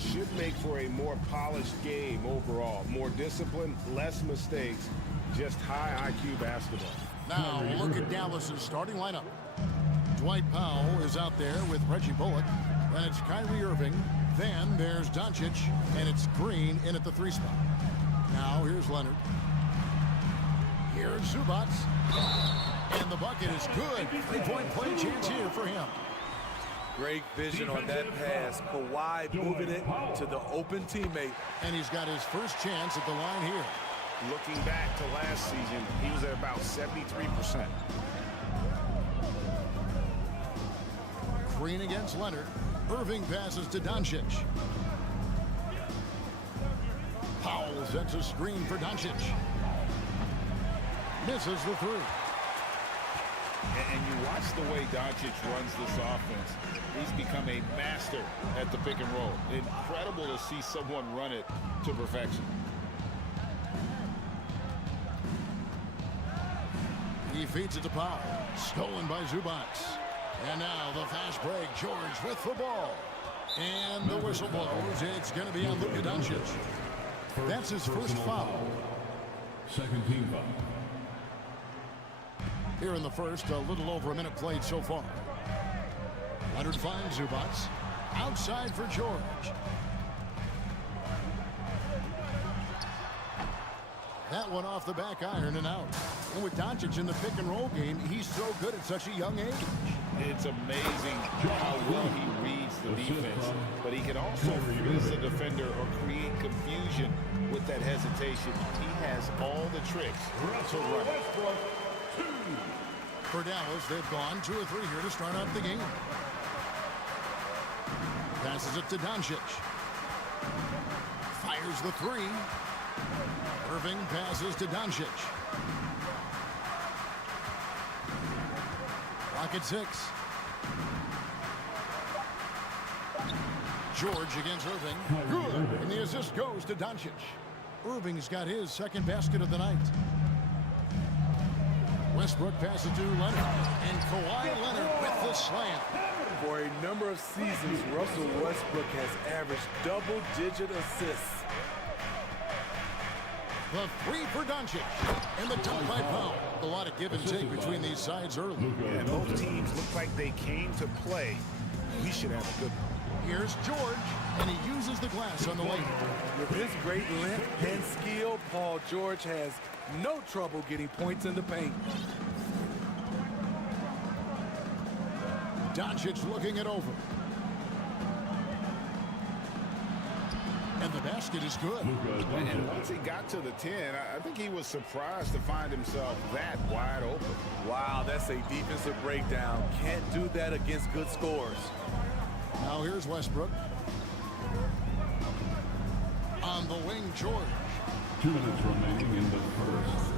should make for a more polished game overall. More discipline, less mistakes, just high IQ basketball. Now look at Dallas's starting lineup. Dwight Powell is out there with Reggie Bullock. Then it's Kyrie Irving. Then there's Doncic. And it's Green in at the 3 spot. Now here's Leonard. Here's Zubac. And the bucket is good. 3-point play chance here for him. Great vision on that pass. Kawhi moving it to the open teammate. And he's got his first chance at the line here. Looking back to last season, he was at about 73%. Green against Leonard. Irving passes to Doncic. Powell sets a screen for Doncic. Misses the 3. And you watch the way Doncic runs this offense. He's become a master at the pick and roll. Incredible to see someone run it to perfection. He feeds it to Powell. Stolen by Zubac. And now the fast break. George with the ball. And the whistle blows. It's going to be on Luka Doncic. That's his first foul. Second team foul. Here in the first, a little over a minute played so far. Leonard finds Zubac. Outside for George. That one off the back iron and out. And with Doncic in the pick and roll game, he's so good at such a young age. It's amazing how well he reads the defense, but he can also freeze the defender or create confusion with that hesitation. He has all the tricks to run. For Dallas, they've gone 2 or 3 here to start out the game. Passes it to Doncic. Fires the 3. Irving passes to Doncic. Clock at 6. George against Irving. Good. And the assist goes to Doncic. Irving's got his second basket of the night. Westbrook passes to Leonard. And Kawhi Leonard with the slam. For a number of seasons, Russell Westbrook has averaged double-digit assists. The 3 for Doncic. And the dunk by Powell. A lot of give and take between these sides early. And both teams look like they came to play. We should have a good one. Here's George. And he uses the glass on the lane. With his great length and skill, Paul George has no trouble getting points in the paint. Doncic looking it over. And the basket is good. And once he got to the 10, I think he was surprised to find himself that wide open. Wow, that's a defensive breakdown. Can't do that against good scores. Now here's Westbrook. On the wing, George. 2 minutes remaining in the first.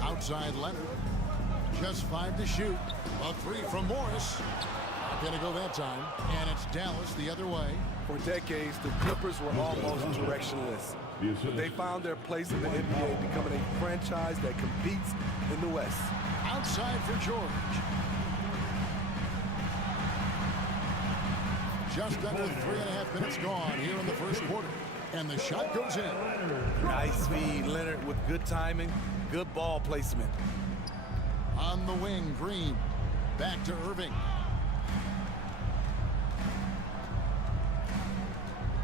Outside Leonard. Just 5 to shoot. A 3 from Morris. Not going to go that time. And it's Dallas the other way. For decades, the Clippers were almost directionless. But they found their place in the NBA, becoming a franchise that competes in the West. Outside for George. Just under 3.5 minutes gone here in the first quarter. And the shot goes in. Nice feed, Leonard, with good timing, good ball placement. On the wing, Green. Back to Irving.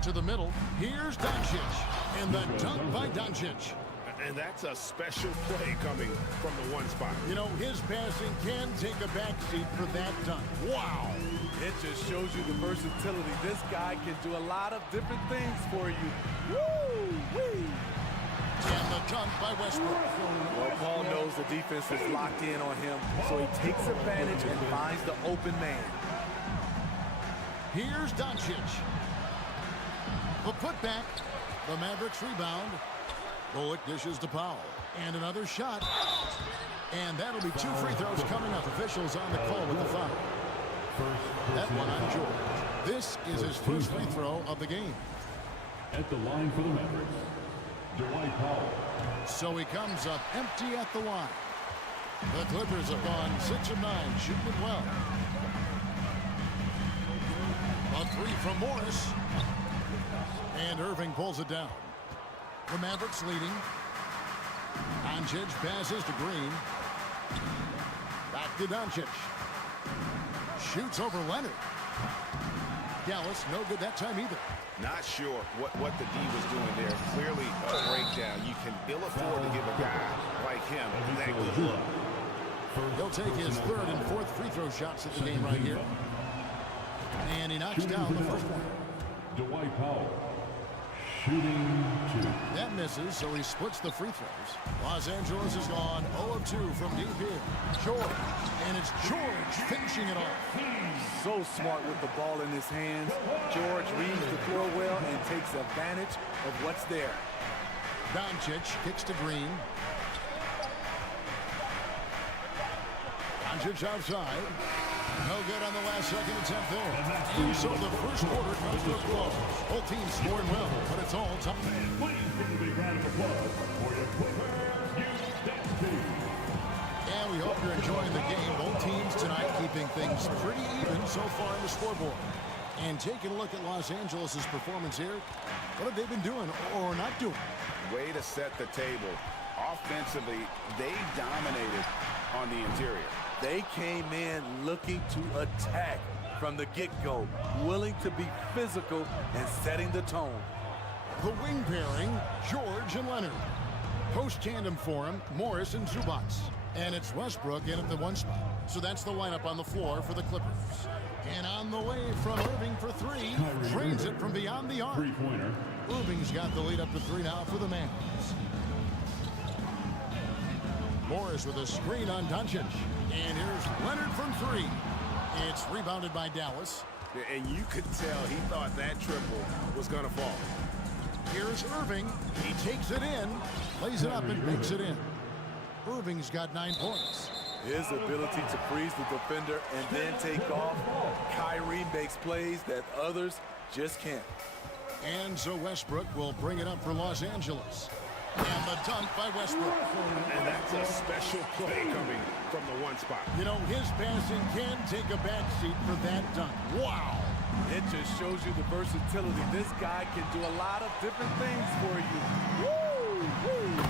To the middle. Here's Doncic. And the dunk by Doncic. And that's a special play coming from the 1 spot. You know, his passing can take a backseat for that dunk. Wow. It just shows you the versatility. This guy can do a lot of different things for you. Woo-wee! And the dunk by Westbrook. Well, Paul knows the defense is locked in on him, so he takes advantage and finds the open man. Here's Doncic. The putback. The Mavericks rebound. Bullock dishes to Powell. And another shot. And that'll be 2 free throws coming up. Officials on the call with the foul. That one on George. This is his first free throw of the game. At the line for the Mavericks, Dwight Powell. So he comes up empty at the line. The Clippers have gone 6 of 9, shooting it well. A 3 from Morris. And Irving pulls it down. The Mavericks leading. Doncic passes to Green. Back to Doncic. Shoots over Leonard. Dallas, no good that time either. Not sure what the D was doing there. Clearly a breakdown. You can ill afford to give a guy like him that good look. He'll take his third and fourth free throw shots at the game right here. And he knocks down the first one. Dwight Powell. Shooting 2. That misses, so he splits the free throws. Los Angeles has gone 0 of 2 from deep here. George, and it's George finishing it off. So smart with the ball in his hands. George reads the floor well and takes advantage of what's there. Doncic kicks to Green. Doncic outside. No good on the last second attempt there. And so the first quarter comes to a close. Both teams scoring well, but it's all time. Please give a big round of applause for your Qualifiers. And we hope you're enjoying the game. Both teams tonight keeping things pretty even so far in the scoreboard. And taking a look at Los Angeles' performance here, what have they been doing or not doing? Way to set the table. Offensively, they dominated on the interior. They came in looking to attack from the get-go, willing to be physical and setting the tone. The wing pairing, George and Leonard. Post tandem for him, Morris and Zubac. And it's Westbrook in at the 1 spot. So that's the lineup on the floor for the Clippers. And on the way from Irving for 3, drains it from beyond the arc. 3-pointer. Irving's got the lead up to 3 now for the Mavs. Morris with a screen on Doncic. And here's Leonard from 3. It's rebounded by Dallas. And you could tell he thought that triple was going to fall. Here's Irving. He takes it in, lays it up and makes it in. Irving's got 9 points. His ability to freeze the defender and then take off. Kyrie makes plays that others just can't. And so Westbrook will bring it up for Los Angeles. And the dunk by Westbrook. And that's a special play coming from the 1 spot. You know, his passing can take a backseat for that dunk. Wow. It just shows you the versatility. This guy can do a lot of different things for you. Woo! Woo!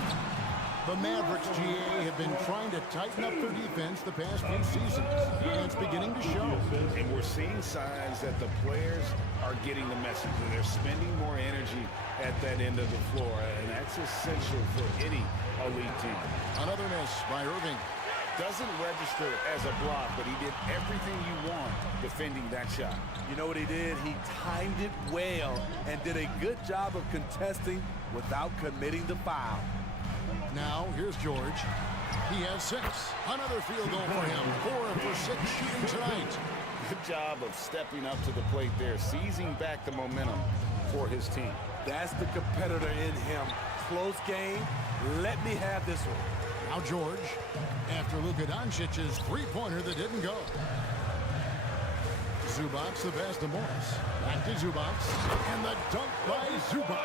The Mavericks, GA, have been trying to tighten up their defense the past few seasons, and it's beginning to show. And we're seeing signs that the players are getting the message, and they're spending more energy at that end of the floor, and that's essential for any elite team. Another miss by Irving. Doesn't register as a block, but he did everything you want defending that shot. You know what he did? He timed it well and did a good job of contesting without committing the foul. Now, here's George. He has 6. Another field goal for him. 4 for 6 shooting tonight. Good job of stepping up to the plate there, seizing back the momentum for his team. That's the competitor in him. Close game. Let me have this one. Now George, after Luka Doncic's 3-pointer that didn't go. Zubac, the pass to Morris. Back to Zubac, and the dunk by Zubac.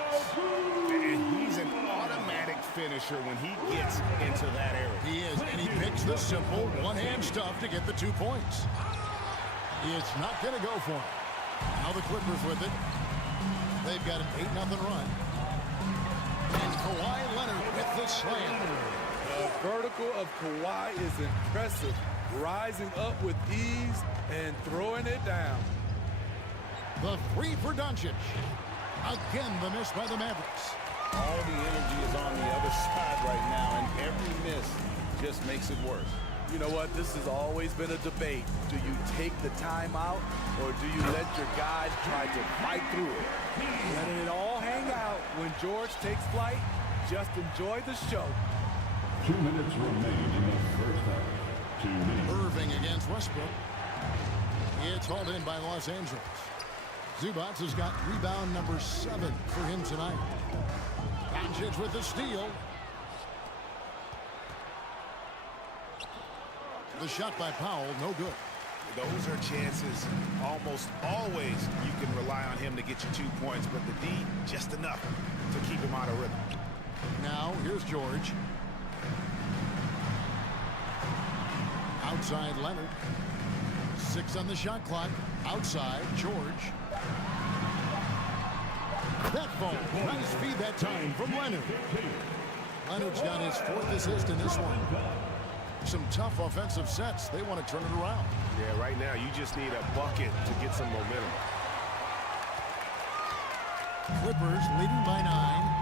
And he's an automatic finisher when he gets into that area. He is, and he picks the simple one-hand stuff to get the 2 points. It's not going to go for him. Now the Clippers with it. They've got an 8-0 run. And Kawhi Leonard with the slam. The vertical of Kawhi is impressive, rising up with ease and throwing it down. The 3 for Doncic. Again, the miss by the Mavericks. All the energy is on the other side right now, and every miss just makes it worse. You know what? This has always been a debate. Do you take the timeout, or do you let your guys try to fight through it? Letting it all hang out when George takes flight. Just enjoy the show. 2 minutes remain in the first half. 2 minutes. Irving against Westbrook. It's hauled in by Los Angeles. Zubac has got rebound number 7 for him tonight. Doncic with the steal. The shot by Powell, no good. Those are chances almost always you can rely on him to get you 2 points, but the D, just enough to keep him out of rhythm. Now, here's George. Outside Leonard. 6 on the shot clock. Outside George. That ball, nice feed that time from Leonard. Leonard's got his 4th assist in this one. Some tough offensive sets. They want to turn it around. Yeah, right now you just need a bucket to get some momentum. Clippers leading by 9.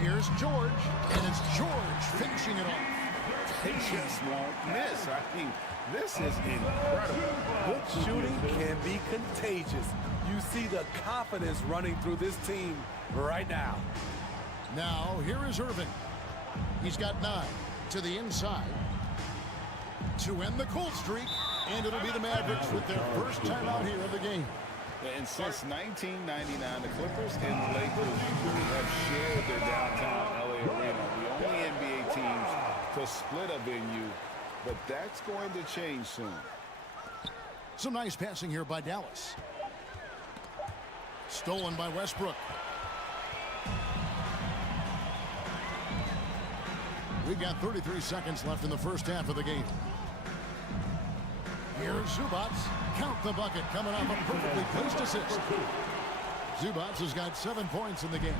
Here's George, and it's George finishing it off. They just won't miss. I mean, this is incredible. Good shooting can be contagious. You see the confidence running through this team right now. Now, here is Irving. He's got 9 to the inside to end the cold streak, and it'll be the Mavericks with their first time out here of the game. And since 1999, the Clippers and the Lakers have shared their downtown LA arena, the only NBA teams to split a venue, but that's going to change soon. Some nice passing here by Dallas. Stolen by Westbrook. We've got 33 seconds left in the first half of the game. Here's Zubats. Count the bucket coming off a perfectly placed assist. Zubats has got 7 points in the game.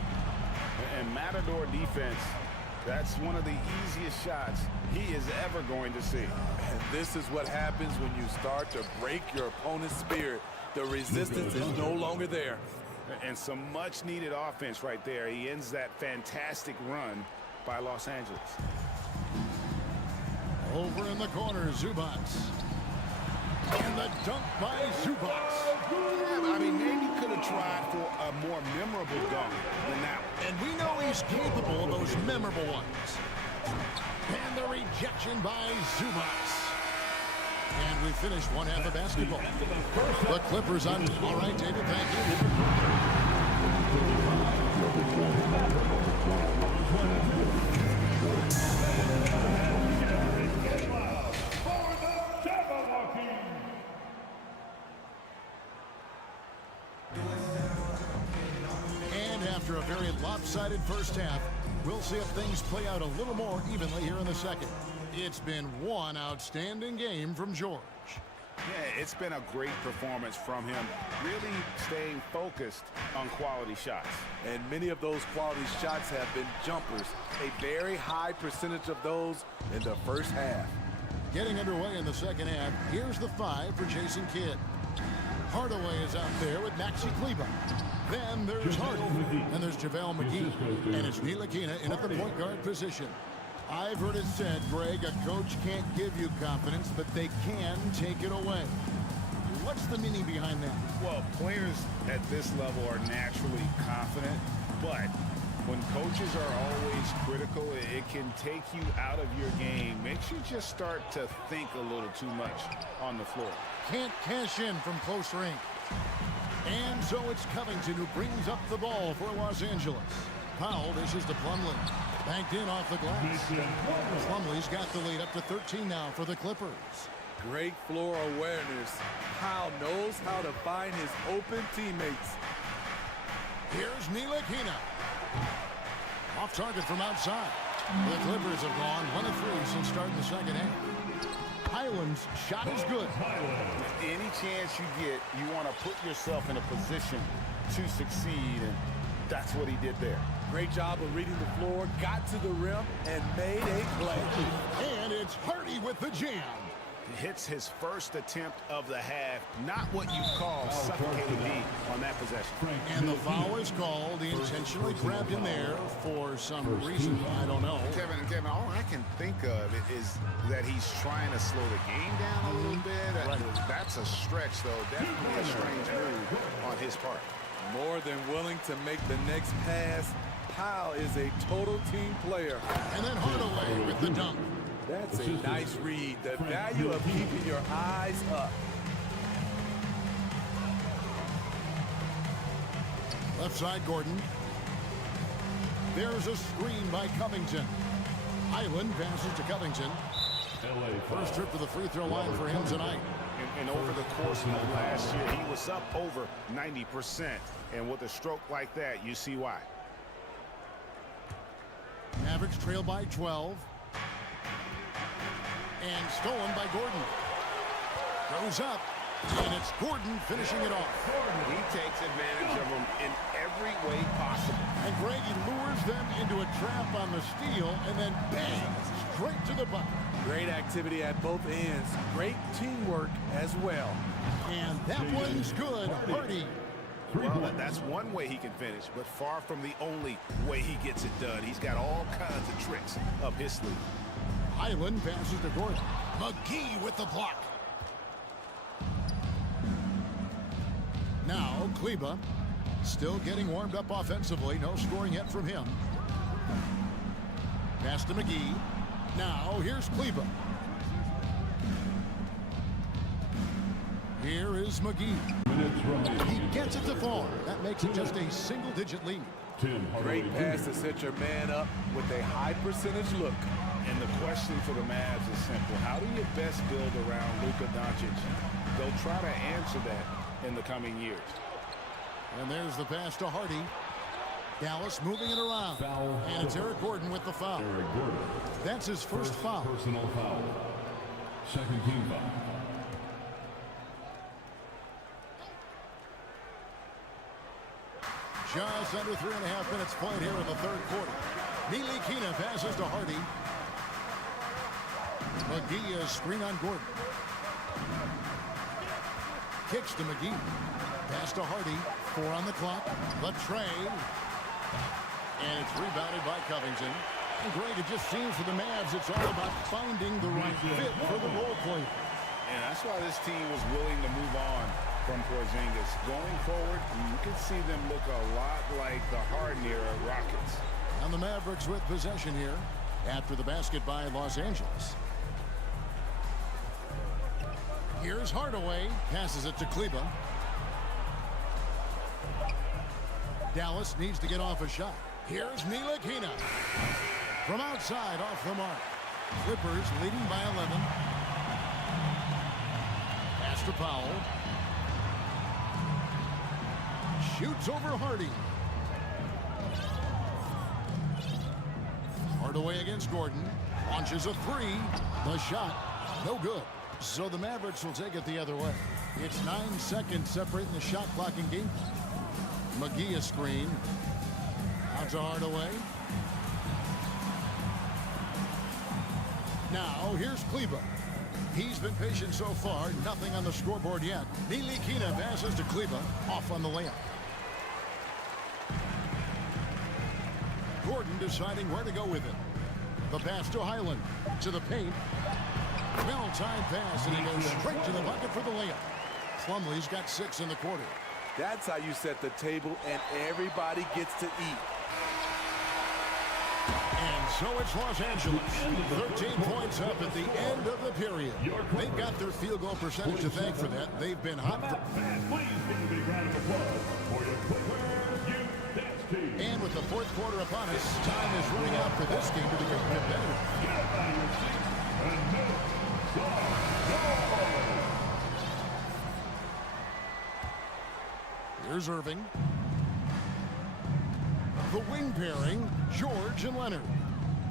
And Matador defense, that's one of the easiest shots he is ever going to see. And this is what happens when you start to break your opponent's spirit. The resistance is no longer there. And some much needed offense right there. He ends that fantastic run by Los Angeles. Over in the corner, Zubats. And the dunk by Zubats. Yeah, I mean, maybe could have tried for a more memorable dunk than that one. And we know he's capable of those memorable ones. And the rejection by Zubats. And we finished one half of basketball. The Clippers on. All right, David, thank And after a very lopsided first half, we'll see if things play out a little more evenly here in the second. It's been one outstanding game from George. Yeah, it's been a great performance from him, really staying focused on quality shots. And many of those quality shots have been jumpers. A very high percentage of those in the first half. Getting underway in the second half, here's the 5 for Jason Kidd. Hardaway is out there with Maxi Kleber. Then there's Harden, and there's JaVale McGee, and it's Ntilikina in at the point guard position. I've heard it said, Greg, a coach can't give you confidence, but they can take it away. What's the meaning behind that? Well, players at this level are naturally confident, but when coaches are always critical, it can take you out of your game. Makes you just start to think a little too much on the floor. Can't cash in from close range. And so it's Covington who brings up the ball for Los Angeles. Powell dishes to Plumlee. Banked in off the glass. Plumlee's got the lead up to 13 now for the Clippers. Great floor awareness. Powell knows how to find his open teammates. Here's Ntilikina. Off target from outside. The Clippers have gone 1 of 3 since starting the second half. Highland's shot is good. Any chance you get, you want to put yourself in a position to succeed, and that's what he did there. Great job of reading the floor, got to the rim, and made a play. And it's Hardy with the jam. Hits his first attempt of the half. Not what you call suffocating deep on that possession. And the foul is called. He intentionally grabbed in there for some reason. I don't know. Kevin, all I can think of is that he's trying to slow the game down a little bit. That's a stretch, though. Definitely a strange move on his part. More than willing to make the next pass. Powell is a total team player. And then Hardaway with the dunk. That's a nice read. The value of keeping your eyes up. Left side, Gordon. There's a screen by Covington. Highland passes to Covington. First trip to the free throw line for him tonight. And over the course of the last year, he was up over 90%. And with a stroke like that, you see why. Mavericks trail by 12. And stolen by Gordon. Goes up. And it's Gordon finishing it off. He takes advantage of them in every way possible. And Greg, he lures them into a trap on the steal, and then bang, straight to the bucket. Great activity at both ends. Great teamwork as well. And that one's good. Hardy. Well, that's one way he can finish, but far from the only way he gets it done. He's got all kinds of tricks up his sleeve. Highland passes to Gordon. McGee with the block. Now, Kleba still getting warmed up offensively. No scoring yet from him. Pass to McGee. Now, here's Kleba. Here is McGee. He gets it to fall. That makes it just a single-digit lead. Great pass to set your man up with a high percentage look. And the question for the Mavs is simple. How do you best build around Luka Doncic? They'll try to answer that in the coming years. And there's the pass to Hardy. Dallas moving it around. And it's Eric Gordon with the foul. That's his first foul. Personal foul. Second team foul. Just under 3.5 minutes played here in the third quarter. Ntilikina passes to Hardy. McGee is screen on Gordon. Kicks to McGee. Pass to Hardy. 4 on the clock. Latrey. And it's rebounded by Covington. And Greg, it just seems for the Mavs it's all about finding the right fit for the role player. And that's why this team was willing to move on from Porzingis. Going forward, you can see them look a lot like the Harden-era Rockets. And the Mavericks with possession here after the basket by Los Angeles. Here's Hardaway. Passes it to Kleba. Dallas needs to get off a shot. Here's Ntilikina. From outside, off the mark. Clippers leading by 11. Pass to Powell. Shoots over Hardy. Hardaway against Gordon. Launches a three. The shot, no good. So the Mavericks will take it the other way. It's 9 seconds separating the shot clock and game. McGee a screen. Out to Hardaway. Now here's Kleba. He's been patient so far. Nothing on the scoreboard yet. Ntilikina passes to Kleba. Off on the layup. Gordon deciding where to go with it. The pass to Highland. To the paint. Well-timed pass, and he goes straight to the bucket for the layup. Plumlee's got 6 in the quarter. That's how you set the table, and everybody gets to eat. And so it's Los Angeles. 13 points up at the end of the period. They've got their field goal percentage to thank for that. They've been hot. Please give a big round of applause for your Qualifiers. And with the fourth quarter upon us, time is running out for this game to become competitive. Get up out of your seats and make some noise. Here's Irving. The wing pairing, George and Leonard.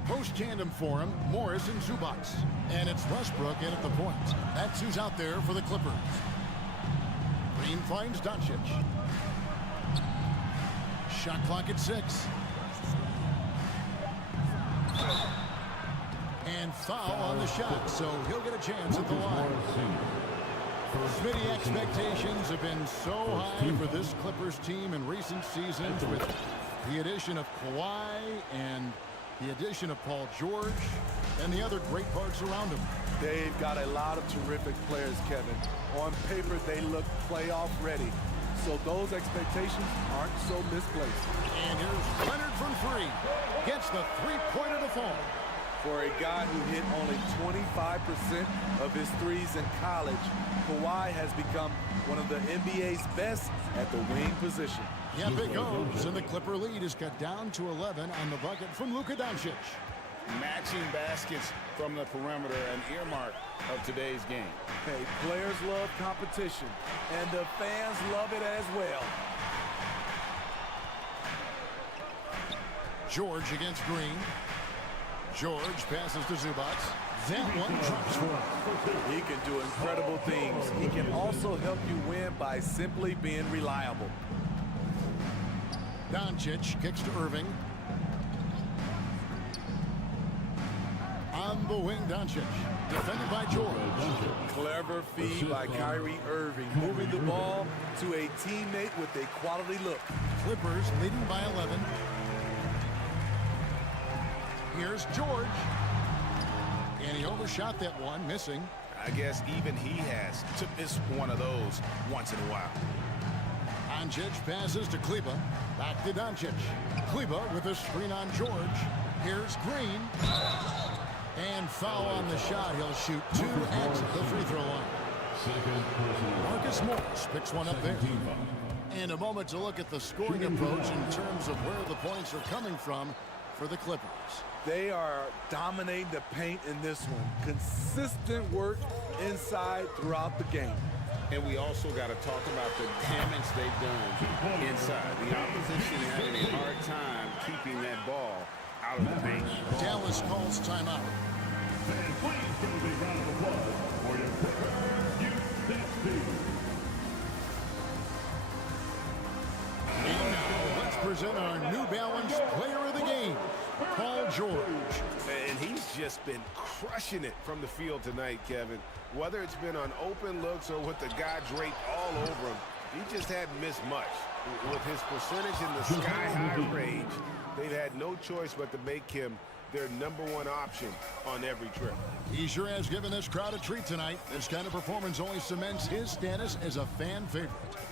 Post tandem for him, Morris and Zubac. And it's Westbrook in at the point. That's who's out there for the Clippers. Green finds Doncic. Shot clock at 6. And foul on the shot, so he'll get a chance at the line. Smitty, expectations have been so high for this Clippers team in recent seasons with the addition of Kawhi and the addition of Paul George and the other great parts around him. They've got a lot of terrific players, Kevin. On paper, they look playoff ready. So those expectations aren't so misplaced. And here's Leonard from 3. Gets the three-pointer to fall. For a guy who hit only 25% of his threes in college, Kawhi has become one of the NBA's best at the wing position. Yep, it goes. And the Clipper lead is cut down to 11 on the bucket from Luka Doncic. Matching baskets from the perimeter, an earmark of today's game. Hey, players love competition, and the fans love it as well. George against Green. George passes to Zubac. That one drops for him. He can do incredible things. He can also help you win by simply being reliable. Doncic kicks to Irving. On the wing, Doncic. Defended by George. Clever feed by Kyrie Irving, moving the ball to a teammate with a quality look. Clippers leading by 11. Here's George. And he overshot that one, missing. I guess even he has to miss one of those once in a while. Doncic passes to Kleber. Back to Doncic. Kleber with a screen on George. Here's Green. And foul on the shot. He'll shoot 2 at the free throw line. Marcus Morris picks one up there. And a moment to look at the scoring approach in terms of where the points are coming from for the Clippers. They are dominating the paint in this one. Consistent work inside throughout the game. And we also got to talk about the damage they've done inside. The opposition having a hard time keeping that ball out of the paint. Dallas calls timeout. And please give a big round of applause for your Clippers. And now let's present our New Balance player of the game, Paul George. And he's just been crushing it from the field tonight, Kevin. Whether it's been on open looks or with the guy draped all over him, he just hadn't missed much. With his percentage in the sky-high range, they've had no choice but to make him their #1 option on every trip. He sure has given this crowd a treat tonight. This kind of performance only cements his status as a fan favorite.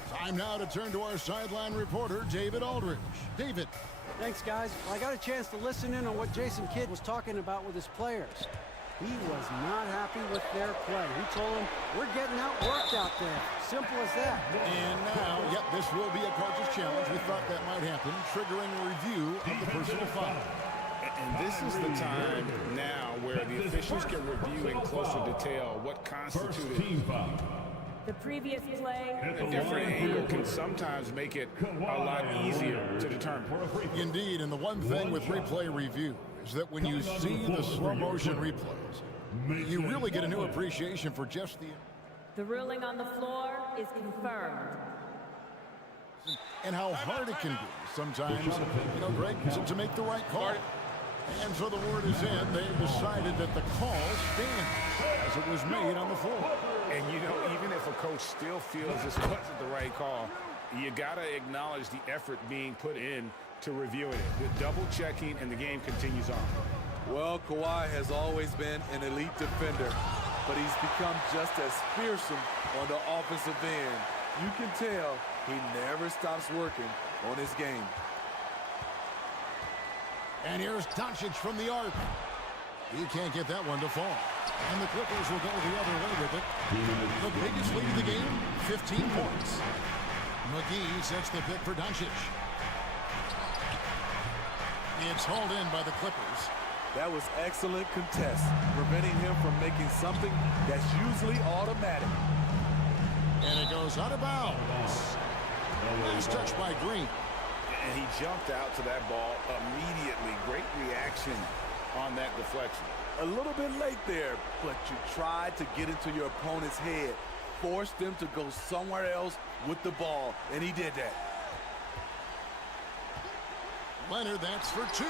Time now to turn to our sideline reporter, David Aldridge. David. Thanks, guys. Well, I got a chance to listen in on what Jason Kidd was talking about with his players. He was not happy with their play. He told them, we're getting outworked out there. Simple as that. And now, yep, this will be a coach's challenge. We thought that might happen, triggering a review of the personal foul. And this is the time now where the officials can review in closer detail what constituted the previous play. a different angle can sometimes make it a lot easier to determine. Indeed, and the one thing with replay review is that when you see the slow motion replays, you really get a new appreciation for just The ruling on the floor is confirmed. and how hard it can be sometimes, you know, Greg, to make the right call. And so the word is in. They've decided that the call stands as it was made on the floor. And, you know, even if a coach still feels this wasn't the right call, you got to acknowledge the effort being put in to reviewing it. The double checking, and the game continues on. Well, Kawhi has always been an elite defender, but he's become just as fearsome on the offensive end. You can tell he never stops working on his game. And here's Doncic from the arc. He can't get that one to fall. And the Clippers will go the other way with it. The biggest lead of the game, 15 points. McGee sets the pick for Doncic. It's hauled in by the Clippers. That was excellent contest, preventing him from making something that's usually automatic. And it goes out of bounds. Last touch by Green. And he jumped out to that ball immediately. Great reaction on that deflection. A little bit late there, but you tried to get into your opponent's head. Forced them to go somewhere else with the ball, and he did that. Leonard, that's for 2.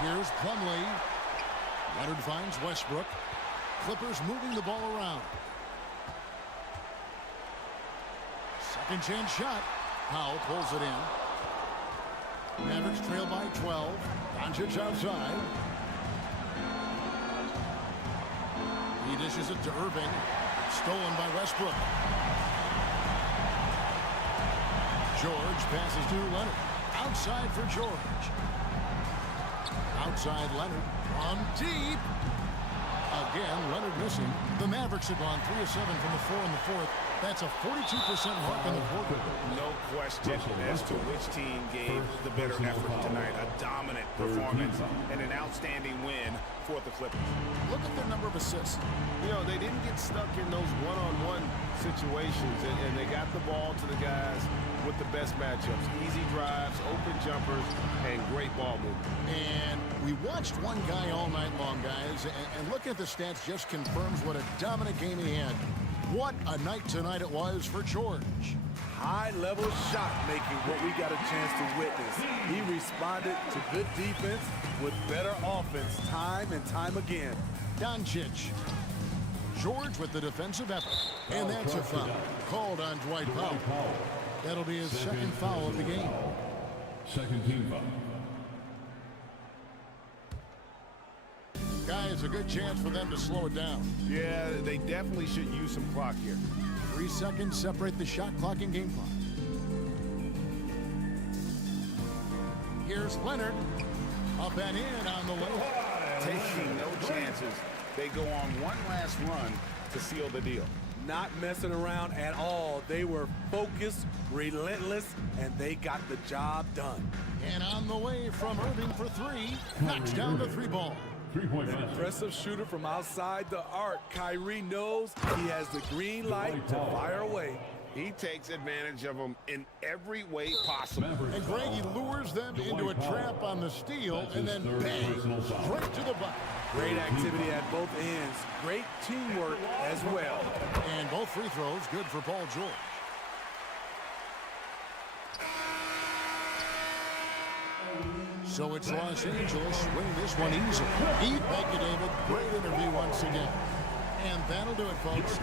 Here's Plumlee. Leonard finds Westbrook. Clippers moving the ball around. Second chance shot. Powell pulls it in. Mavericks trail by 12. Doncic outside. He dishes it to Irving. Stolen by Westbrook. George passes to Leonard. Outside for George. Outside Leonard. On deep. Again, Leonard missing. The Mavericks have gone 3 of 7 from the 4 in the fourth. That's a 42% mark in the quarter. No question as to which team gave the better effort tonight. A dominant performance and an outstanding win for the Clippers. Look at their number of assists. You know, they didn't get stuck in those one-on-one situations, and they got the ball to the guys with the best matchups. Easy drives, open jumpers, and great ball movement. And we watched one guy all night long, guys, and looking at the stats just confirms what a dominant game he had. What a night tonight it was for George. High-level shot making, what we got a chance to witness. He responded to good defense with better offense time and time again. Doncic. George with the defensive effort. And that's a foul called on Dwight Powell. That'll be his second foul of the game. Second team foul. Guys, a good chance for them to slow it down. Yeah, they definitely should use some clock here. 3 seconds separate the shot clock and game clock. Here's Leonard. Up and in on the way. Taking no chances. They go on one last run to seal the deal. Not messing around at all. They were focused, relentless, and they got the job done. And on the way from Irving for 3. Knocks down the 3 ball. 3-point An basket. impressive shooter from outside the arc. Kyrie knows he has the green light to fire away. He takes advantage of them in every way possible. And Greg, he lures them into a trap on the steal, and then bang, straight to the bucket. Great activity at both ends. Great teamwork as well. And both free throws good for Paul George. So it's Los Angeles winning this one easily. Thank you, David. Great interview once again. And that'll do it, folks.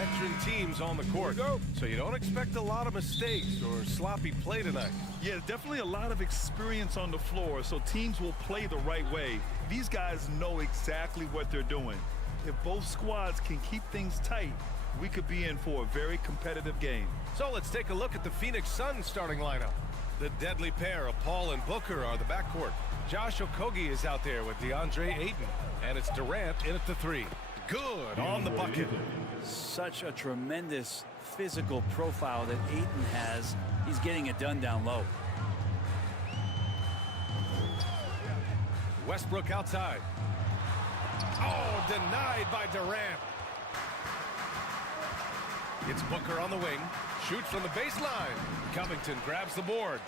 veteran teams on the court, so you don't expect a lot of mistakes or sloppy play tonight. Yeah, definitely a lot of experience on the floor, so teams will play the right way. These guys know exactly what they're doing. If both squads can keep things tight, we could be in for a very competitive game. So let's take a look at the Phoenix Suns starting lineup. The deadly pair of Paul and Booker are the backcourt. Josh Okogie is out there with DeAndre Ayton, and it's Durant in at the 3. Good on the bucket. Such a tremendous physical profile that Ayton has. He's getting it done down low. Westbrook outside. Oh, denied by Durant. It's Booker on the wing. Shoots from the baseline. Covington grabs the board.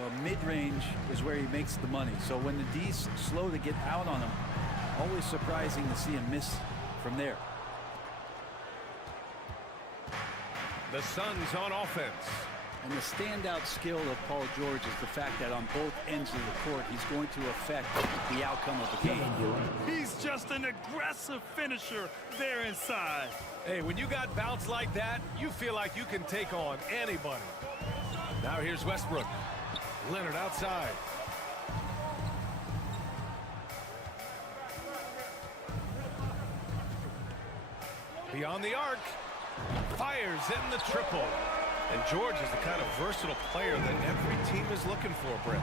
Well, mid-range is where he makes the money. So when the D's slow to get out on him, always surprising to see him miss from there. The Suns on offense. And the standout skill of Paul George is the fact that on both ends of the court, he's going to affect the outcome of the game. He's just an aggressive finisher there inside. Hey, when you got bounce like that, you feel like you can take on anybody. Now here's Westbrook. Leonard outside. Beyond the arc. Fires in the triple. And George is the kind of versatile player that every team is looking for, Brett.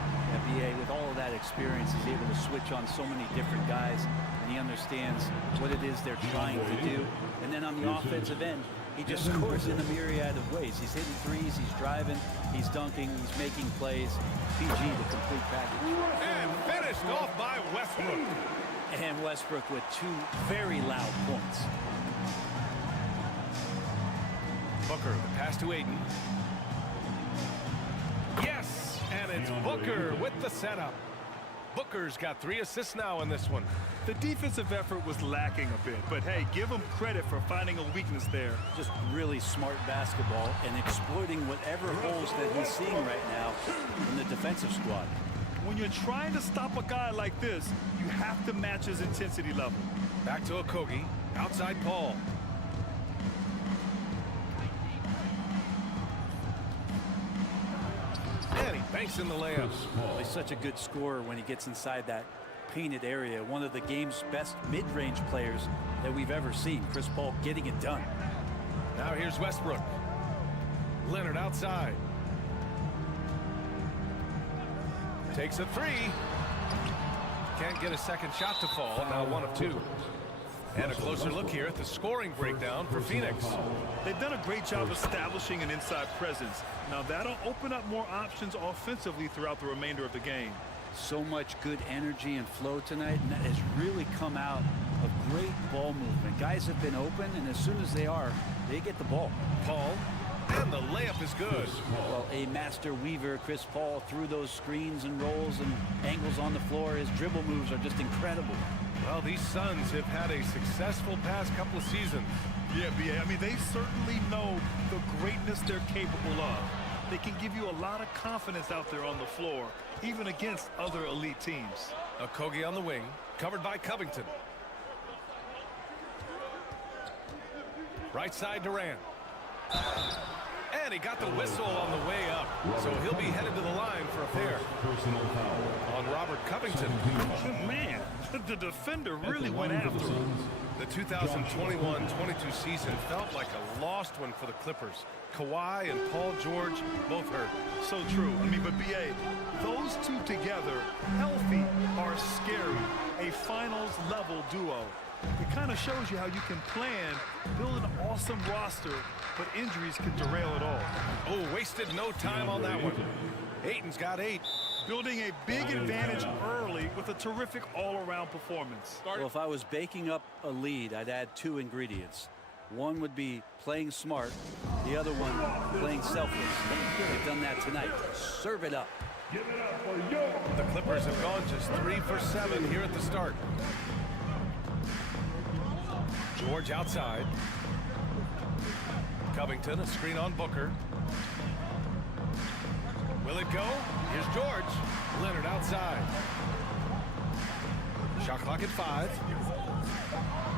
NBA, with all of that experience, he's able to switch on so many different guys, and he understands what it is they're trying to do. And then on the offensive end, he just scores in a myriad of ways. He's hitting threes, he's driving, he's dunking, he's making plays. PG, the complete package. And finished off by Westbrook. And Westbrook with 2 very loud points. Booker, the pass to Ayton. Yes, and it's Booker with the setup. Booker's got 3 assists now in this one. The defensive effort was lacking a bit, but hey, give him credit for finding a weakness there. Just really smart basketball and exploiting whatever holes that he's seeing right now in the defensive squad. When you're trying to stop a guy like this, you have to match his intensity level. Back to Okogie, outside Paul. And he banks in the layup. Well, he's such a good scorer when he gets inside that painted area. One of the game's best mid-range players that we've ever seen. Chris Paul getting it done. Now here's Westbrook. Leonard outside. Takes a 3. Can't get a second shot to fall. Now 1 of 2. And a closer look here at the scoring breakdown for Phoenix. They've done a great job establishing an inside presence. Now that'll open up more options offensively throughout the remainder of the game. So much good energy and flow tonight, and that has really come out of great ball movement. Guys have been open, and as soon as they are, they get the ball. Paul, and the layup is good. Well, a master weaver, Chris Paul, through those screens and rolls and angles on the floor. His dribble moves are just incredible. Well, these Suns have had a successful past couple of seasons. Yeah, B.A. I mean, they certainly know the greatness they're capable of. They can give you a lot of confidence out there on the floor, even against other elite teams. Okogie on the wing, covered by Covington. Right side Durant. And he got the whistle on the way up, so he'll be headed to the line for a fair. On Robert Covington. Man, the defender really went after him. The 2021-22 season felt like a lost one for the Clippers. Kawhi and Paul George both hurt. So true. I mean, but B.A., those two together, healthy, are scary. A finals-level duo. It kind of shows you how you can plan, build an awesome roster, but injuries can derail it all. Oh, wasted no time on that one. Ayton's got 8. Building a big advantage early with a terrific all-around performance. Well, if I was baking up a lead, I'd add 2 ingredients. One would be playing smart. The other one, playing selfless. They've done that tonight. Serve it up. The Clippers have gone just 3 for 7 here at the start. George outside. Covington, a screen on Booker. Will it go? Here's George. Leonard outside. Shot clock at 5.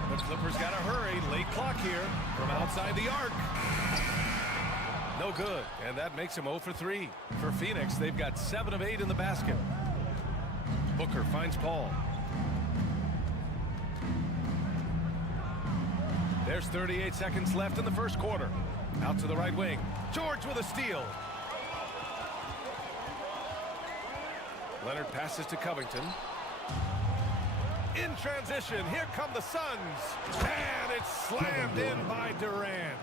The The Clippers got to hurry. Late clock here from outside the arc. No good, and that makes him 0 for 3. For Phoenix, they've got 7 of 8 in the basket. Booker finds Paul. There's 38 seconds left in the first quarter. Out to the right wing. George with a steal. Leonard passes to Covington. In transition, here come the Suns. And it's slammed in by Durant.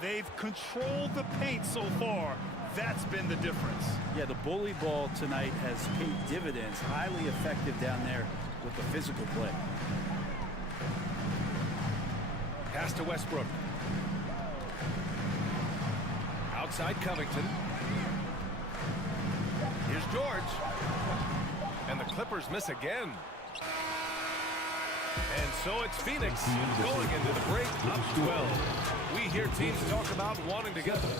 They've controlled the paint so far. That's been the difference. Yeah, the bully ball tonight has paid dividends. Highly effective down there with the physical play. Pass to Westbrook. Outside Covington. Here's George. And the Clippers miss again. And so it's Phoenix going into the break up 12. We hear teams talk about wanting to get them.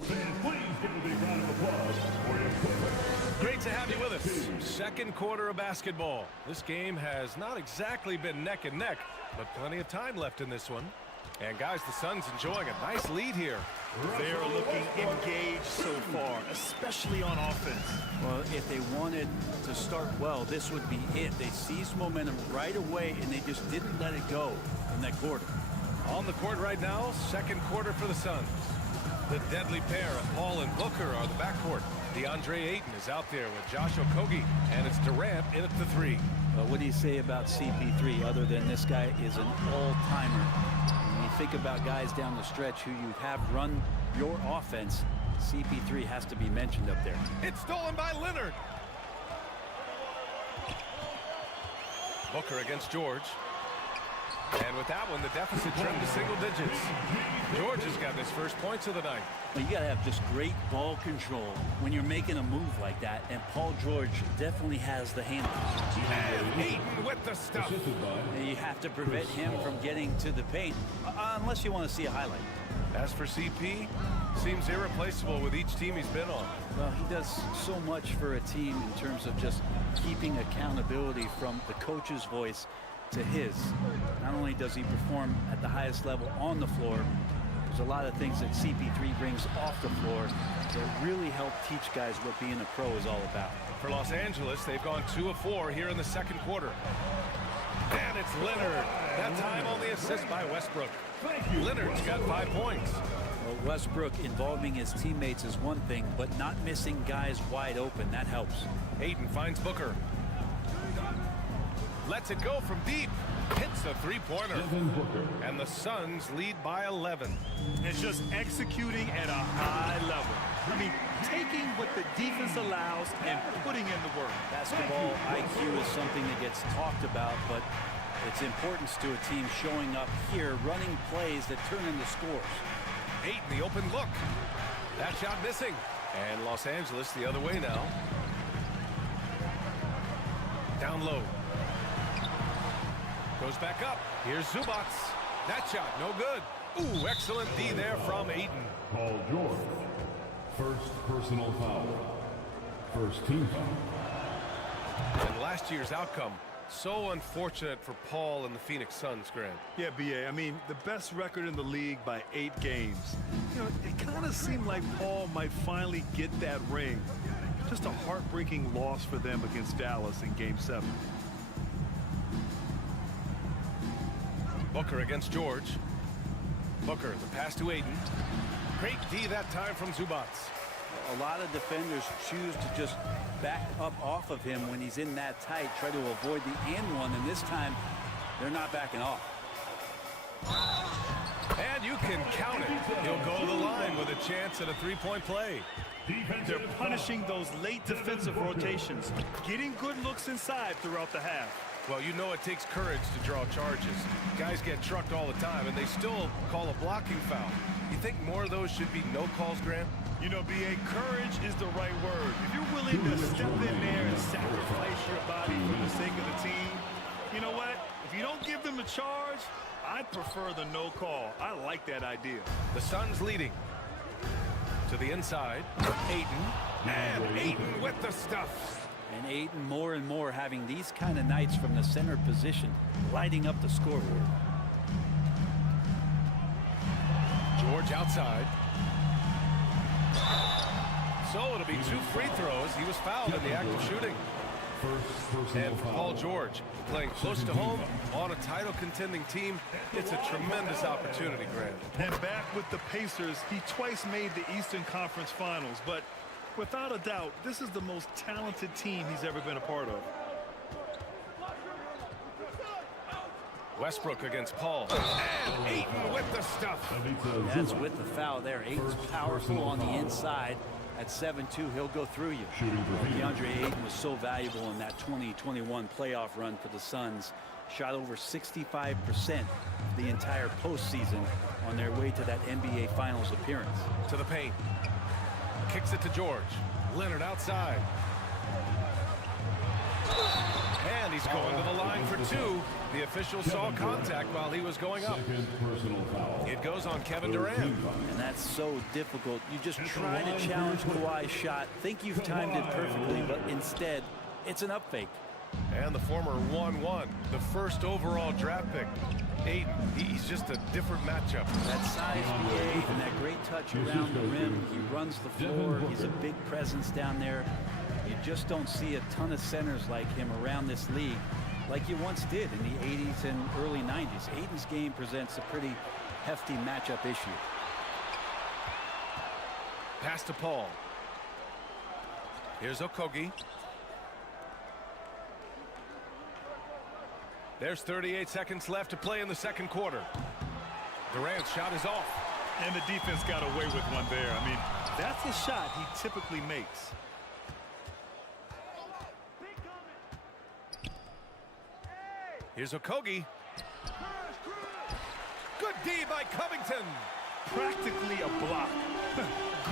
Fans, please give a big round of applause for your Clippers. Great to have you with us. Second quarter of basketball. This game has not exactly been neck and neck, but plenty of time left in this one. And guys, the Suns enjoying a nice lead here. They're looking engaged so far, especially on offense. Well, if they wanted to start well, this would be it. They seized momentum right away, and they just didn't let it go in that quarter. On the court right now, second quarter for the Suns. The deadly pair of Paul and Booker are the backcourt. DeAndre Ayton is out there with Josh Okogie, and it's Durant in at the 3. What do you say about CP3 other than this guy is an all-timer? When you think about guys down the stretch who you have run your offense, CP3 has to be mentioned up there. It's stolen by Leonard. Booker against George. And with that one, the deficit trimmed to single digits. George has got his first points of the night. Well, you got to have just great ball control when you're making a move like that, and Paul George definitely has the handle. And Ayton with the stuff. And you have to prevent him from getting to the paint, unless you want to see a highlight. As for CP, seems irreplaceable with each team he's been on. Well, he does so much for a team in terms of just keeping accountability from the coach's voice to his. Not only does he perform at the highest level on the floor, there's a lot of things that CP3 brings off the floor that really help teach guys what being a pro is all about. For Los Angeles, they've gone 2 of 4 here in the second quarter. And it's Leonard. That time on the assist by Westbrook. Leonard's got 5 points. Well, Westbrook involving his teammates is one thing, but not missing guys wide open, that helps. Ayton finds Booker. Lets it go from deep. Hits a three-pointer. And the Suns lead by 11. And just executing at a high level. I mean, taking what the defense allows and putting in the work. Basketball IQ is something that gets talked about, but its importance to a team showing up here, running plays that turn into scores. Ayton, the open look. That shot missing. And Los Angeles the other way now. Down low. Goes back up. Here's Zubac. That shot, no good. Ooh, excellent D there from Ayton. Paul George. First personal foul. First team foul. And last year's outcome, so unfortunate for Paul and the Phoenix Suns, Grant. Yeah, B.A., I mean, the best record in the league by 8 games. You know, it kind of seemed like Paul might finally get that ring. Just a heartbreaking loss for them against Dallas in Game 7. Booker against George. Booker, the pass to Ayton. Great D that time from Zubac. A lot of defenders choose to just back up off of him when he's in that tight, try to avoid the and one, and this time they're not backing off. And you can count it. He'll go to the line with a chance at a three-point play. They're punishing those late defensive rotations, getting good looks inside throughout the half. Well, you know it takes courage to draw charges. Guys get trucked all the time, and they still call a blocking foul. You think more of those should be no calls, Grant? You know, B.A., courage is the right word. If you're willing to step in there and sacrifice your body for the sake of the team, you know what? If you don't give them a charge, I'd prefer the no call. I like that idea. The Suns leading. To the inside, Ayton. And Ayton with the stuff. And Ayton more and more having these kind of nights from the center position, lighting up the scoreboard. George outside. So it'll be 2 free throws. He was fouled in the act of shooting. And for Paul George, playing close to home on a title contending team, it's a tremendous opportunity, Grant. And back with the Pacers, he twice made the Eastern Conference Finals, but without a doubt, this is the most talented team he's ever been a part of. Westbrook against Paul. And Ayton with the stuff. That's with the foul there. Ayton's powerful on the inside. At 7-2, he'll go through you. DeAndre Ayton was so valuable in that 2021 playoff run for the Suns. Shot over 65% the entire postseason on their way to that NBA Finals appearance. To the paint. Kicks it to George. Leonard outside. And he's going to the line for 2. The official saw contact while he was going up. It goes on Kevin Durant. And that's so difficult. You just try to challenge Kawhi's shot, think you've timed it perfectly, but instead, it's an up fake. And the former 1-1, the first overall draft pick. Ayton, he's just a different matchup. That size BA and that great touch around the rim. He runs the floor. He's a big presence down there. You just don't see a ton of centers like him around this league like you once did in the 80s and early 90s. Ayton's game presents a pretty hefty matchup issue. Pass to Paul. Here's Okogie. There's 38 seconds left to play in the second quarter. Durant's shot is off. And the defense got away with one there. I mean, that's a shot he typically makes. Here's Okogie. Good D by Covington. Practically a block.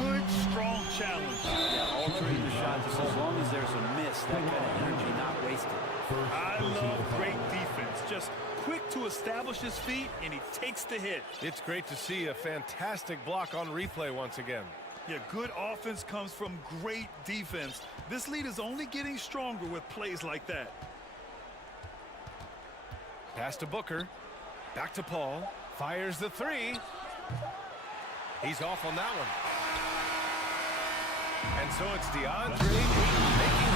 Good, strong challenge. Yeah, altering the shot just as long as there's a miss, that kind of energy not wasted. I love great defense. Just quick to establish his feet, and he takes the hit. It's great to see a fantastic block on replay once again. Yeah, good offense comes from great defense. This lead is only getting stronger with plays like that. Pass to Booker. Back to Paul. Fires the 3. He's off on that one. And so it's DeAndre making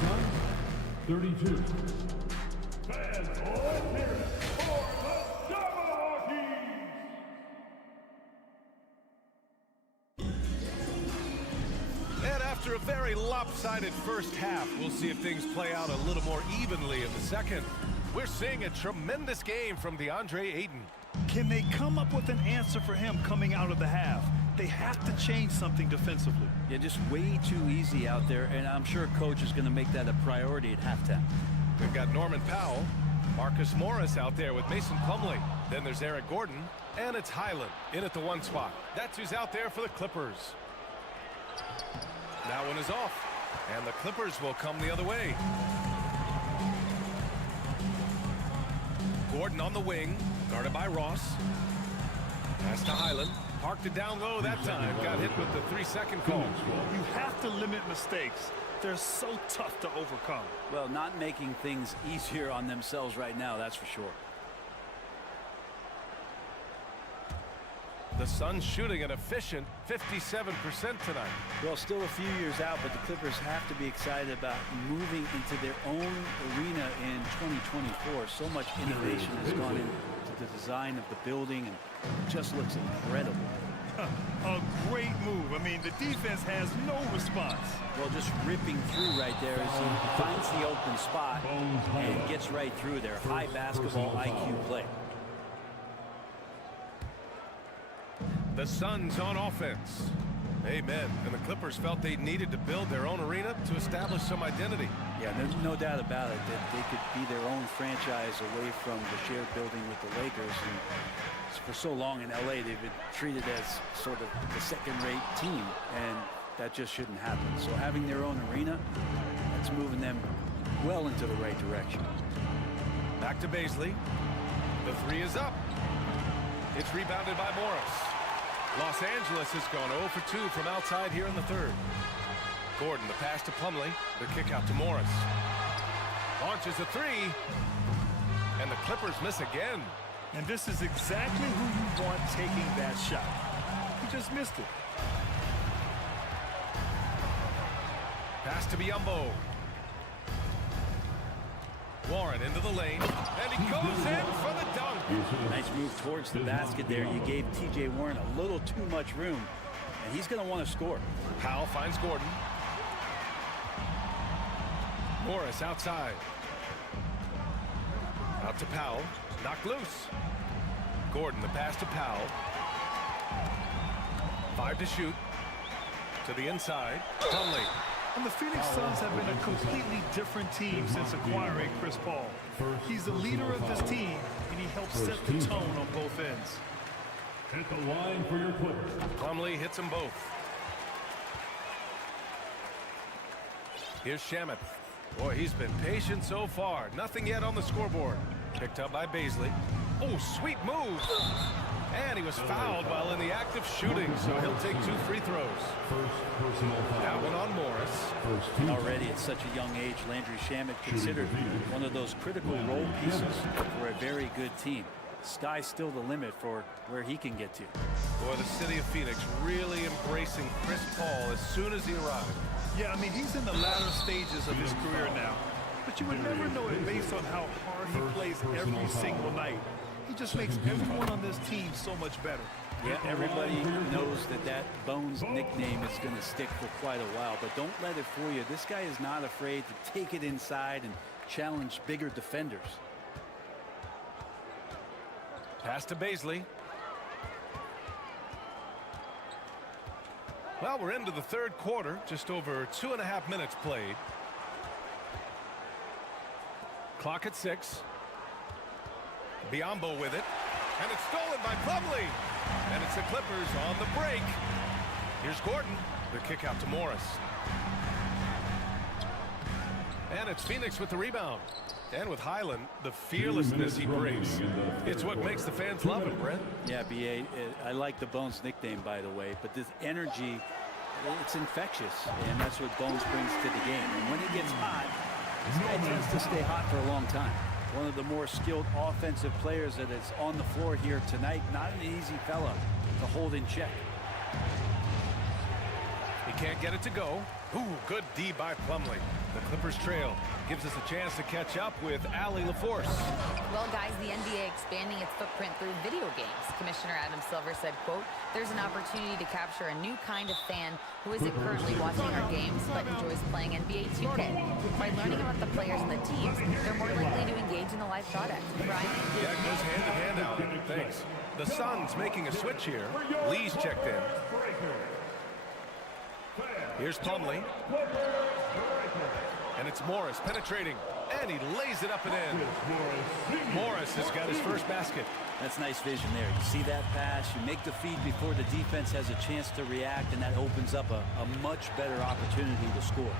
Suns 32. Fans, let's hear it for the And after a very lopsided first half, we'll see if things play out a little more evenly in the second. We're seeing a tremendous game from DeAndre Ayton. Can they come up with an answer for him coming out of the half? They have to change something defensively. Yeah, just way too easy out there, and I'm sure coach is going to make that a priority at halftime. We've got Norman Powell, Marcus Morris out there with Mason Plumlee. Then there's Eric Gordon, and it's Highland in at the 1 spot. That's who's out there for the Clippers. That one is off, and the Clippers will come the other way. Gordon on the wing, guarded by Ross. Pass to Highland. Parked it down low that time. Got hit with the 3-second call. You have to limit mistakes. They're so tough to overcome. Well, not making things easier on themselves right now, that's for sure. The Suns shooting an efficient 57% tonight. Well, still a few years out, but the Clippers have to be excited about moving into their own arena in 2024. So much innovation has gone into the design of the building, and it just looks incredible. A great move. I mean, the defense has no response. Well, just ripping through right there as he finds the open spot and gets right through there. High basketball IQ play. The Suns on offense. Amen. And the Clippers felt they needed to build their own arena to establish some identity. Yeah, there's no doubt about it that they could be their own franchise away from the shared building with the Lakers. And for so long in LA, they've been treated as sort of the second-rate team, and that just shouldn't happen. So having their own arena, that's moving them well into the right direction. Back to Baisley. The 3 is up. It's rebounded by Morris. Los Angeles has gone 0 for 2 from outside here in the third. Gordon, the pass to Plumlee. The kick out to Morris. Launches a three. And the Clippers miss again. And this is exactly who you want taking that shot. He just missed it. Pass to Biyombo. Warren into the lane, and he goes in for the dunk. Nice move towards the basket there. You gave T.J. Warren a little too much room, and he's going to want to score. Powell finds Gordon. Morris outside. Out to Powell. Knocked loose. Gordon, the pass to Powell. 5 to shoot. To the inside. Plumlee. And the Phoenix Suns have been a completely different team since acquiring Chris Paul. He's the leader of this team, and he helps set the tone on both ends. At the line for your Clippers. Plumlee hits them both. Here's Shamet. Boy, he's been patient so far. Nothing yet on the scoreboard. Picked up by Baisley. Oh, sweet move. And he was fouled while in the act of shooting, so he'll take 2 free throws. That one on Morris. Already at such a young age, Landry Shamet considered one of those critical role pieces for a very good team. Sky's still the limit for where he can get to. Boy, the city of Phoenix really embracing Chris Paul as soon as he arrived. Yeah, I mean, he's in the latter stages of his career now. But you would never know it based on how hard he plays every single night. He just makes everyone on this team so much better. Yeah, everybody knows that Bones nickname is going to stick for quite a while, but don't let it fool you. This guy is not afraid to take it inside and challenge bigger defenders. Pass to Baisley. Well, we're into the third quarter, just over 2.5 minutes played. Clock at 6. Biyombo with it, and it's stolen by Plumlee. And it's the Clippers on the break. Here's Gordon. The kick out to Morris. And it's Phoenix with the rebound. And with Highland, the fearlessness he brings. It's what makes the fans love him, Brent. Yeah, B.A., I like the Bones nickname, by the way, but this energy, it's infectious, and that's what Bones brings to the game. And when he gets hot, this guy tends to stay hot for a long time. One of the more skilled offensive players that is on the floor here tonight. Not an easy fella to hold in check. He can't get it to go. Ooh, good D by Plumlee. The Clippers trail. Gives us a chance to catch up with Allie LaForce. Well, guys, the NBA expanding its footprint through video games. Commissioner Adam Silver said, quote, there's an opportunity to capture a new kind of fan who isn't currently watching our games but enjoys playing NBA2K. By learning about the players and the teams, they're more likely to engage in the live product. Brian? Yeah, it goes hand in hand, Allie. Thanks. The Suns making a switch here. Lee's checked in. Here's Plumlee. And it's Morris penetrating. And he lays it up and in. Morris has got his first basket. That's nice vision there. You see that pass, you make the feed before the defense has a chance to react, and that opens up a much better opportunity to score.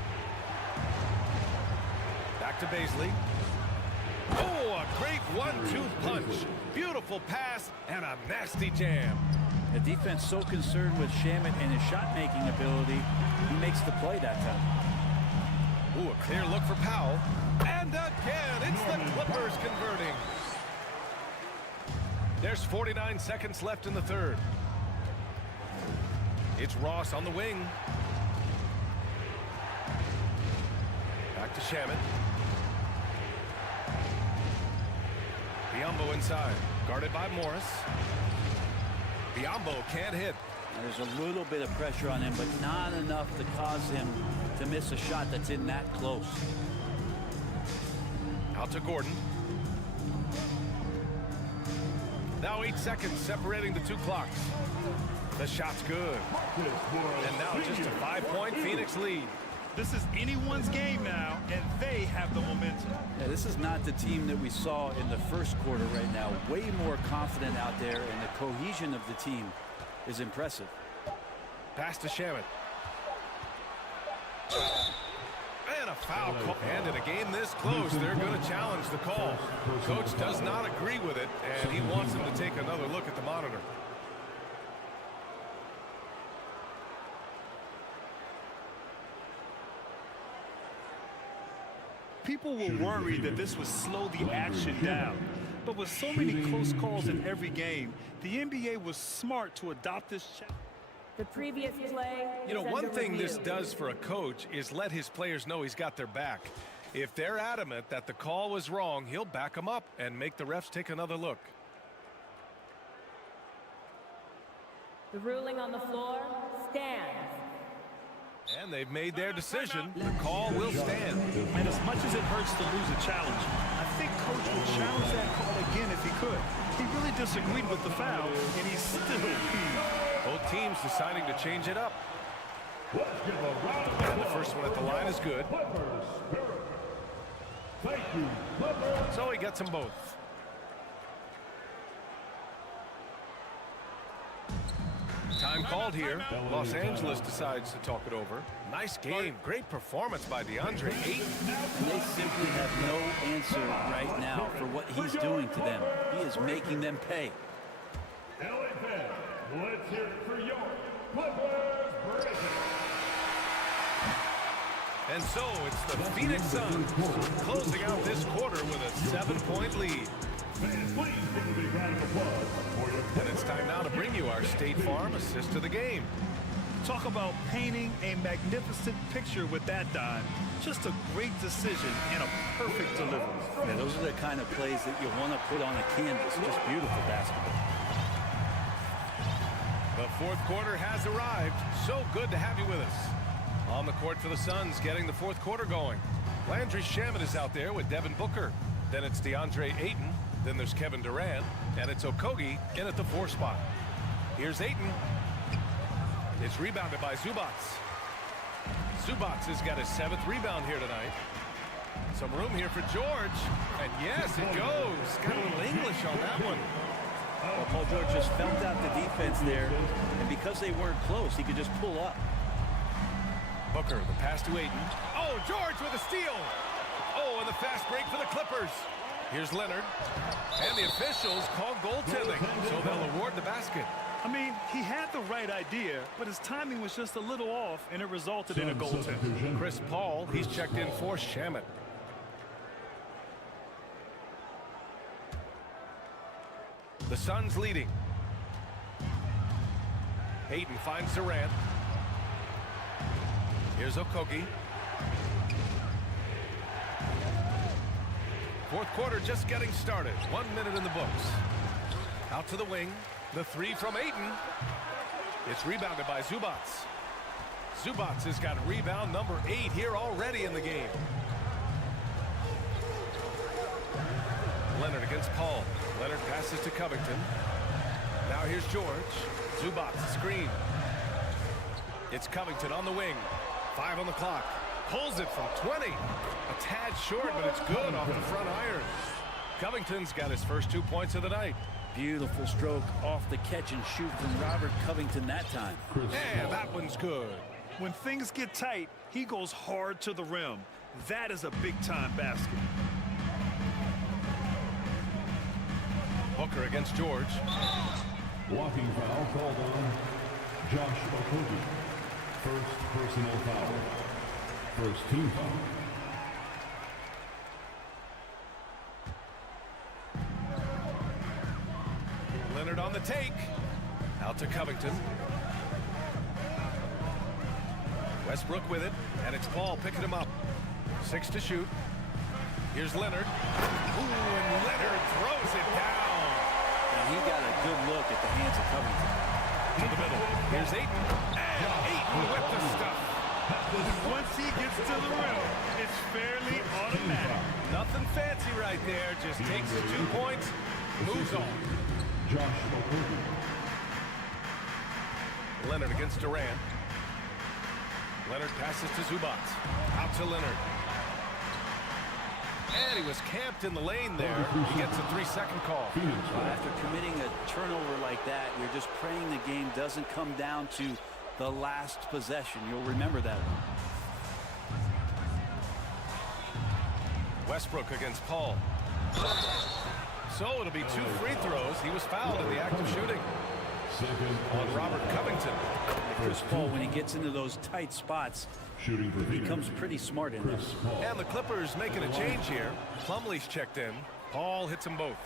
Back to Baisley. Oh, a great 1-2 punch. Beautiful pass and a nasty jam. The defense so concerned with Shamet and his shot-making ability, he makes the play that time. Ooh, a clear look for Powell. And again, it's the Clippers converting. There's 49 seconds left in the third. It's Ross on the wing. Back to Shamet. Biyombo inside. Guarded by Morris. Biyombo can't hit. There's a little bit of pressure on him, but not enough to cause him to miss a shot that's in that close. Out to Gordon. Now 8 seconds separating the two clocks. The shot's good. And now just a 5-point Phoenix lead. This is anyone's game now, and they have the momentum. Yeah, this is not the team that we saw in the first quarter right now. Way more confident out there, and the cohesion of the team is impressive. Pass to Shamet. And a foul call. And in a game this close, they're going to challenge the call. Coach does not agree with it, and he wants him to take another look at the monitor. People were worried that this would slow the action down. But with so many close calls in every game, the NBA was smart to adopt this challenge. The previous play. You know, is one under thing review. this does for a coach is let his players know he's got their back. If they're adamant that the call was wrong, he'll back them up and make the refs take another look. The ruling on the floor stands. And they've made their decision. The call will stand. And as much as it hurts to lose a challenge, I think Coach would challenge that call again if he could. He really disagreed with the foul, and he's still peeved. Both teams deciding to change it up. And the first one at the line is good. So he gets them both. Time called here. Los Angeles decides to talk it over. Nice game. Great performance by DeAndre Ayton. And they simply have no answer right now for what he's doing to them. He is making them pay. LA fans, let's hear it for your Qualifiers. And so it's the Phoenix Suns closing out this quarter with a 7-point lead. Fans, please give a big round of applause for your And it's time now to bring you our State Farm assist of the game. Talk about painting a magnificent picture with that dime. Just a great decision and a perfect delivery. Yeah, those are the kind of plays that you want to put on a canvas. Just beautiful basketball. The fourth quarter has arrived. So good to have you with us. On the court for the Suns, getting the fourth quarter going. Landry Shamet is out there with Devin Booker. Then it's DeAndre Ayton. Then there's Kevin Durant. And it's Okogie in at the 4 spot. Here's Ayton. It's rebounded by Zubats. Zubats has got his 7th rebound here tonight. Some room here for George. And yes, it goes. Got a little English on that one. Well, Paul George just felt out the defense there. And because they weren't close, he could just pull up. Booker, the pass to Ayton. Oh, George with a steal. Oh, and the fast break for the Clippers. Here's Leonard. And the officials call goaltending, so they'll award the basket. I mean, he had the right idea, but his timing was just a little off, and it resulted in a goaltend. Chris Paul, he's checked in for Shamet. The Suns leading. Ayton finds Durant. Here's Okogie. Fourth quarter just getting started. 1 minute in the books. Out to the wing. The 3 from Ayton. It's rebounded by Zubats. Zubats has got rebound number 8 here already in the game. Leonard against Paul. Leonard passes to Covington. Now here's George. Zubats screen. It's Covington on the wing. 5 on the clock. Pulls it from 20. A tad short, but it's good off the front iron. Covington's got his first 2 points of the night. Beautiful stroke off the catch and shoot from Robert Covington that time. And that one's good. When things get tight, he goes hard to the rim. That is a big-time basket. Booker against George. Walking foul called on Josh Okogie. First personal foul. First team foul. Leonard on the take. Out to Covington. Westbrook with it, and it's Paul picking him up. 6 to shoot. Here's Leonard. Ooh, and Leonard throws it down. And he got a good look at the hands of Covington. To the middle. Here's Ayton. And Ayton with the stuff. Once he gets to the rim, it's fairly automatic. Nothing fancy right there. Just takes the 2 points, moves on. Josh Okogie. Leonard against Durant. Leonard passes to Zubats. Out to Leonard. And he was camped in the lane there. He gets a 3-second call. Well, after committing a turnover like that, you're just praying the game doesn't come down to the last possession. You'll remember that one. Westbrook against Paul. So it'll be 2 free throws. He was fouled in the act of shooting. on Robert Covington. Chris Paul, when he gets into those tight spots, he becomes pretty smart in this. And the Clippers making a change here. Plumlee's checked in. Paul hits them both.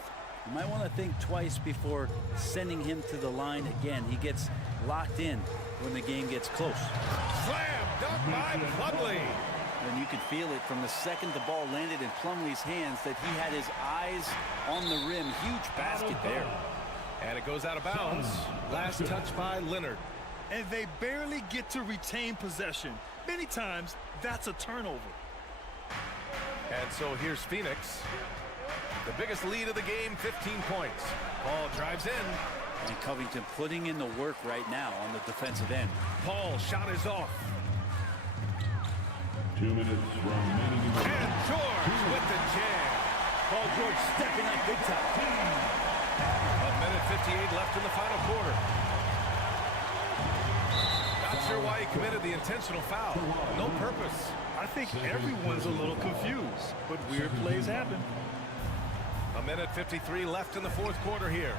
You might want to think twice before sending him to the line again. He gets locked in when the game gets close. Slam dunk by Plumlee. And you could feel it from the second the ball landed in Plumlee's hands that he had his eyes on the rim. Huge basket there. And it goes out of bounds. Last touch by Leonard. And they barely get to retain possession. Many times, that's a turnover. And so here's Phoenix. The biggest lead of the game, 15 points. Paul drives in. And Covington putting in the work right now on the defensive end. Paul shot is off. 2 minutes remaining. And George with the jam. Paul George stepping up big time. A minute 58 left in the final quarter. Not sure why he committed the intentional foul. No purpose. I think everyone's a little confused, but weird plays happen. A minute 53 left in the fourth quarter here.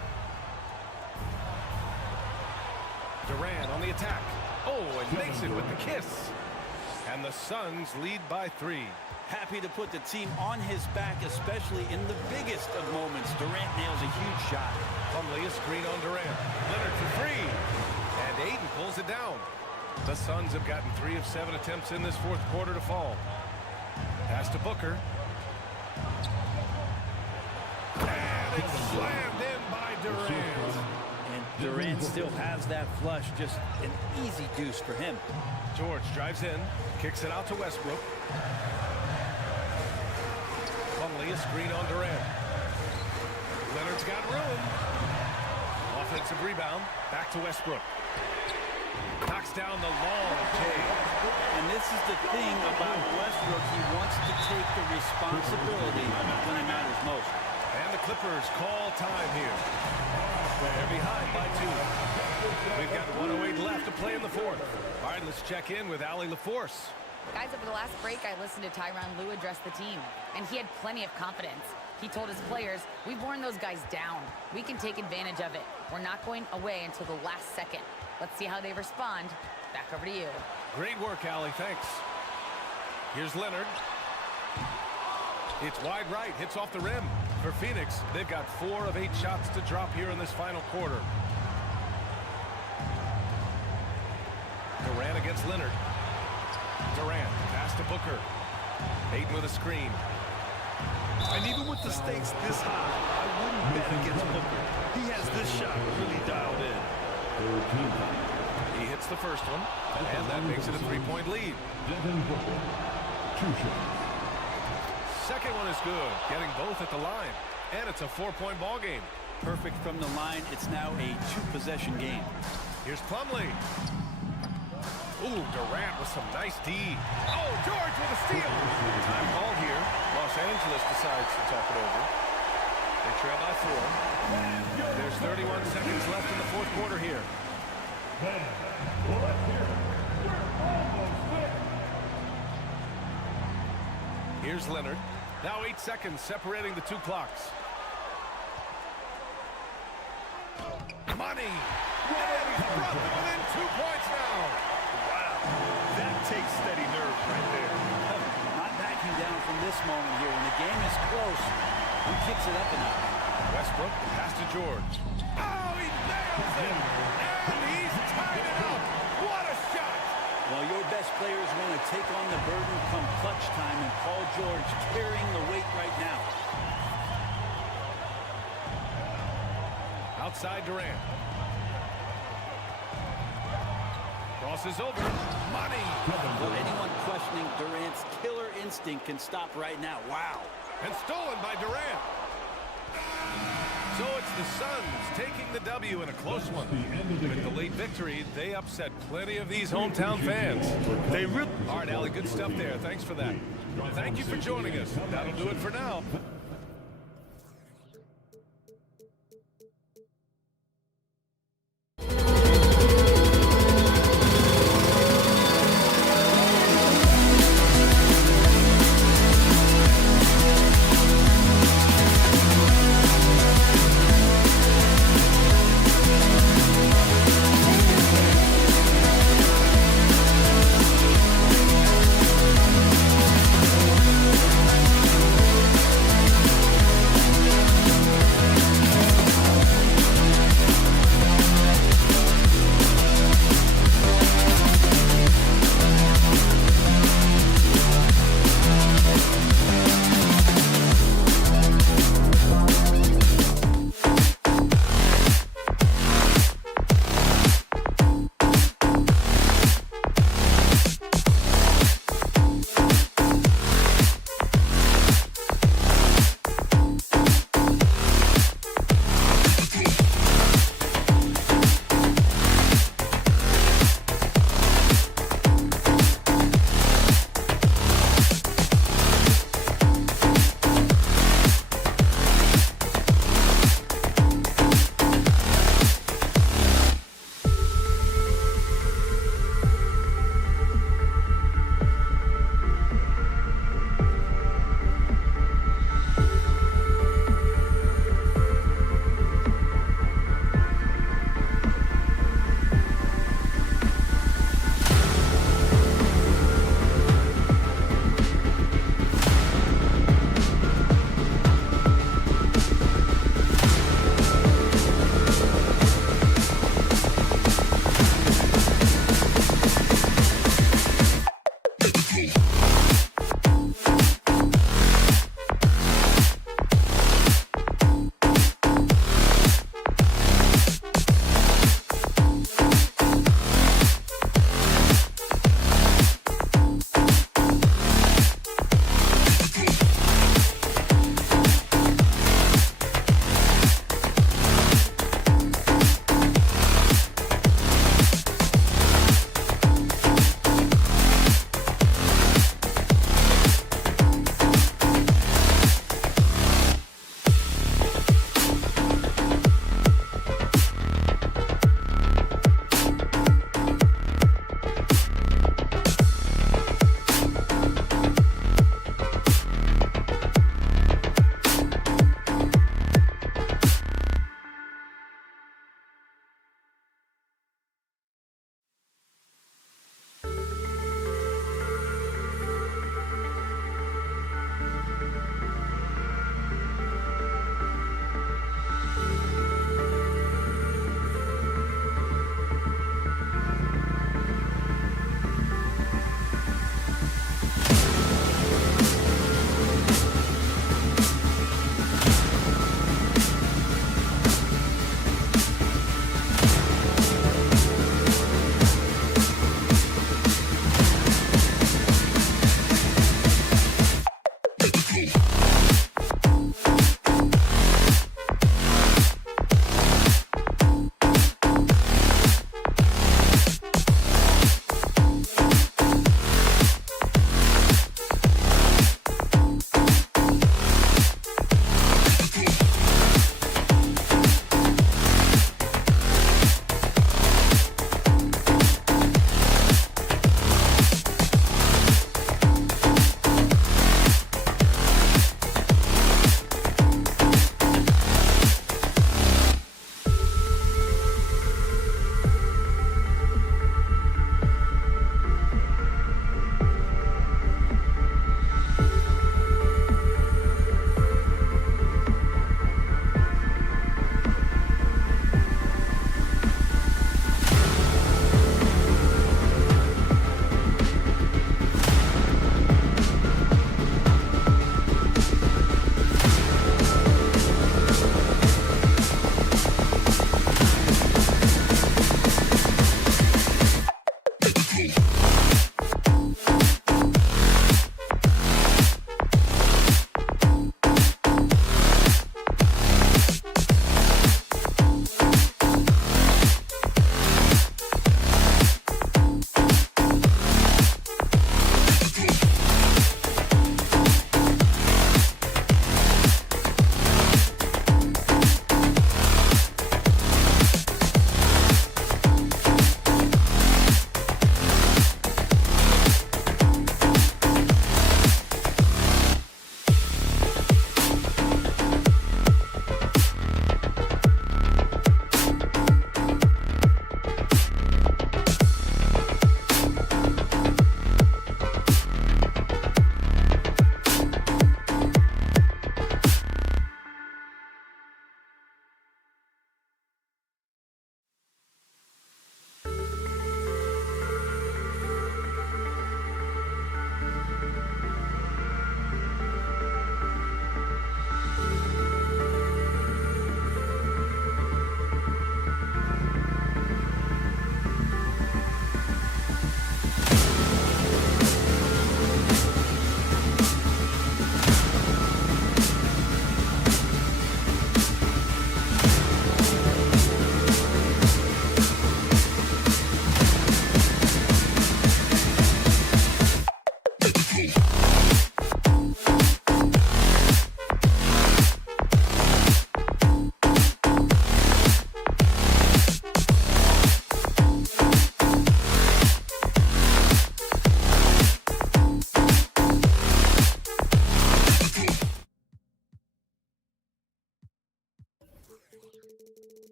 Durant on the attack. Oh, and makes it with the kiss. And the Suns lead by 3. Happy to put the team on his back, especially in the biggest of moments. Durant nails a huge shot. Plumlee a screen on Durant. Leonard for 3. And Ayton pulls it down. The Suns have gotten 3 of 7 attempts in this fourth quarter to fall. Pass to Booker. And it's slammed in by Durant. And Durant still has that flush. Just an easy deuce for him. George drives in. Kicks it out to Westbrook. Plumlee a screen on Durant. Leonard's got room. Offensive rebound. Back to Westbrook. Knocks down the long take. And this is the thing about Westbrook. He wants to take the responsibility when it matters most. And the Clippers call time here. They're behind by 2. We've got 1:08 left to play in the fourth. All right, let's check in with Allie LaForce. Guys, over the last break, I listened to Tyronn Lue address the team, and he had plenty of confidence. He told his players, we've worn those guys down. We can take advantage of it. We're not going away until the last second. Let's see how they respond. Back over to you. Great work, Allie. Thanks. Here's Leonard. It's wide right. Hits off the rim. For Phoenix, they've got 4 of 8 shots to drop here in this final quarter. Durant against Leonard. Durant, pass to Booker. Ayton with a screen. And even with the stakes this high, I wouldn't bet against Booker. He has this shot really dialed in. He hits the first one, and that makes it a 3-point lead. Second one is good, getting both at the line. And it's a 4-point ball game. Perfect from the line. It's now a 2-possession game. Here's Plumlee. Ooh, Durant with some nice D. Oh, George with a steal. Time call here. Los Angeles decides to talk it over. They trail by 4. There's 31 seconds left in the fourth quarter here. Here's Leonard. Now 8 seconds separating the 2 clocks. Money. And he's brought them within 2 points now. Wow. That takes steady nerves right there. Not backing down from this moment here. When the game is close, he kicks it up a notch. Westbrook, pass to George. Oh, he nails it! And he's tied it up! What a shot! Well, your best players want to take on the burden come clutch time, and Paul George carrying the weight right now. Outside Durant. Crosses over. Money! Well, anyone questioning Durant's killer instinct can stop right now. Wow. And stolen by Durant. So it's the Suns taking the W in a close one. With the late victory, they upset plenty of these hometown fans. All right, Allie, good stuff there. Thanks for that. Thank you for joining us. That'll do it for now.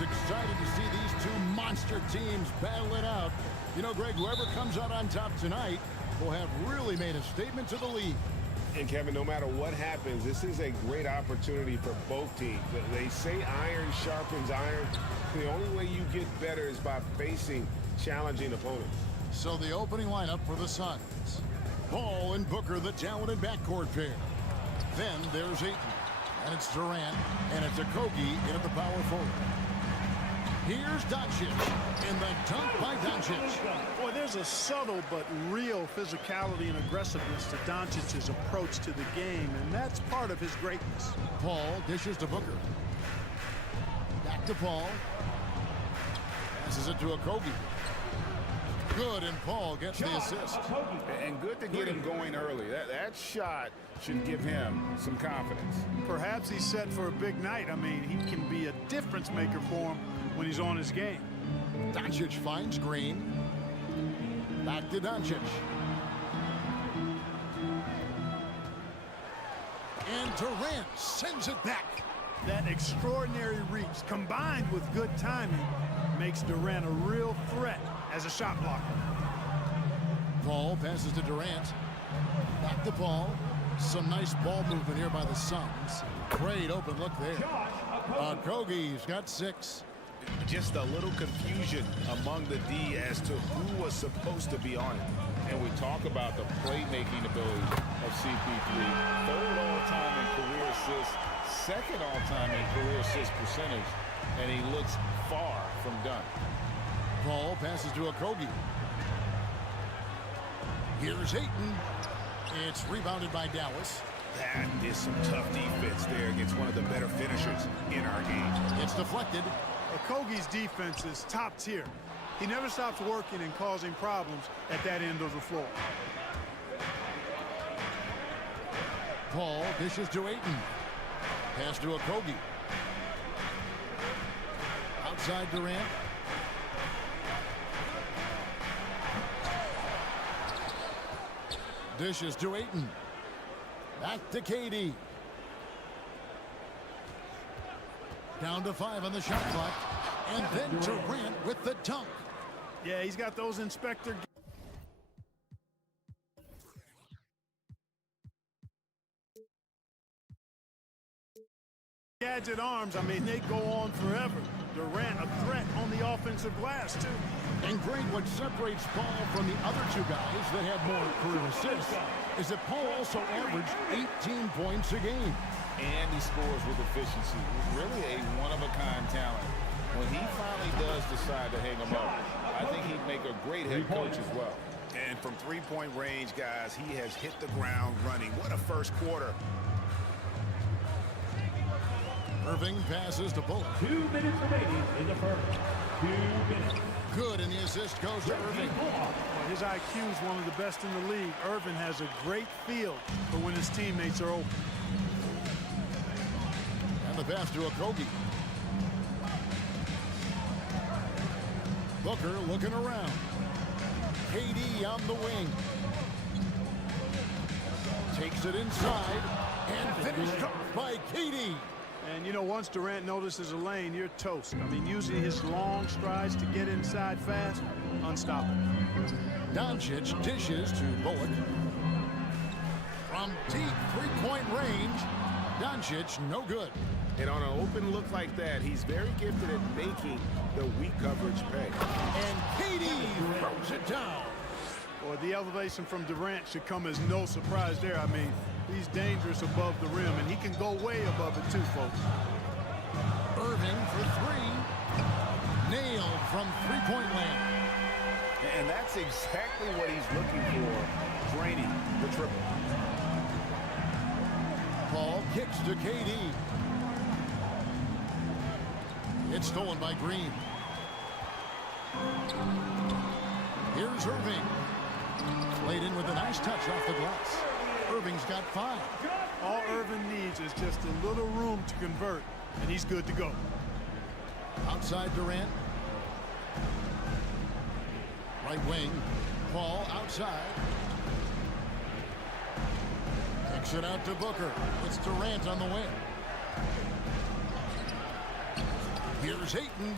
It's exciting to see these two monster teams battle it out. You know, Greg, whoever comes out on top tonight will have really made a statement to the league. And, Kevin, no matter what happens, this is a great opportunity for both teams. They say iron sharpens iron. The only way you get better is by facing challenging opponents. So the opening lineup for the Suns. Ball and Booker, the talented backcourt pair. Then there's Ayton. And it's Durant. And it's Okogie in at the power forward. Here's Doncic, and the dunk by Doncic. Boy, there's a subtle but real physicality and aggressiveness to Doncic's approach to the game, and that's part of his greatness. Paul dishes to Booker. Back to Paul. Passes it to Okogie. Good, and Paul gets the assist. And good to get him going early. That shot should give him some confidence. Perhaps he's set for a big night. I mean, he can be a difference maker for him when he's on his game. Doncic finds Green. Back to Doncic. And Durant sends it back. That extraordinary reach combined with good timing makes Durant a real threat as a shot blocker. Paul passes to Durant. Back to Paul. Some nice ball movement here by the Suns. Great open look there. Okogie's got 6. Just a little confusion among the D as to who was supposed to be on it. And we talk about the playmaking ability of CP3. 3rd all-time in career assists, 2nd all-time in career assist percentage, and he looks far from done. Paul passes to Okogie. Here's Ayton. It's rebounded by Dallas. That is some tough defense there against one of the better finishers in our game. It's deflected. Okogie's defense is top tier. He never stops working and causing problems at that end of the floor. Paul dishes to Ayton. Pass to Okogie. Outside Durant. Dishes to Ayton. Back to KD. Down to 5 on the shot clock. And then Durant with the dunk. Yeah, he's got those inspector gadget arms. I mean, they go on forever. Durant, a threat on the offensive glass, too. And Greg, what separates Paul from the other two guys that have more career assists is that Paul also averaged 18 points a game. And he scores with efficiency. Really a one-of-a-kind talent. When he finally does decide to hang him up, I think he'd make a great head coach as well. And from three-point range, guys, he has hit the ground running. What a first quarter. Irving passes to Bullock. 2 minutes remaining in the first. 2 minutes. Good, and the assist goes to Irving. His IQ is one of the best in the league. Irving has a great feel for when his teammates are open. And the pass to Okogie. Booker looking around. KD on the wing. Takes it inside and finished off by KD. And, you know, once Durant notices a lane, you're toast. I mean, using his long strides to get inside fast, unstoppable. Doncic dishes to Bullock. From deep three-point range, Doncic no good. And on an open look like that, he's very gifted at making the weak coverage pay. And KD throws it down. Boy, the elevation from Durant should come as no surprise there. I mean, he's dangerous above the rim, and he can go way above it too, folks. Irving for 3. Nailed from three-point land. And that's exactly what he's looking for, draining the triple. Paul kicks to KD. It's stolen by Green. Here's Irving. Played in with a nice touch off the glass. Irving's got 5. All Irving needs is just a little room to convert, and he's good to go. Outside Durant. Right wing. Paul outside. Kicks it out to Booker. It's Durant on the wing. Here's Ayton.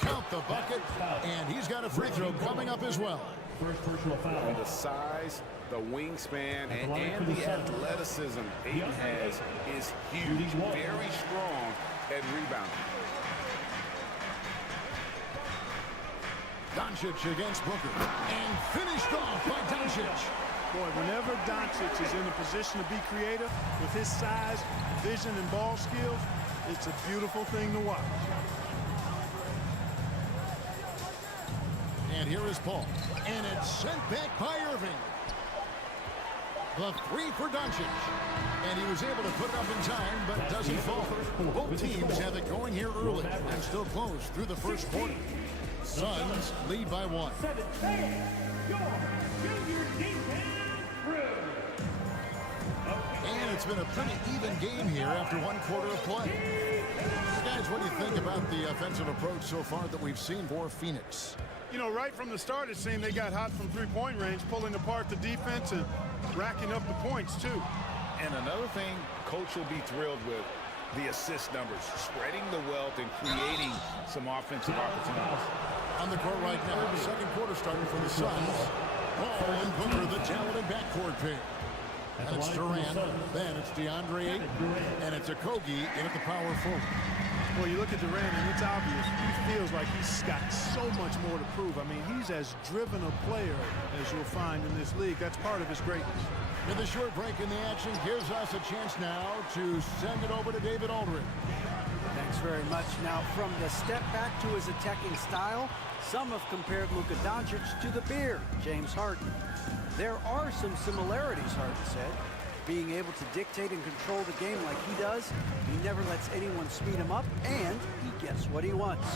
Count the bucket, and he's got a free throw coming up as well. First personal foul. And the size, the wingspan, and the athleticism Ayton has is huge. Very strong at rebounding. Doncic against Booker. And finished off by Doncic. Boy, whenever Doncic is in a position to be creative with his size, vision, and ball skills, it's a beautiful thing to watch. And here is Paul. And it's sent back by Irving. The three for Doncic. And he was able to put it up in time, but it doesn't fall. Both teams have it going here early and still close through the first quarter. Suns lead by 1. And it's been a pretty even game here after 1 quarter of play. So guys, what do you think about the offensive approach so far that we've seen for Phoenix? You know, right from the start, it seemed they got hot from three-point range, pulling apart the defense and racking up the points, too. And another thing Coach will be thrilled with, the assist numbers, spreading the wealth and creating some offensive opportunities. On the court right now, the second quarter starting for the Suns. Paul and Booker, the talented backcourt pair. And it's Durant, then it's DeAndre Ayton, and it's Okogie in at the power forward. Well, you look at Durant, and it's obvious. He feels like he's got so much more to prove. I mean, he's as driven a player as you'll find in this league. That's part of his greatness. With a short break in the action gives us a chance now to send it over to David Aldridge. Thanks very much. Now, from the step back to his attacking style, some have compared Luka Doncic to the Beard, James Harden. There are some similarities, Harden said. Being able to dictate and control the game like he does, he never lets anyone speed him up, and he gets what he wants.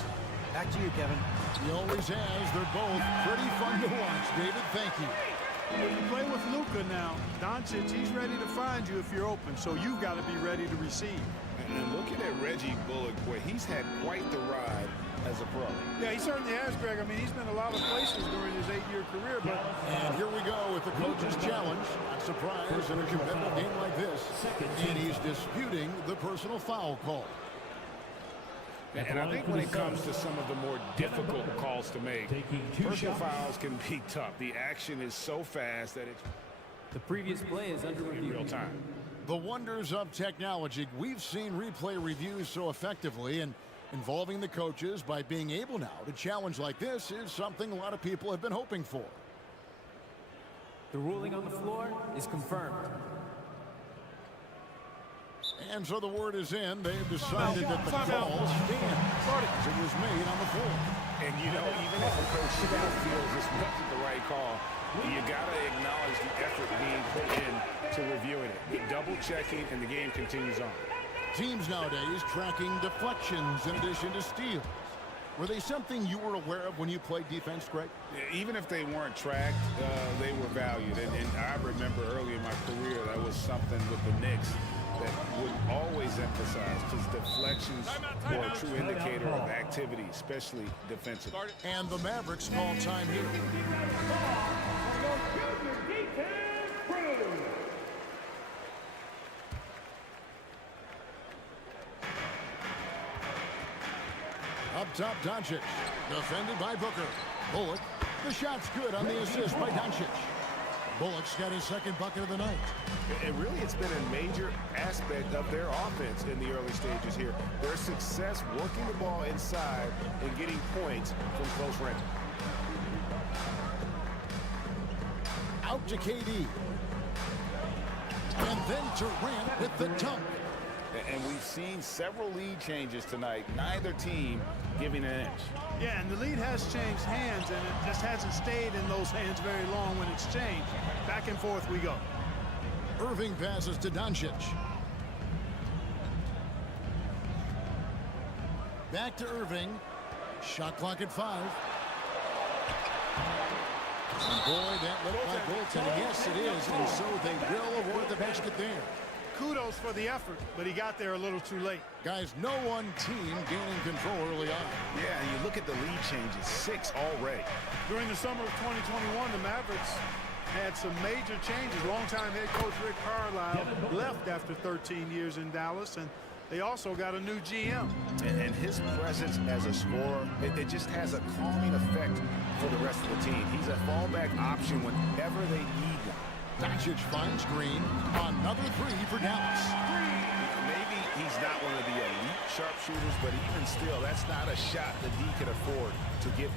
Back to you, Kevin. He always has. They're both pretty fun to watch. David, thank you. When you play with Luka now, Doncic, he's ready to find you if you're open, so you've got to be ready to receive. And looking at Reggie Bullock, boy, he's had quite the ride as a pro. Yeah, he certainly has, Greg. I mean, he's been a lot of places during his 8-year career. But and here we go with the coach's challenge. Not surprised in a competitive game like this. And he's disputing the personal foul call. And I think when it comes to some of the more difficult calls to make, personal fouls can be tough. The action is so fast that it's... The previous play is under review. Real time. The wonders of technology. We've seen replay reviews so effectively, and involving the coaches by being able now to challenge like this is something a lot of people have been hoping for. The ruling on the floor is confirmed. And so the word is in. They've decided that the call stands as it was made on the floor. And, you know, even if a coach still feels this wasn't the right call, you got to acknowledge the effort being put in to reviewing it. Double-checking, and the game continues on. Teams nowadays tracking deflections in addition to steals. Were they something you were aware of when you played defense, Greg? Even if they weren't tracked, they were valued. And I remember early in my career, that was something with the Knicks that would always emphasize, because deflections were a true indicator of activity, especially defensively. And the Mavericks call time here. Up top, Doncic. Defended by Booker. Bullock. The shot's good on the assist by Doncic. Bullock's got his second bucket of the night. And really, it's been a major aspect of their offense in the early stages here. Their success working the ball inside and getting points from close range. Out to KD. And then Durant with the dunk. And we've seen several lead changes tonight. Neither team giving an inch. Yeah, and the lead has changed hands, and it just hasn't stayed in those hands very long when it's changed. Back and forth we go. Irving passes to Doncic. Back to Irving. Shot clock at 5. And boy, that looked like goaltending. Yes, it is. And so they will award the basket there. Kudos for the effort, but he got there a little too late. Guys, no one team gaining control early on. Yeah, and you look at the lead changes, 6 already. During the summer of 2021, the Mavericks had some major changes. Longtime head coach Rick Carlisle left after 13 years in Dallas, and They also got a new GM. And his presence as a scorer, it just has a calming effect for the rest of the team. He's a fallback option whenever they need one. Doncic finds Green. Another three for Dallas. Maybe he's not one of the elite sharpshooters, but even still, that's not a shot that he can afford to give.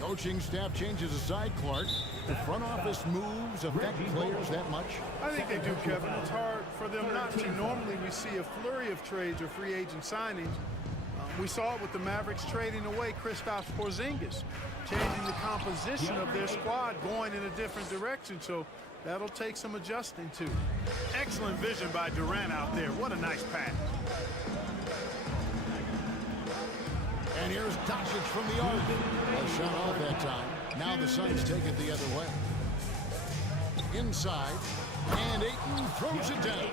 Coaching staff changes aside, Clark. The front office moves affect players that much? I think they do, Kevin. It's hard for them not to. Normally, we see a flurry of trades or free agent signings. We saw it with the Mavericks trading away Kristaps Porzingis, changing the composition of their squad, going in a different direction. So that'll take some adjusting to. Excellent vision by Durant out there. What a nice pass. And here's Doncic from the arc. A shot off that time. Now the Suns take it the other way. Inside, and Ayton throws it down.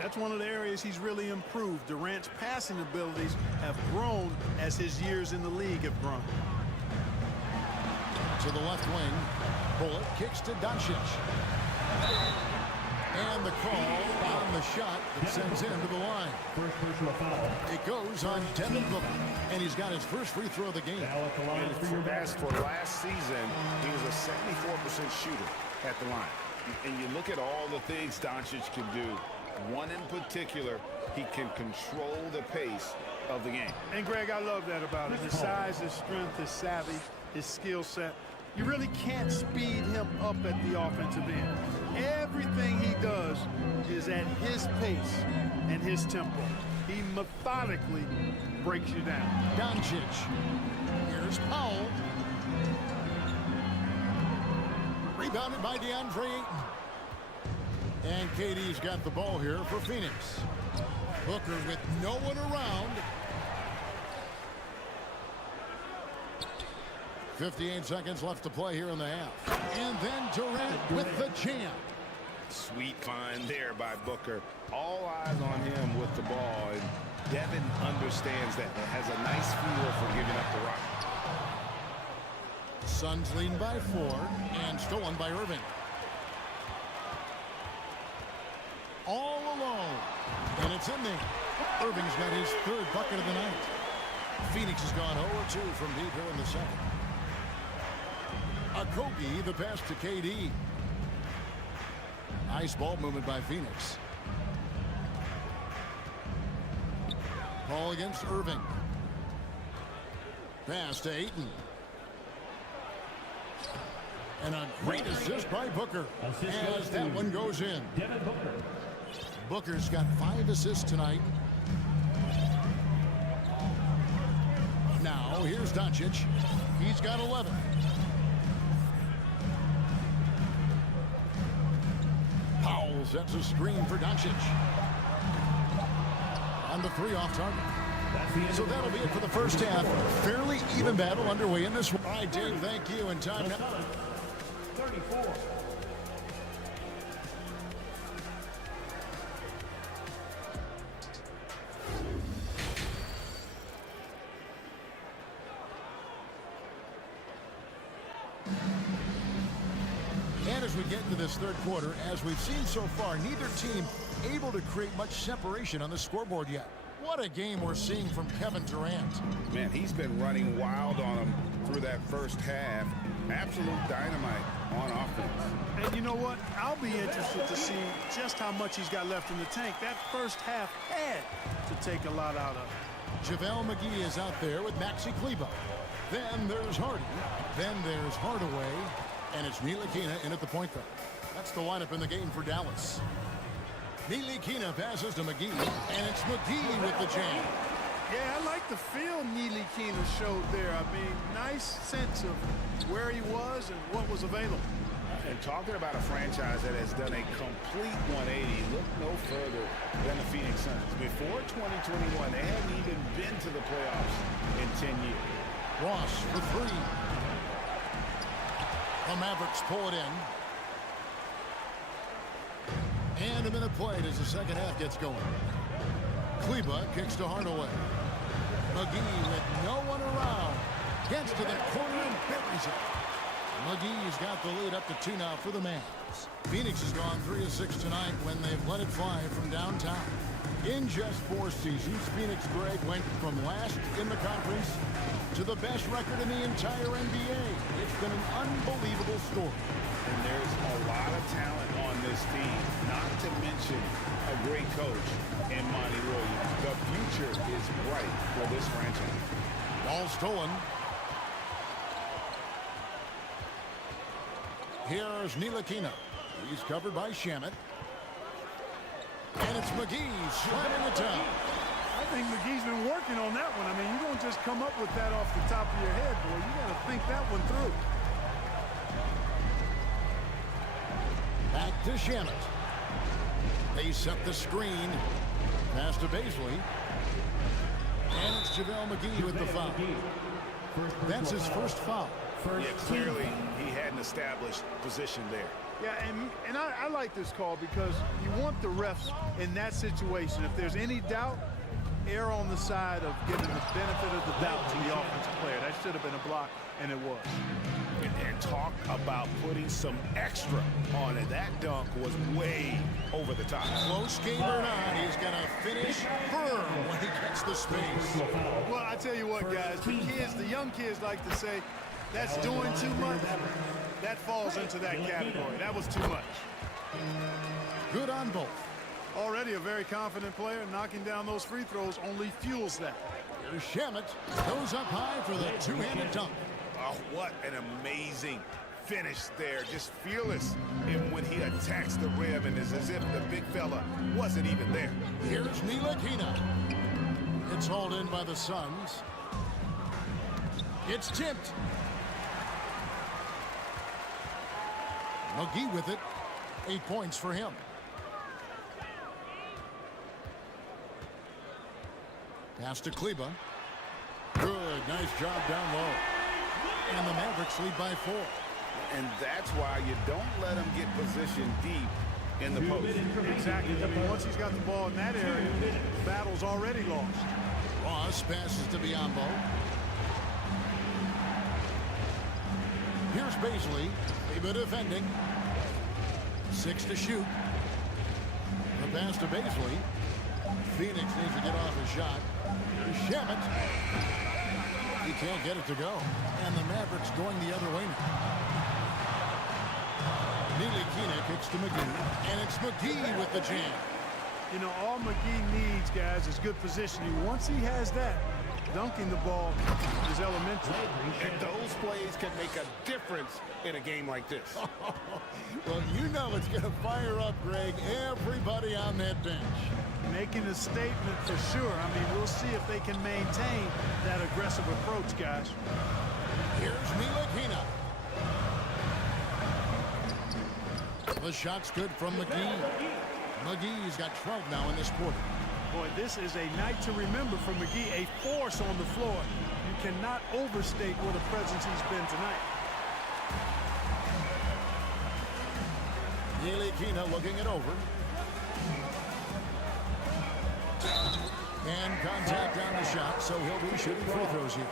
That's one of the areas he's really improved. Durant's passing abilities have grown as his years in the league have grown. To the left wing, Bullock kicks to Doncic. And the call on the shot that sends him to the line. First personal foul. It goes on Devin Booker, and he's got his first free throw of the game. Now at the line for your As for last season, he was a 74% shooter at the line. And you look at all the things Doncic can do. One in particular, he can control the pace of the game. And Greg, I love that about him. His size, his strength, his savvy, his skill set. You really can't speed him up at the offensive end. Everything he does is at his pace and his tempo. He methodically breaks you down. Doncic. Here's Powell. Rebounded by DeAndre Ayton. And KD's got the ball here for Phoenix. Booker with no one around. 58 seconds left to play here in the half. And then Durant with the jam. Sweet find there by Booker. All eyes on him with the ball. And Devin understands that. Has a nice feel for giving up the rock. Suns leading by 4 and stolen by Irving. All alone. And it's in there. Irving's got his third bucket of the night. Phoenix has gone 0-2 from deep here in the second. Kogi, the pass to KD. Nice ball movement by Phoenix. Ball against Irving. Pass to Ayton. And a great assist by Booker as that one goes in. Booker's got 5 assists tonight. Now here's Doncic. He's got 11. Powell sets a screen for Doncic. On the 3 off target. So that'll be it for the first half. Fairly even battle underway in this one. All right, Dave, thank you. And time now. 34. And as we get into this third quarter, as we've seen so far, neither team able to create much separation on the scoreboard yet. What a game we're seeing from Kevin Durant. Man, he's been running wild on him through that first half. Absolute dynamite on offense. And you know what? I'll be interested to see just how much he's got left in the tank. That first half had to take a lot out of it. JaVale McGee is out there with Maxi Kleber. Then there's Harden. Then there's Hardaway. And it's Ntilikina in at the point guard. That's the lineup in the game for Dallas. Ntilikina passes to McGee, and it's McGee with the jam. Yeah, I like the feel Ntilikina showed there. I mean, nice sense of where he was and what was available. And talking about a franchise that has done a complete 180, look no further than the Phoenix Suns. Before 2021, they hadn't even been to the playoffs in 10 years. Ross for 3. The Mavericks pull it in. And a minute played as the second half gets going. Kleber kicks to Hardaway. McGee with no one around. Gets to the corner and buries it. McGee's got the lead up to 2 now for the Mavs. Phoenix has gone 3 of 6 tonight when they've let it fly from downtown. In just 4 seasons, Phoenix Greg went from last in the conference to the best record in the entire NBA. It's been an unbelievable story. And there's a lot of talent on this team, not to mention a great coach in Monty Williams. The future is bright for this franchise. Ball stolen. Here's Ntilikina. He's covered by Shamet. And it's McGee slamming it down. I think McGee's been working on that one. I mean, you don't just come up with that off the top of your head, boy. You got to think that one through. Back to Shamet. They set the screen. Pass to Baisley. And it's JaVale McGee with the foul. That's his first foul. Yeah, clearly he hadn't established position there. Yeah, and I like this call because you want the refs in that situation. If there's any doubt, err on the side of giving the benefit of the doubt to the offensive player. That should have been a block, and it was. And talk about putting some extra on it. That dunk was way over the top. Close game or not, he's going to finish firm when he gets the space. Well, I tell you what, guys, the young kids like to say, that's doing too much. That falls into that category. That was too much. Good on both. Already a very confident player. Knocking down those free throws only fuels that. Here's Shamet. Goes up high for the two-handed dunk. Oh, what an amazing finish there. Just fearless. And when he attacks the rim, and it's as if the big fella wasn't even there. Here's Ntilikina. It's hauled in by the Suns. It's tipped. McGee with it. 8 points for him. Pass to Kleba. Good. Nice job down low. And the Mavericks lead by 4. And that's why you don't let him get positioned deep in the post. Exactly. Once he's got the ball in that area, the battle's already lost. Ross passes to Biyombo. Here's Baisley. Kleba defending. 6 to shoot. The pass to Baisley. Phoenix needs to get off a shot. Here's Shamet. He can't get it to go. And the Mavericks going the other way now. Ntilikina kicks to McGee. And it's McGee with the jam. You know, all McGee needs, guys, is good positioning. Once he has that, dunking the ball is elementary. And those plays can make a difference in a game like this. Well, you know it's going to fire up, Greg, everybody on that bench. Making a statement for sure. I mean, we'll see if they can maintain that aggressive approach, guys. Here's Ntilikina. The shot's good from McGee. McGee's got 12 now in this quarter. Boy, this is a night to remember for McGee, a force on the floor. You cannot overstate what a presence he's been tonight. Ntilikina looking it over. And contact on the shot, so he'll be shooting free throws here.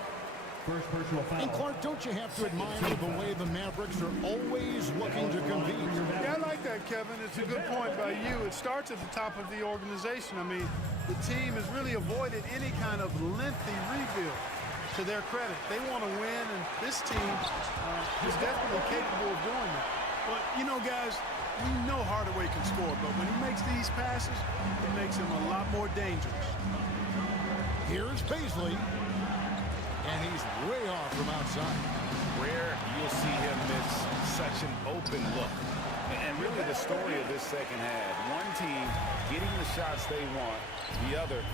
First personal foul. And Clark, don't you have to admire the way the Mavericks are always looking to compete? Yeah, I like that, Kevin. It's a good point by you. It starts at the top of the organization. I mean, the team has really avoided any kind of lengthy rebuild. To their credit, they want to win, and this team is definitely capable of doing that. But, you know, guys, we know Hardaway can score, but when he makes these passes, it makes him a lot more dangerous. Here's Baisley. And he's way off from outside. Rare you'll see him miss such an open look. And really the story of this second half, one team getting the shots they want, the other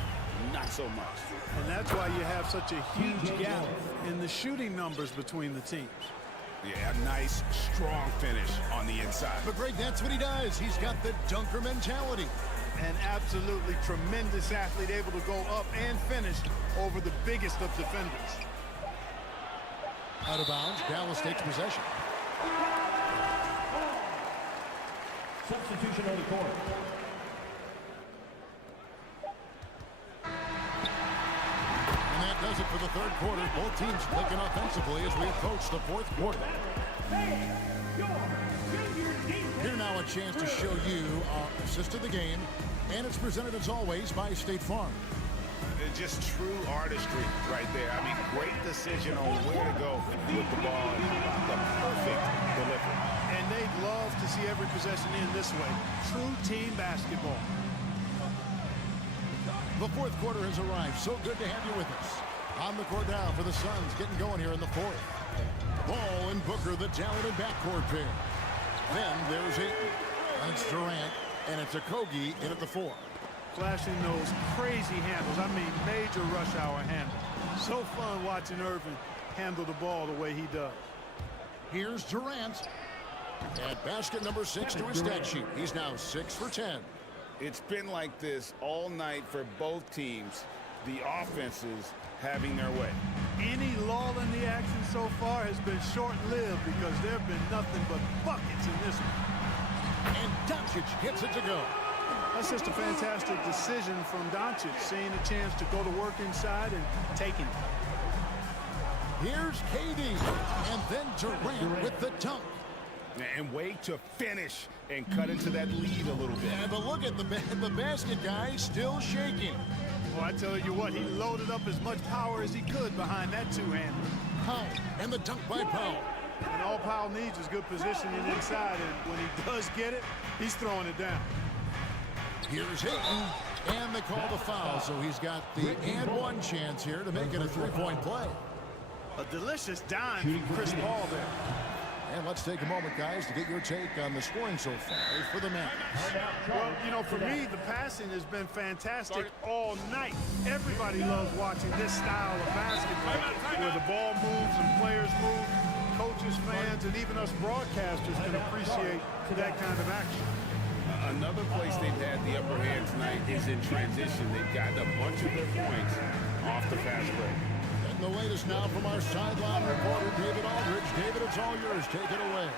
not so much. And that's why you have such a huge gap in the shooting numbers between the teams. Yeah, a nice, strong finish on the inside. But Greg, that's what he does. He's got the dunker mentality. An absolutely tremendous athlete, able to go up and finish over the biggest of defenders. Out of bounds, Dallas takes possession. Substitution on the court. And that does it for the third quarter. Both teams clicking offensively as we approach the fourth quarter. Here now a chance to show you our assist of the game, and it's presented as always by State Farm. It's just true artistry right there. I mean, great decision on where to go with the ball. The perfect delivery. And they'd love to see every possession in this way. True team basketball. The fourth quarter has arrived. So good to have you with us. On the court now for the Suns, getting going here in the fourth. Ball and Booker, the talented backcourt pair. Then there's Ayton. And it's Durant, and it's Okogie in at the 4. Flashing those crazy handles. I mean, major rush hour handle. So fun watching Irving handle the ball the way he does. Here's Durant. At basket number 6 to his stat sheet. He's now 6 for 10. It's been like this all night for both teams. The offenses having their way. Any lull in the action so far has been short-lived because there have been nothing but buckets in this one. And Doncic gets it to go. That's just a fantastic decision from Doncic, seeing a chance to go to work inside and taking it. Here's KD, and then Durant with the dunk. And way to finish and cut into that lead a little bit. Yeah, but look at the basket guy still shaking. Well, I tell you what, he loaded up as much power as he could behind that two-hander. Powell, and the dunk by Powell. And all Powell needs is good positioning inside, and when he does get it, he's throwing it down. Here's Ayton, and they call the foul, so he's got the and one chance here to make it a three-point play. A delicious dime from Chris Paul there. And let's take a moment, guys, to get your take on the scoring so far for the Mavericks. Well, you know, for me, the passing has been fantastic all night. Everybody loves watching this style of basketball, where the ball moves and players move. Coaches, fans, and even us broadcasters can appreciate that kind of action. Another place they've had the upper hand tonight is in transition. They've gotten a bunch of their points off the fast break. And the latest now from our sideline reporter, David Aldridge. David, it's all yours. Take it away.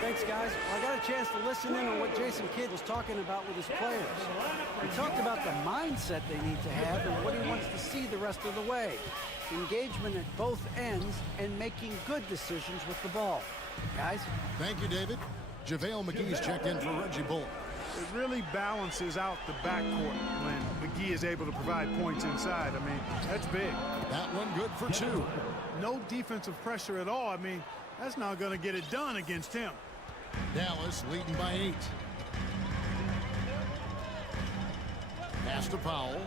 Thanks, guys. Well, I got a chance to listen in on what Jason Kidd was talking about with his players. He talked about the mindset they need to have and what he wants to see the rest of the way. Engagement at both ends and making good decisions with the ball. Guys? Thank you, David. JaVale McGee's checked in for Reggie Bullock. It really balances out the backcourt when McGee is able to provide points inside. I mean, that's big. That one good for 2. No defensive pressure at all. I mean, that's not going to get it done against him. Dallas leading by 8. Pass to Powell.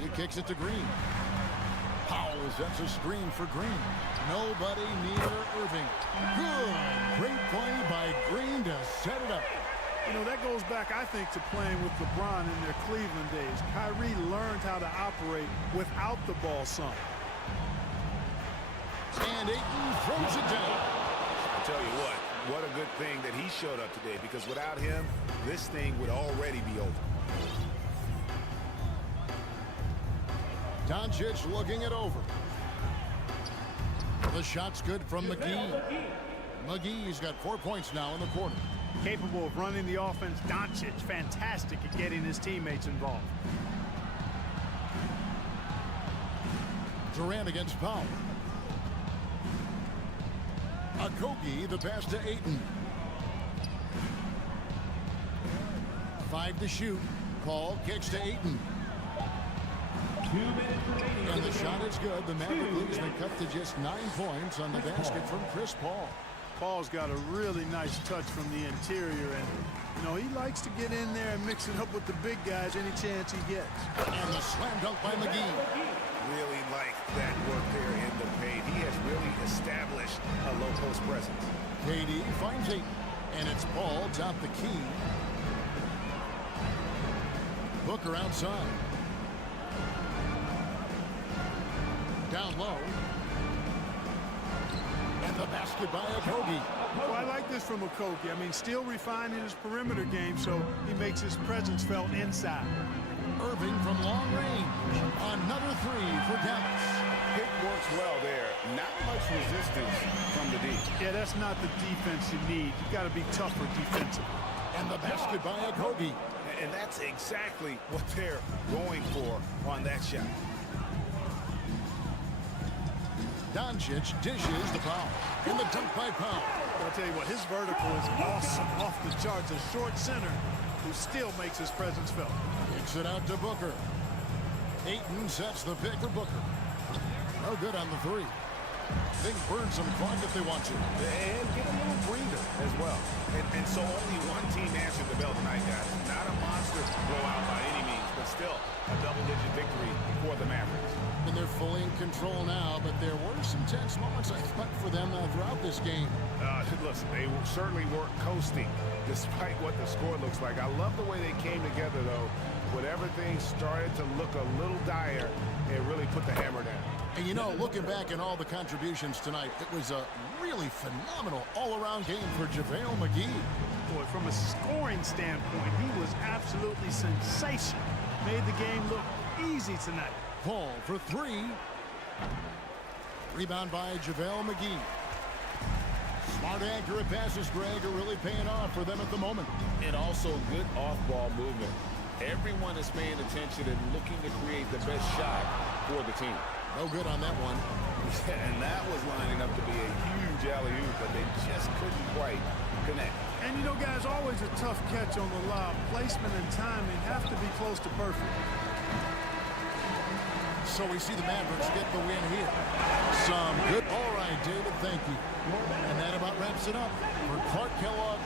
He kicks it to Green. Powell sets a screen for Green. Nobody near Irving. Good. Great play by Green to set it up. You know, that goes back, I think, to playing with LeBron in their Cleveland days. Kyrie learned how to operate without the ball some. And Ayton throws it down. I tell you what a good thing that he showed up today, because without him, this thing would already be over. Doncic looking it over. The shot's good from McGee. McGee's got 4 points now in the quarter. Capable of running the offense. Doncic, fantastic at getting his teammates involved. Durant against Powell. Okogie, the pass to Ayton. 5 to shoot. Paul kicks to Ayton. And the shot is good. The Maverick lead's been cut to just 9 points on the basket from Chris Paul. Paul's got a really nice touch from the interior, and, you know, he likes to get in there and mix it up with the big guys any chance he gets. And the slam dunk by McGee. Really like that work there in the paint. He has really established a low post presence. KD finds Ayton, and it's Paul top the key. Booker outside. Down low. And the basket by Okogie. Well, I like this from Okogie. I mean, still refining his perimeter game, so he makes his presence felt inside. Irving from long range. Another 3 for Dallas. It works well there. Not much resistance from the D. Yeah, that's not the defense you need. You got to be tougher defensively. And the basket by Okogie. And that's exactly what they're going for on that shot. Doncic dishes the foul. And the dunk by Powell. I'll tell you what, his vertical is awesome, off the charts. A short center who still makes his presence felt. Kicks it out to Booker. Ayton sets the pick for Booker. No good on the three. They can burn some clock if they want to. And get a little breather as well. And so only one team answered the bell tonight, guys. Not a monster blowout by any means, but still a double-digit victory for the Mavericks. And they're fully in control now, but there were some tense moments, I thought, for them throughout this game. Listen, they certainly weren't coasting despite what the score looks like. I love the way they came together, though. When everything started to look a little dire, it really put the hammer down. And you know, looking back at all the contributions tonight, it was a really phenomenal all-around game for JaVale McGee. Boy, from a scoring standpoint, he was absolutely sensational. Made the game look easy tonight. Paul for three. Rebound by JaVale McGee. Smart, accurate passes, Greg, are really paying off for them at the moment. And also good off-ball movement. Everyone is paying attention and looking to create the best shot for the team. No good on that one. And that was lining up to be a huge alley-oop, but they just couldn't quite connect. And you know, guys, always a tough catch on the lob. Placement and timing have to be close to perfect. So we see the Mavericks get the win here. Some good. All right, David, thank you. And that about wraps it up for Clark Kellogg.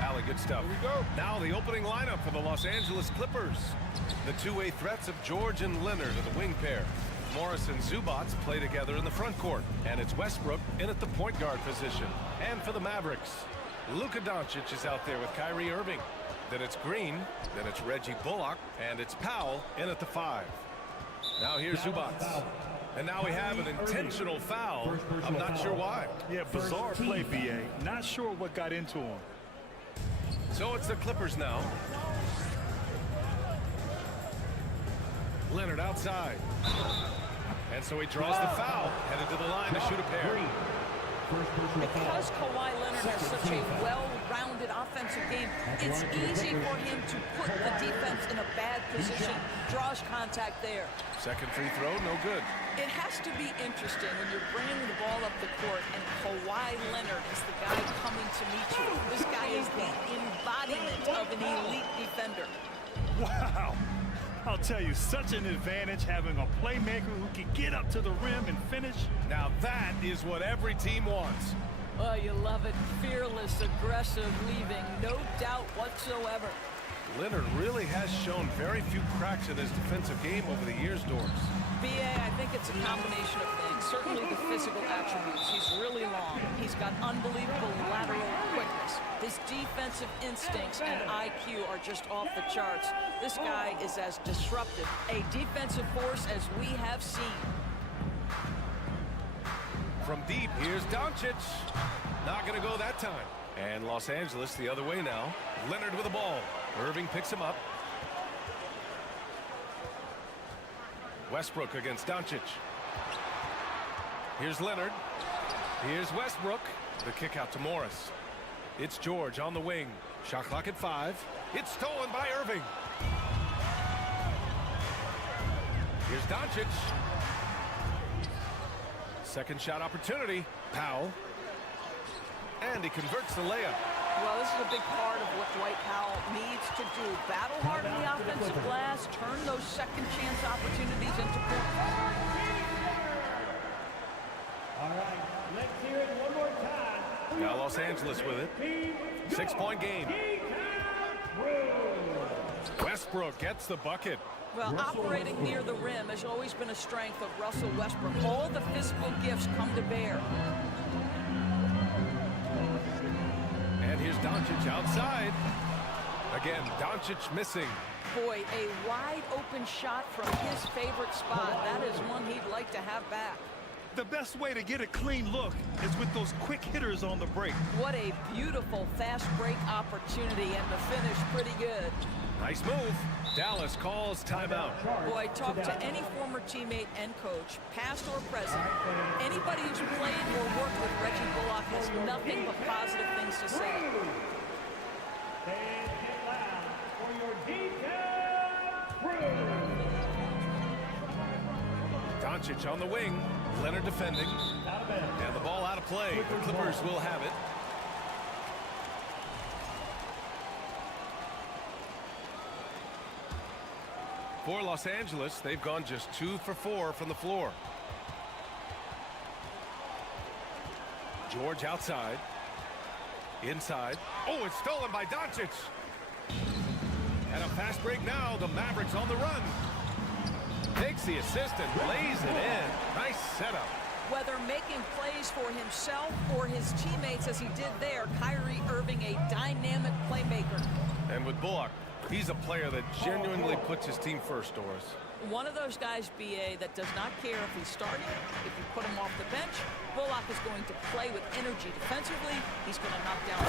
Allie, good stuff. Here we go. Now the opening lineup for the Los Angeles Clippers. The two-way threats of George and Leonard are the wing pair. Morris and Zubats play together in the front court. And it's Westbrook in at the point guard position. And for the Mavericks, Luka Doncic is out there with Kyrie Irving. Then it's Green, then it's Reggie Bullock, and it's Powell in at the 5. Now here's Zubats. And now we have an intentional foul. I'm not sure why. Yeah, bizarre play, BA. Not sure what got into him. So it's the Clippers now. Leonard outside. And so he draws the foul, headed to the line to shoot a pair. Because Kawhi Leonard has such a well-rounded offensive game, it's easy for him to put the defense in a bad position, draws contact there. Second free throw, no good. It has to be interesting when you're bringing the ball up the court and Kawhi Leonard is the guy coming to meet you. This guy is the embodiment of an elite defender. Wow. I'll tell you, such an advantage having a playmaker who can get up to the rim and finish. Now that is what every team wants. Oh, you love it. Fearless, aggressive, leaving. No doubt whatsoever. Leonard really has shown very few cracks in his defensive game over the years, Doris. BA, I think it's a combination of things. Certainly the physical attributes. He's really long. He's got unbelievable lateral quickness. His defensive instincts and IQ are just off the charts. This guy is as disruptive a defensive force as we have seen. From deep, here's Doncic. Not going to go that time. And Los Angeles the other way now. Leonard with the ball. Irving picks him up. Westbrook against Doncic. Here's Leonard. Here's Westbrook. The kick out to Morris. It's George on the wing. Shot clock at 5. It's stolen by Irving. Here's Doncic. Second shot opportunity. Powell. And he converts the layup. Well, this is a big part of what Dwight Powell needs to do. Battle hard in the offensive glass, turn those second chance opportunities into points. All right, let's hear it one more time. Now Los Angeles with it. 6-point game. Westbrook gets the bucket. Well, operating near the rim has always been a strength of Russell Westbrook. All the physical gifts come to bear. And here's Doncic outside. Again, Doncic missing. Boy, a wide open shot from his favorite spot. That is one he'd like to have back. The best way to get a clean look is with those quick hitters on the break. What a beautiful fast break opportunity, and the finish pretty good. Nice move. Dallas calls timeout. Boy, talk to any former teammate and coach, past or present. Anybody who's played or worked with Reggie Bullock has nothing but positive things to say. And get loud for your detailed crew. Doncic on the wing. Leonard defending. And the ball out of play. The Clippers will have it. For Los Angeles, they've gone just 2 for 4 from the floor. George outside. Inside. Oh, it's stolen by Doncic. And a fast break now. The Mavericks on the run. Takes the assist and lays it in. Nice setup. Whether making plays for himself or his teammates as he did there, Kyrie Irving, a dynamic playmaker. And with Bullock, he's a player that genuinely puts his team first, Doris. One of those guys, BA, that does not care if he's starting, if you put him off the bench. Bullock is going to play with energy defensively. He's going to knock down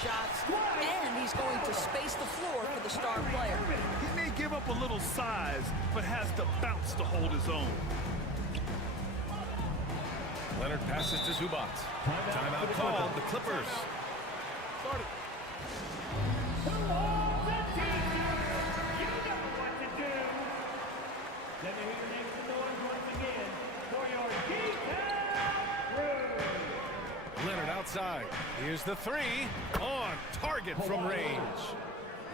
shots, and he's going to space the floor for the star player. He may give up a little size, but has the bounce to hold his own. Leonard passes to Zubats. Timeout called. The Clippers. Started. Let me hear your name and noise once again for your detailed crew. Leonard outside. Here's the 3. On target from range.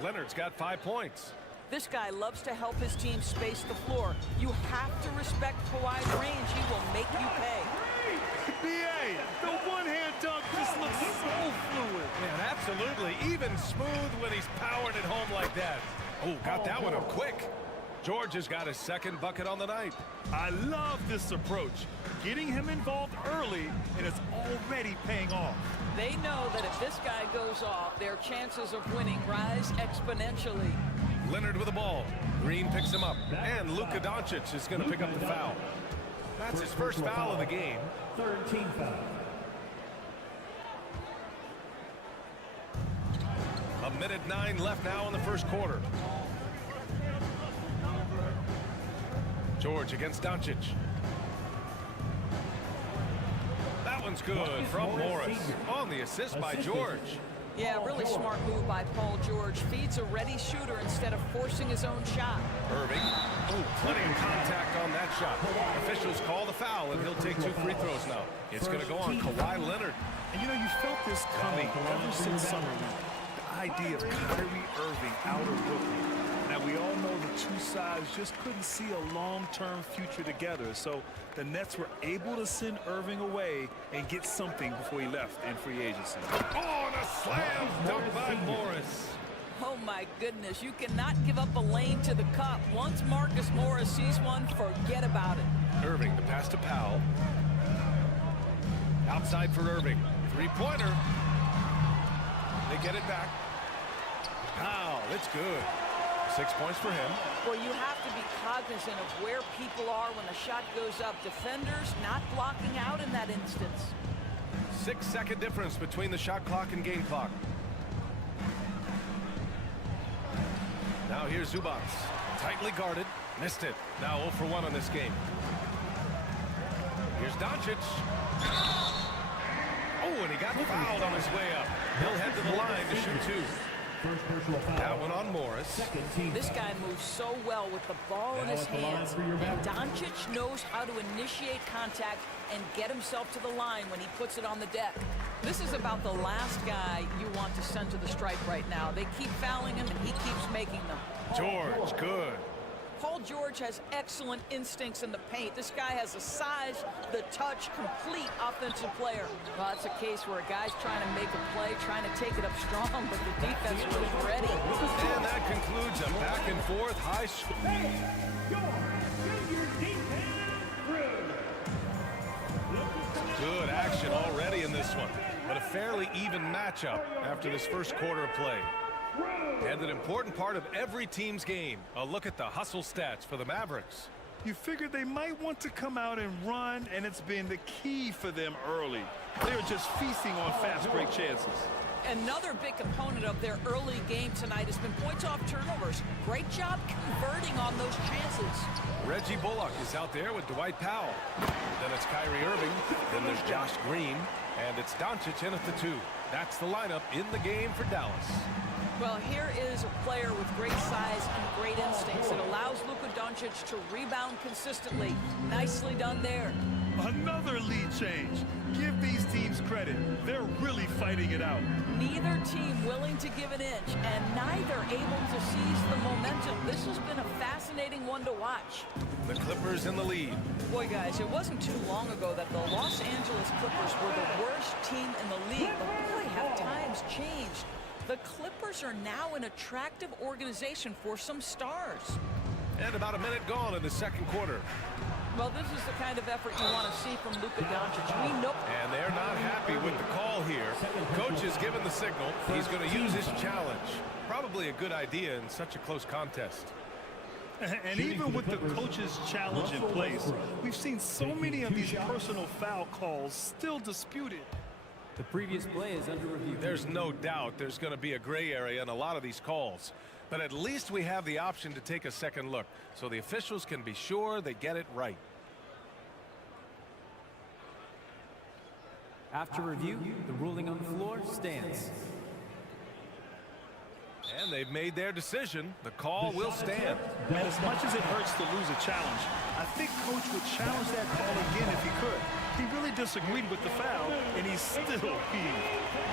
Leonard's got 5 points. This guy loves to help his team space the floor. You have to respect Kawhi's range. He will make you pay. BA, the one-hand dunk just looks so fluid. Man, absolutely. Even smooth when he's powering it home like that. Oh, got that one up quick. George has got his second bucket on the night. I love this approach. Getting him involved early, and it's already paying off. They know that if this guy goes off, their chances of winning rise exponentially. Leonard with the ball. Green picks him up. And Luka Doncic is going to pick up the foul. That's his first foul of the game. Third team foul. A minute 9 left now in the first quarter. George against Doncic. That one's good from Morris. On the assist by George. Yeah, really smart move by Paul George. Feeds a ready shooter instead of forcing his own shot. Irving. Ooh, plenty of contact on that shot. Officials call the foul, and he'll take 2 free throws now. It's going to go on Kawhi Leonard. And you know, you felt this coming ever since summer league. The idea of Kyrie Irving out of Brooklyn. Now, we all know the two sides just couldn't see a long-term future together. So the Nets were able to send Irving away and get something before he left in free agency. Oh, and a slam dunk by Morris. Oh, my goodness. You cannot give up a lane to the cup. Once Marcus Morris sees one, forget about it. Irving, the pass to Powell. Outside for Irving. Three-pointer. They get it back. Powell, it's good. 6 points for him. Well, you have to be cognizant of where people are when the shot goes up. Defenders not blocking out in that instance. 6-second difference between the shot clock and game clock. Now here's Zubac. Tightly guarded. Missed it. Now 0 for 1 on this game. Here's Doncic. Oh, and he got fouled on his way up. He'll head to the line to shoot 2. That one on Morris. This guy moves so well with the ball in his hands. And Doncic knows how to initiate contact and get himself to the line when he puts it on the deck. This is about the last guy you want to send to the stripe right now. They keep fouling him, and he keeps making them. George, good. Paul George has excellent instincts in the paint. This guy has the size, the touch, complete offensive player. Well, that's a case where a guy's trying to make a play, trying to take it up strong, but the defense was ready. And that concludes a back-and-forth high score. Good action already in this one, but a fairly even matchup after this first quarter of play. And an important part of every team's game, a look at the hustle stats for the Mavericks. You figured they might want to come out and run, and it's been the key for them early. They're just feasting on fast break chances. Another big component of their early game tonight has been points off turnovers. Great job converting on those chances. Reggie Bullock is out there with Dwight Powell. Then it's Kyrie Irving. Then there's Josh Green. And it's Doncic in at the 2. That's the lineup in the game for Dallas. Well, here is a player with great size and great instincts. It allows Luka Doncic to rebound consistently. Nicely done there. Another lead change. Give these teams credit. They're really fighting it out. Neither team willing to give an inch, and neither able to seize the momentum. This has been a fascinating one to watch. The Clippers in the lead. Boy, guys, it wasn't too long ago that the Los Angeles Clippers were the worst team in the league. But boy, have times changed. The Clippers are now an attractive organization for some stars. And about a minute gone in the second quarter. Well, this is the kind of effort you want to see from Luka Doncic. We know. And they're not happy with the call here. Coach has given the signal. He's going to use his challenge. Probably a good idea in such a close contest. And even with the coach's challenge in place, we've seen so many of these personal foul calls still disputed. The previous play is under review. There's no doubt there's going to be a gray area in a lot of these calls. But at least we have the option to take a second look, so the officials can be sure they get it right. After review, the ruling on the floor stands. And they've made their decision. The call will stand. And as much as it hurts to lose a challenge, I think Coach would challenge that call again if he could. He really disagreed with the foul, and he's still peeved.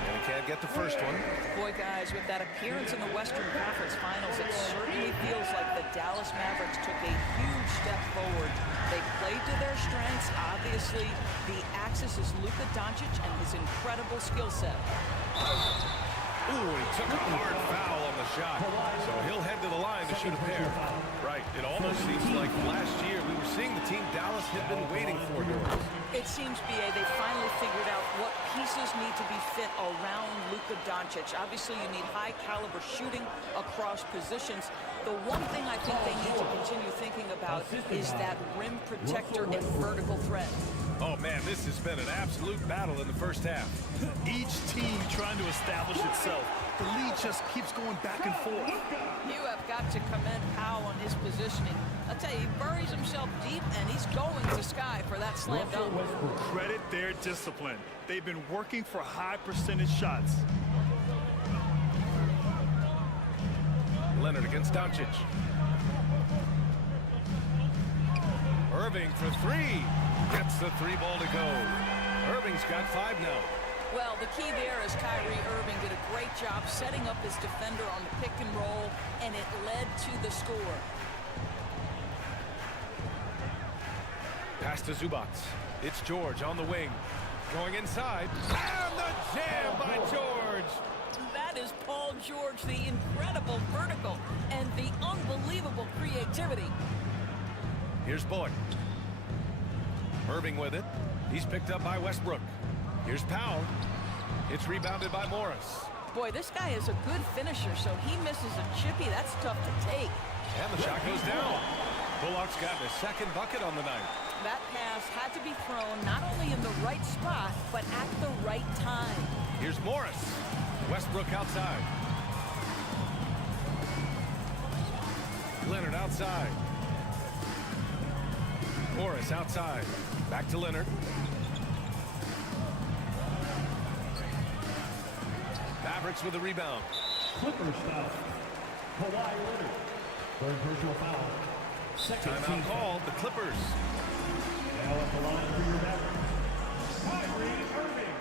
And he can't get the first one. Boy, guys, with that appearance in the Western Conference Finals, it certainly feels like the Dallas Mavericks took a huge step forward. They played to their strengths. Obviously, the axis is Luka Doncic and his incredible skill set. Ooh, he took a hard foul on the shot. So he'll head to the line to shoot a pair. Right, it almost seems like last year we were seeing the team Dallas had been waiting for, Doris. It seems, B.A., they finally figured out what pieces need to be fit around Luka Doncic. Obviously, you need high-caliber shooting across positions. The one thing I think they need to continue thinking about is that rim protector and vertical threat. Oh, man, this has been an absolute battle in the first half. Each team trying to establish itself. The lead just keeps going back and forth. You have got to commend Powell on his positioning. I'll tell you, he buries himself deep, and he's going to Sky for that slam dunk. Credit their discipline. They've been working for high percentage shots. Leonard against Doncic. Irving for three. Gets the three ball to go. Irving's got 5 now. Well, the key there is Kyrie Irving did a great job setting up his defender on the pick and roll, and it led to the score. Pass to Zubac. It's George on the wing. Going inside. And the jam by George. That is Paul George, the incredible vertical and the unbelievable creativity. Here's Bullock. Irving with it. He's picked up by Westbrook. Here's Powell. It's rebounded by Morris. Boy, this guy is a good finisher, so he misses a chippy. That's tough to take. And the shot goes down. Bullock's gotten his second bucket on the night. That pass had to be thrown not only in the right spot, but at the right time. Here's Morris. Westbrook outside. Leonard outside. Morris outside. Back to Leonard. Mavericks with the rebound. Clippers foul. Kawhi Leonard. Third personal foul. Timeout called. The Clippers. Now at the line for your Mavericks. Kyrie Irving.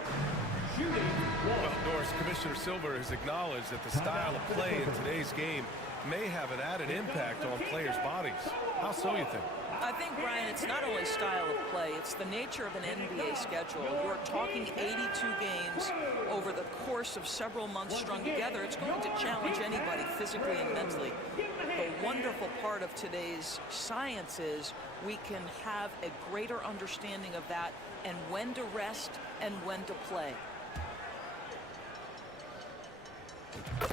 Shooting. Well, Doris, Commissioner Silver has acknowledged that the style of play in today's game may have an added impact on players' bodies. How so, you think? I think, Brian, it's not only style of play, it's the nature of an NBA schedule. We're talking 82 games over the course of several months strung together. It's going to challenge anybody physically and mentally. The wonderful part of today's science is we can have a greater understanding of that and when to rest and when to play.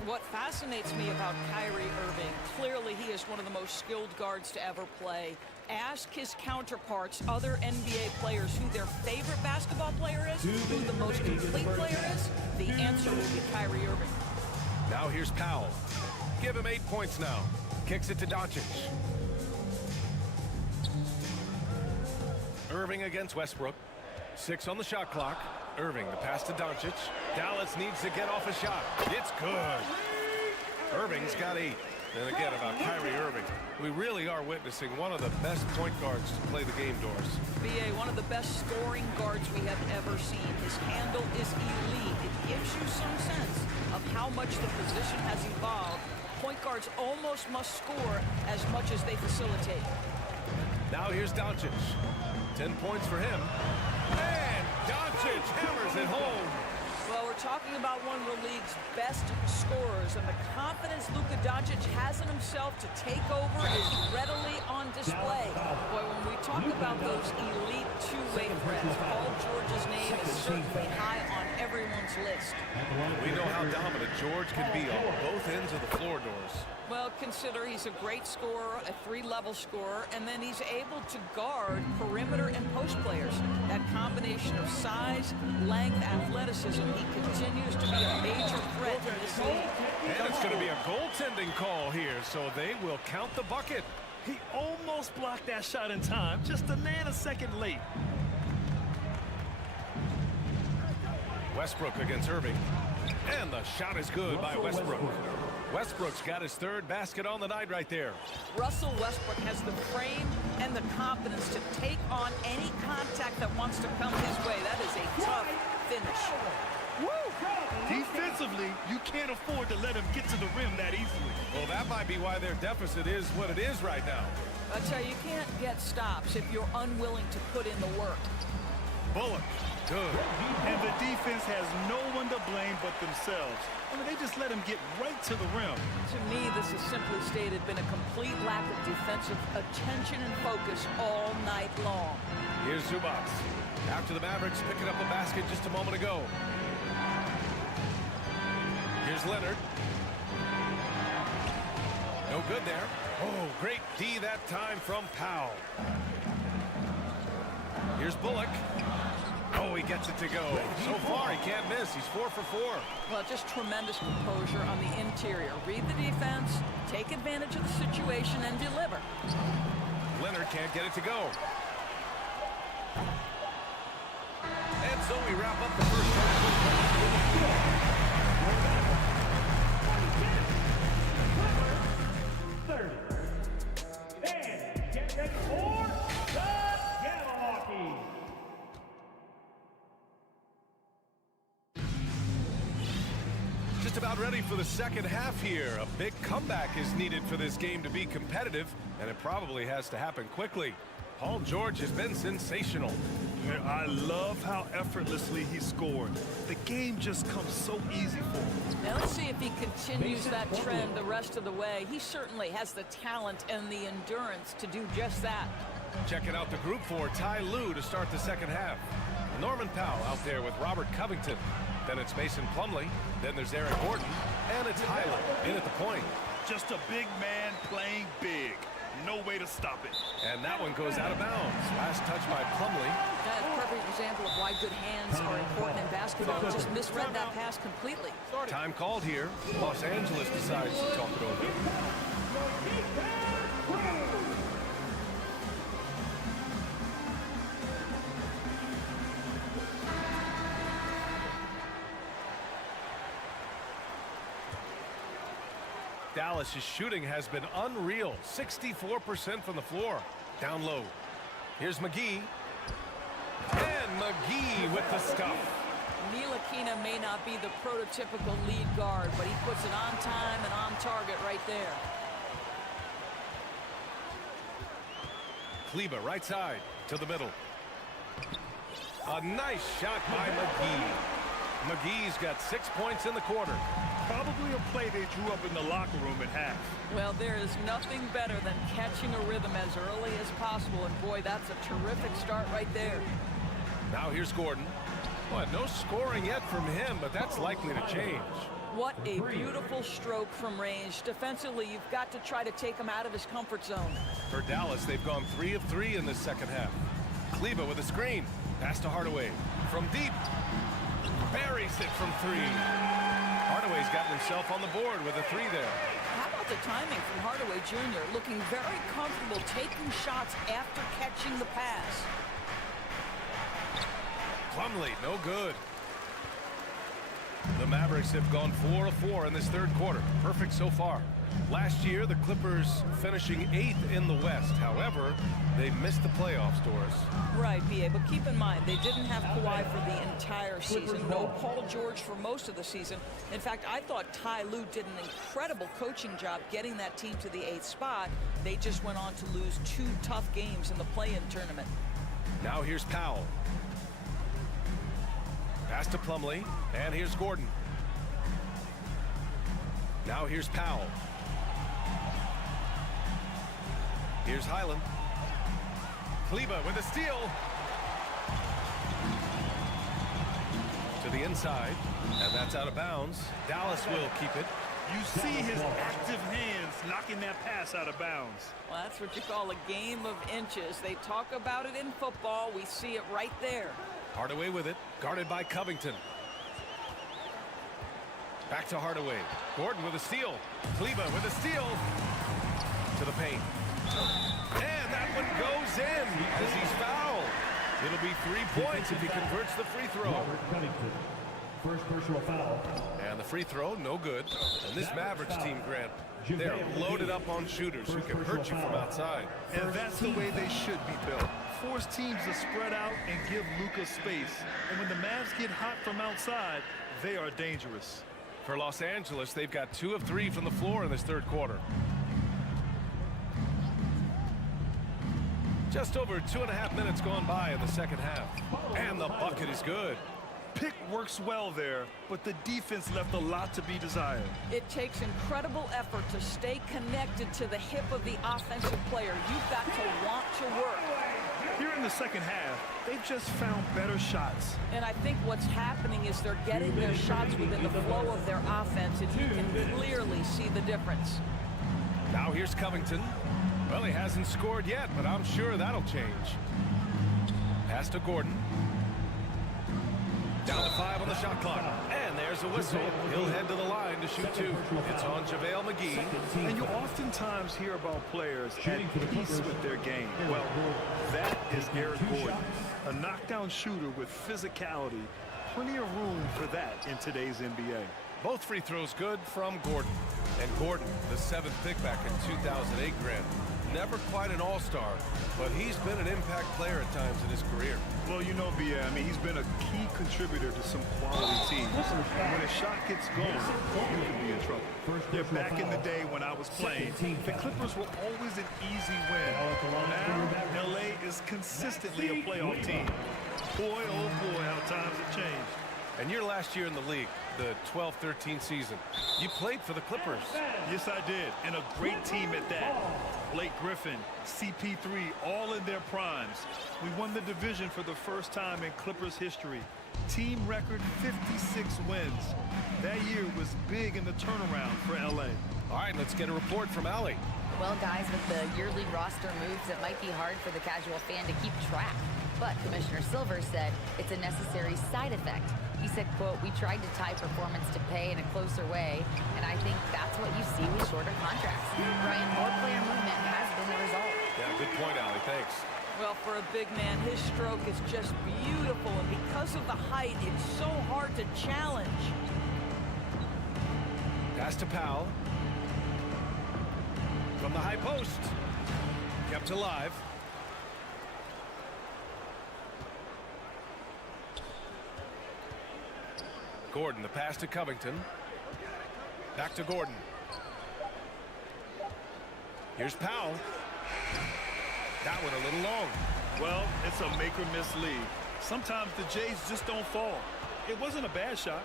What fascinates me about Kyrie Irving, clearly he is one of the most skilled guards to ever play. Ask his counterparts, other NBA players, who their favorite basketball player is, who the most complete player is. The answer will be Kyrie Irving. Now here's Powell. Give him 8 points now. Kicks it to Doncic. Irving against Westbrook. 6 on the shot clock. Irving, the pass to Doncic. Dallas needs to get off a shot. It's good. Irving's got 8. And again, about Kyrie Irving, we really are witnessing one of the best point guards to play the game, Doris. B.A., one of the best scoring guards we have ever seen. His handle is elite. It gives you some sense of how much the position has evolved. Point guards almost must score as much as they facilitate. Now here's Doncic. 10 points for him. And Doncic hammers it home. Well, we're talking about one of the league's best scorers, and the confidence Luka Doncic has in himself to take over is readily on display. Boy, when we talk about those elite two-way threats, Paul George's name is certainly high on everyone's list. We know how dominant George can be on both ends of the floor, Doris. Well, consider he's a great scorer, a 3-level scorer, and then he's able to guard perimeter and post players. That combination of size, length, athleticism, he continues to be a major threat in this league. And it's going to be a goaltending call here, so they will count the bucket. He almost blocked that shot in time, just a nanosecond late. Westbrook against Irving. And the shot is good by Westbrook. Westbrook's got his 3rd basket on the night right there. Russell Westbrook has the frame and the confidence to take on any contact that wants to come his way. That is a tough finish. Defensively, you can't afford to let him get to the rim that easily. Well, that might be why their deficit is what it is right now. I tell you, you can't get stops if you're unwilling to put in the work. Bullock, good. And the defense has no one to blame but themselves. I mean, they just let him get right to the rim. To me, this has simply stated been a complete lack of defensive attention and focus all night long. Here's Zubac. After the Mavericks picking up a basket just a moment ago. Here's Leonard. No good there. Oh, great D that time from Powell. Here's Bullock. Oh, he gets it to go. So far, he can't miss. He's 4 for 4. Well, just tremendous composure on the interior. Read the defense, take advantage of the situation, and deliver. Leonard can't get it to go. And so we wrap up the first half. 30. And get ready for the Gamma Hockey. Just about ready for the second half here. A big comeback is needed for this game to be competitive, and it probably has to happen quickly. Paul George has been sensational. I love how effortlessly he scored. The game just comes so easy for him. Now let's see if he continues that trend the rest of the way. He certainly has the talent and the endurance to do just that. Checking out the group for Ty Lue to start the second half. Norman Powell out there with Robert Covington. Then it's Mason Plumlee. Then there's Eric Gordon. And it's Highland in at the point. Just a big man playing big. No way to stop it. And that one goes out of bounds. Last touch by Plumlee. That's a perfect example of why good hands are important in basketball. Just misread that pass completely. Time called here. Los Angeles decides to talk it over. Dallas's shooting has been unreal. 64% from the floor. Down low. Here's McGee. And McGee with the stuff. Ntilikina may not be the prototypical lead guard, but he puts it on time and on target right there. Kleber right side to the middle. A nice shot by McGee. McGee's got 6 points in the quarter. Probably a play they drew up in the locker room at half. Well, there is nothing better than catching a rhythm as early as possible, and boy, that's a terrific start right there. Now here's Gordon. Well, no scoring yet from him, but that's likely to change. What a beautiful stroke from range. Defensively, you've got to try to take him out of his comfort zone. For Dallas, they've gone 3 of 3 in this second half. Kleber with a screen. Pass to Hardaway. From deep. Buries it from 3. Hardaway's gotten himself on the board with a 3 there. How about the timing from Hardaway Jr. looking very comfortable taking shots after catching the pass. Plumlee, no good. The Mavericks have gone 4 of 4 in this third quarter. Perfect so far. Last year, the Clippers finishing 8th in the West. However, they missed the playoffs, Doris. Right, B.A., but keep in mind, they didn't have Kawhi for the entire season. No Paul George for most of the season. In fact, I thought Ty Lue did an incredible coaching job getting that team to the 8th spot. They just went on to lose 2 tough games in the play-in tournament. Now here's Powell. Pass to Plumlee, and here's Gordon. Now here's Powell. Here's Highland. Kleber with a steal. To the inside, and that's out of bounds. Dallas will keep it. You see his active hands knocking that pass out of bounds. Well, that's what you call a game of inches. They talk about it in football. We see it right there. Hardaway with it, guarded by Covington. Back to Hardaway. Gordon with a steal. Kleber with a steal. To the paint. And that one goes in as he's fouled. It'll be 3 points if he converts the free throw. First personal foul. And the free throw, no good. And this Mavericks team, Grant, they're loaded up on shooters who can hurt you from outside. And that's the way they should be built. force teams to spread out and give Luka space. And when the Mavs get hot from outside, they are dangerous. For Los Angeles, they've got 2 of 3 from the floor in this third quarter. Just over 2.5 minutes gone by in the second half. And the bucket is good. Pick works well there, but the defense left a lot to be desired. It takes incredible effort to stay connected to the hip of the offensive player. You've got to want to work. Here in the second half, they've just found better shots. And I think what's happening is they're getting their shots within the flow of their offense, and you can clearly see the difference. Now here's Covington. Well, he hasn't scored yet, but I'm sure that'll change. Pass to Gordon. Down to 5 on the shot clock. And there's a whistle. He'll head to the line to shoot 2. It's on JaVale McGee. And you oftentimes hear about players at peace with their game. Well, that is Eric Gordon, a knockdown shooter with physicality. Plenty of room for that in today's NBA. Both free throws good from Gordon. And Gordon, the 7th pick back in 2008 grant. Never quite an all-star, but he's been an impact player at times in his career. Well, you know, B.A., I mean, he's been a key contributor to some quality teams. When a shot gets going, you can be in trouble. Yeah, back in the day when I was playing, the Clippers were always an easy win. Now, L.A. is consistently a playoff team. Boy, oh boy, how times have changed. And your last year in the league, the 12-13 season, you played for the Clippers. Yes, I did, and a great team at that. Blake Griffin, CP3, all in their primes. We won the division for the first time in Clippers history. Team record 56 wins. That year was big in the turnaround for LA. All right, let's get a report from Allie. Well, guys, with the yearly roster moves, it might be hard for the casual fan to keep track. But Commissioner Silver said it's a necessary side effect. He said, quote, "We tried to tie performance to pay in a closer way, and I think that's what you see with shorter contracts." Brian, more player movement has been the result. Yeah, good point, Allie. Thanks. Well, for a big man, his stroke is just beautiful, and because of the height, it's so hard to challenge. Pass to Powell. From the high post. Kept alive. Gordon, the pass to Covington. Back to Gordon. Here's Powell. That one a little long. Well, it's a make or miss league. Sometimes the Jays just don't fall. It wasn't a bad shot.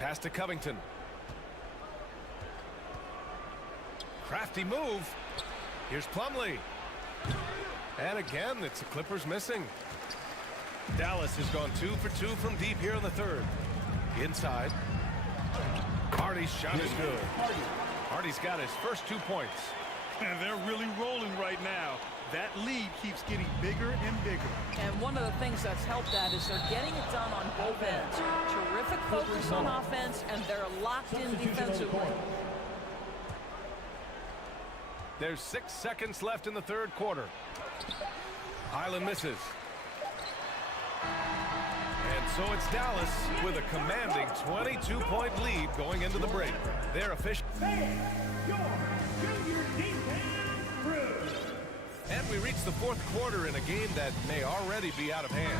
Pass to Covington. Crafty move. Here's Plumlee. And again, it's the Clippers missing. Dallas has gone 2 for 2 from deep here in the third. Inside. Hardy's shot is good. Hardy's got his first 2 points. And they're really rolling right now. That lead keeps getting bigger and bigger. And one of the things that's helped that is they're getting it done on both ends. Terrific focus on offense, and they're locked in defensively. There's 6 seconds left in the third quarter. Highland misses. And so it's Dallas with a commanding 22-point lead going into the break. They're official. And we reach the fourth quarter in a game that may already be out of hand.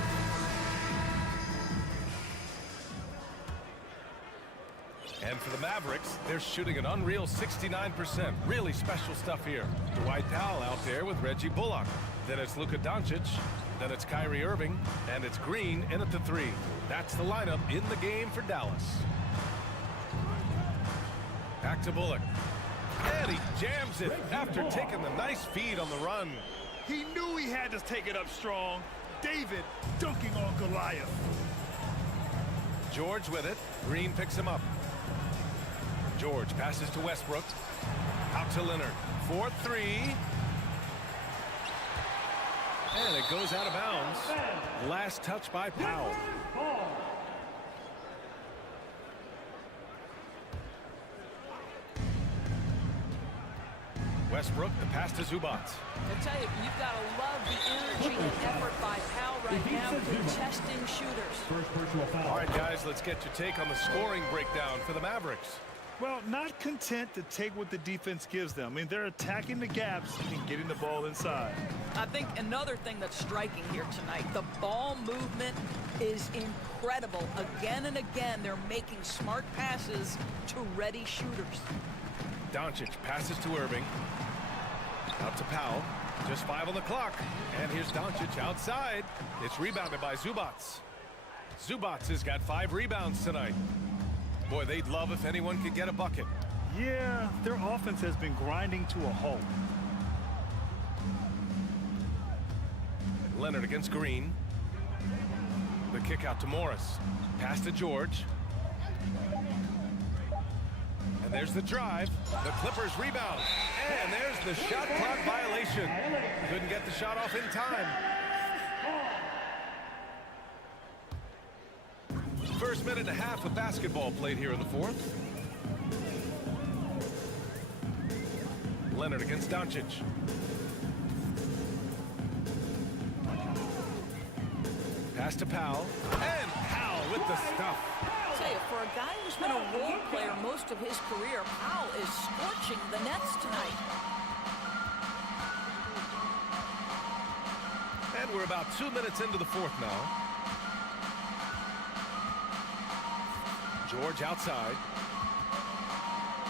And for the Mavericks, they're shooting an unreal 69%. Really special stuff here. Dwight Powell out there with Reggie Bullock. Then it's Luka Doncic. Then it's Kyrie Irving. And it's Green in at the 3. That's the lineup in the game for Dallas. Back to Bullock. And he jams it after taking the nice feed on the run. He knew he had to take it up strong. David dunking on Goliath. George with it. Green picks him up. George passes to Westbrook. Out to Leonard. 4-3. And it goes out of bounds. Last touch by Powell. Westbrook, the pass to Zubac. I tell you, you've got to love the energy and effort by Powell right now, contesting shooters. All right, guys, let's get your take on the scoring breakdown for the Mavericks. Well, not content to take what the defense gives them. I mean, they're attacking the gaps and getting the ball inside. I think another thing that's striking here tonight, the ball movement is incredible. Again and again, they're making smart passes to ready shooters. Doncic passes to Irving. Out to Powell. Just 5 on the clock. And here's Doncic outside. It's rebounded by Zubats. Zubats has got 5 rebounds tonight. Boy, they'd love if anyone could get a bucket. Yeah, their offense has been grinding to a halt. Leonard against Green. The kick out to Morris. Pass to George. And there's the drive. The Clippers rebound. And there's the shot clock violation. Couldn't get the shot off in time. First minute and a half of basketball played here in the fourth. Leonard against Doncic. Pass to Powell. And Powell with the stuff. I'll tell you, for a guy who's been a role player most of his career, Powell is scorching the nets tonight. And we're about 2 minutes into the fourth now. George outside.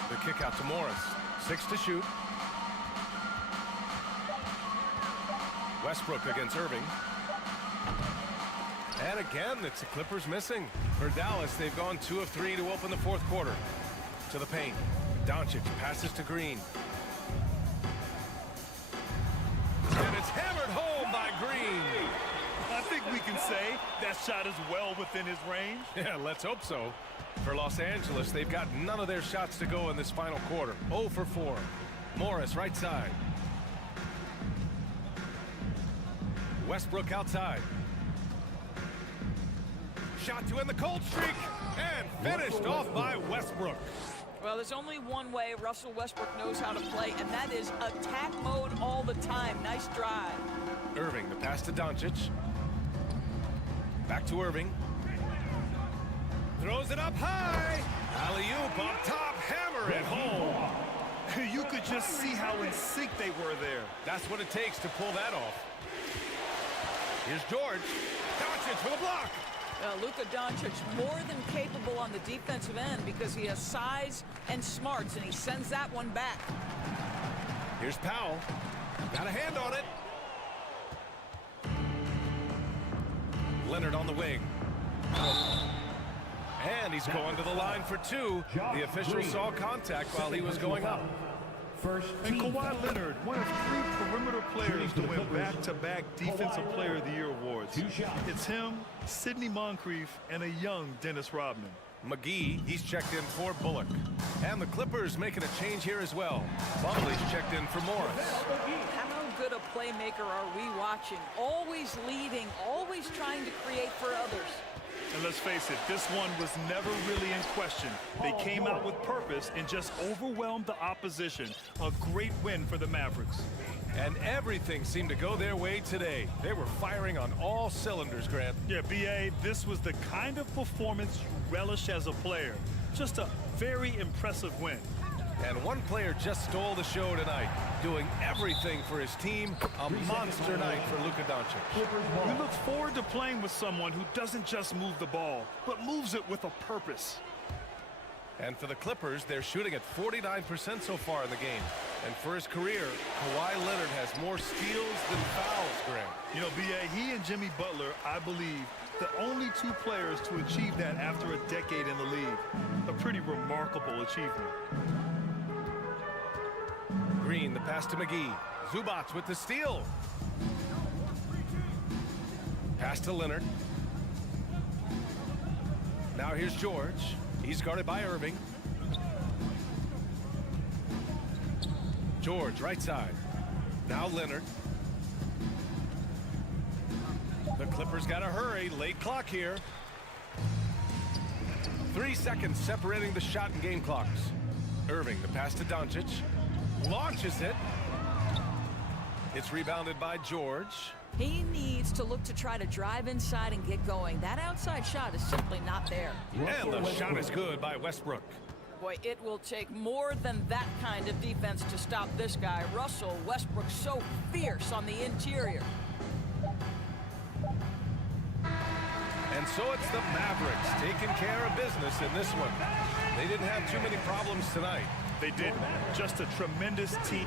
The kick out to Morris. 6 to shoot. Westbrook against Irving. And again, it's the Clippers missing. For Dallas, they've gone 2 of 3 to open the fourth quarter. To the paint. Doncic passes to Green. And it's hammered home by Green. I think we can say that shot is well within his range. Yeah, let's hope so. For Los Angeles, they've got none of their shots to go in this final quarter. 0 for 4. Morris right side. Westbrook outside. Shot to end the cold streak. And finished off by Westbrook. Well, there's only one way Russell Westbrook knows how to play, and that is attack mode all the time. Nice drive. Irving, the pass to Doncic. Back to Irving. Throws it up high. Alley-oop up top. Hammer it home. You could just see how in sync they were there. That's what it takes to pull that off. Here's George. Doncic for the block. Luka Doncic more than capable on the defensive end because he has size and smarts, and he sends that one back. Here's Powell. Got a hand on it. Leonard on the wing. And he's going to the line for 2. The official saw contact while he was going up. And Kawhi Leonard, one of 3 perimeter players to win back-to-back Defensive Player of the Year awards. It's him, Sidney Moncrief, and a young Dennis Rodman. McGee, he's checked in for Bullock. And the Clippers making a change here as well. Buckley's checked in for Morris. How good a playmaker are we watching? Always leading, always trying to create for others. And let's face it, this one was never really in question. They came out with purpose and just overwhelmed the opposition. A great win for the Mavericks. And everything seemed to go their way today. They were firing on all cylinders, Grant. Yeah, B.A., this was the kind of performance you relish as a player. Just a very impressive win. And one player just stole the show tonight, doing everything for his team. A monster night for Luka Doncic. We look forward to playing with someone who doesn't just move the ball, but moves it with a purpose. And for the Clippers, they're shooting at 49% so far in the game. And for his career, Kawhi Leonard has more steals than fouls, Grant. You know, B.A., he and Jimmy Butler, I believe, the only 2 players to achieve that after a decade in the league. A pretty remarkable achievement. Green, the pass to McGee. Zubats with the steal. Pass to Leonard. Now here's George. He's guarded by Irving. George, right side. Now Leonard. The Clippers got to hurry. Late clock here. 3 seconds separating the shot and game clocks. Irving, the pass to Doncic. Launches it. It's rebounded by George. He needs to look to try to drive inside and get going. That outside shot is simply not there. And the shot is good by Westbrook. Boy, it will take more than that kind of defense to stop this guy. Russell Westbrook so fierce on the interior. And so it's the Mavericks taking care of business in this one. They didn't have too many problems tonight. They did. Just a tremendous team.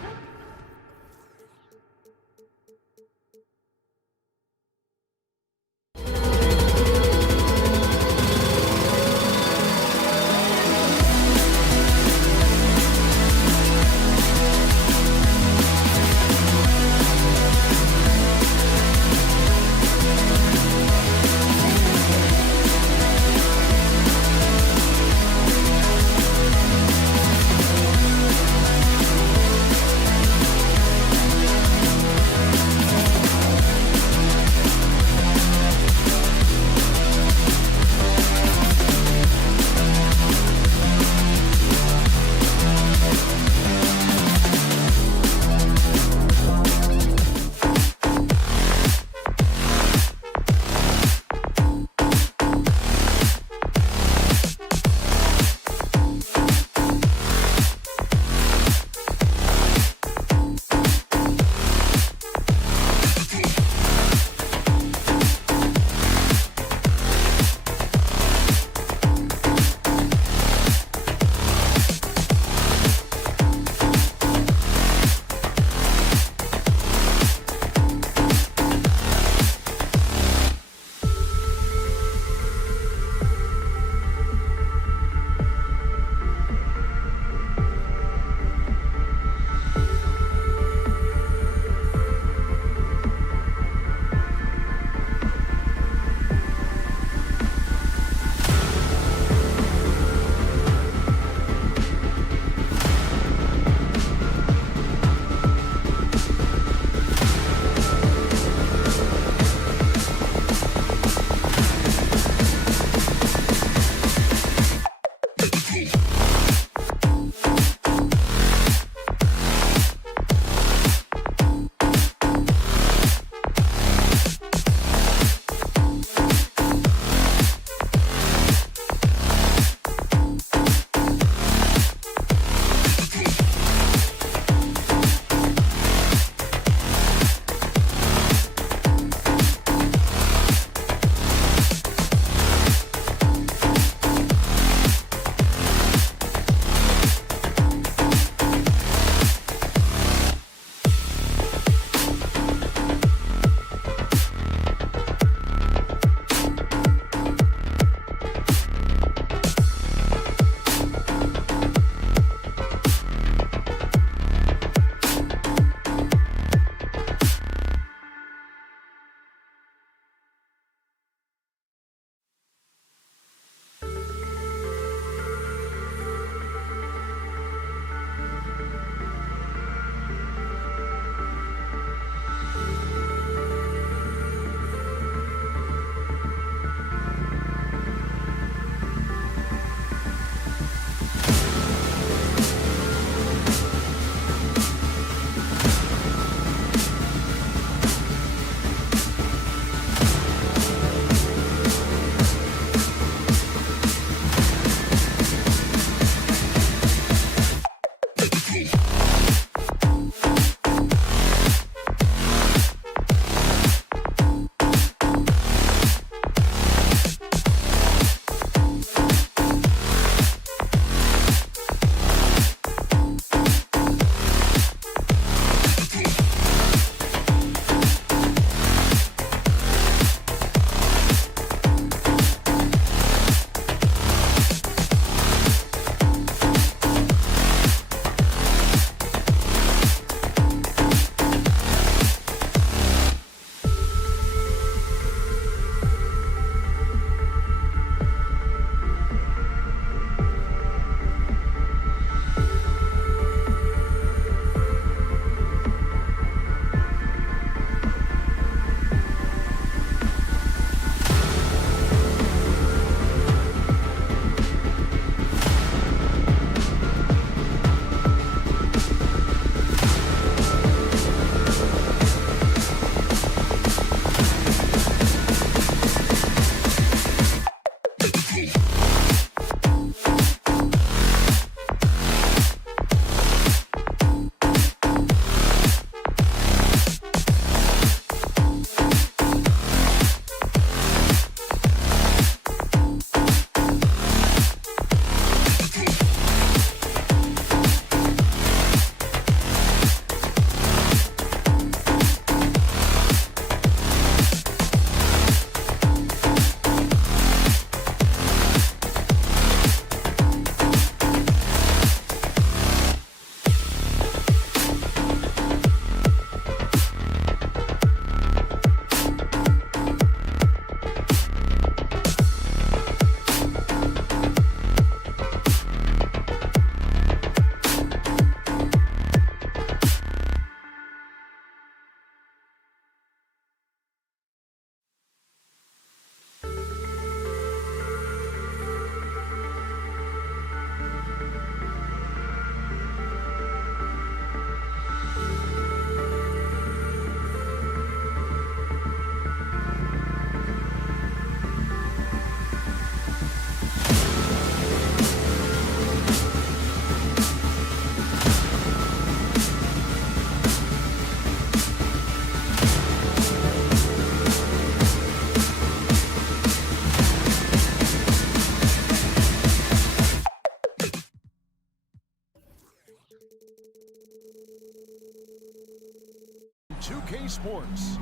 esports.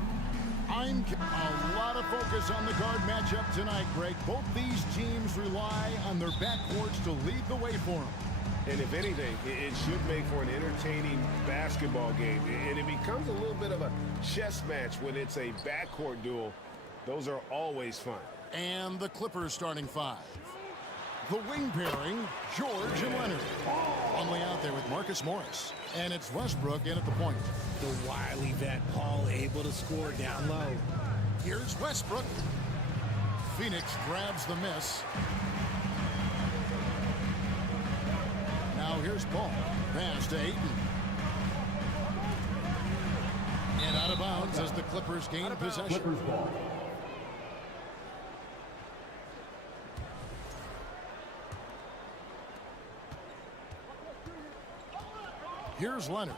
A lot of focus on the guard matchup tonight, Greg. Both these teams rely on their backcourts to lead the way for them. And if anything, it should make for an entertaining basketball game. And it becomes a little bit of a chess match when it's a backcourt duel. Those are always fun. And the Clippers starting 5. The wing pairing, George and Leonard. Only out there with Marcus Morris. And it's Westbrook in at the point. The wily vet Paul able to score down low. Here's Westbrook. Phoenix grabs the miss. Now here's Paul. Pass to Ayton. And out of bounds as the Clippers gain possession. Clippers ball. Here's Leonard.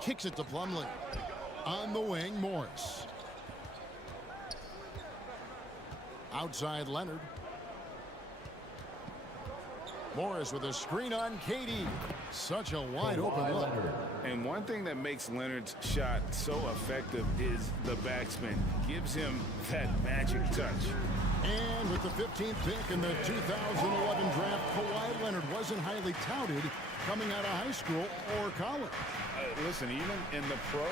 Kicks it to Plumlee. On the wing, Morris. Outside Leonard. Morris with a screen on KD. Such a wide open look. And one thing that makes Leonard's shot so effective is the backspin. Gives him that magic touch. And with the 15th pick in the 2011 draft, Kawhi Leonard wasn't highly touted coming out of high school or college. Listen, even in the pros,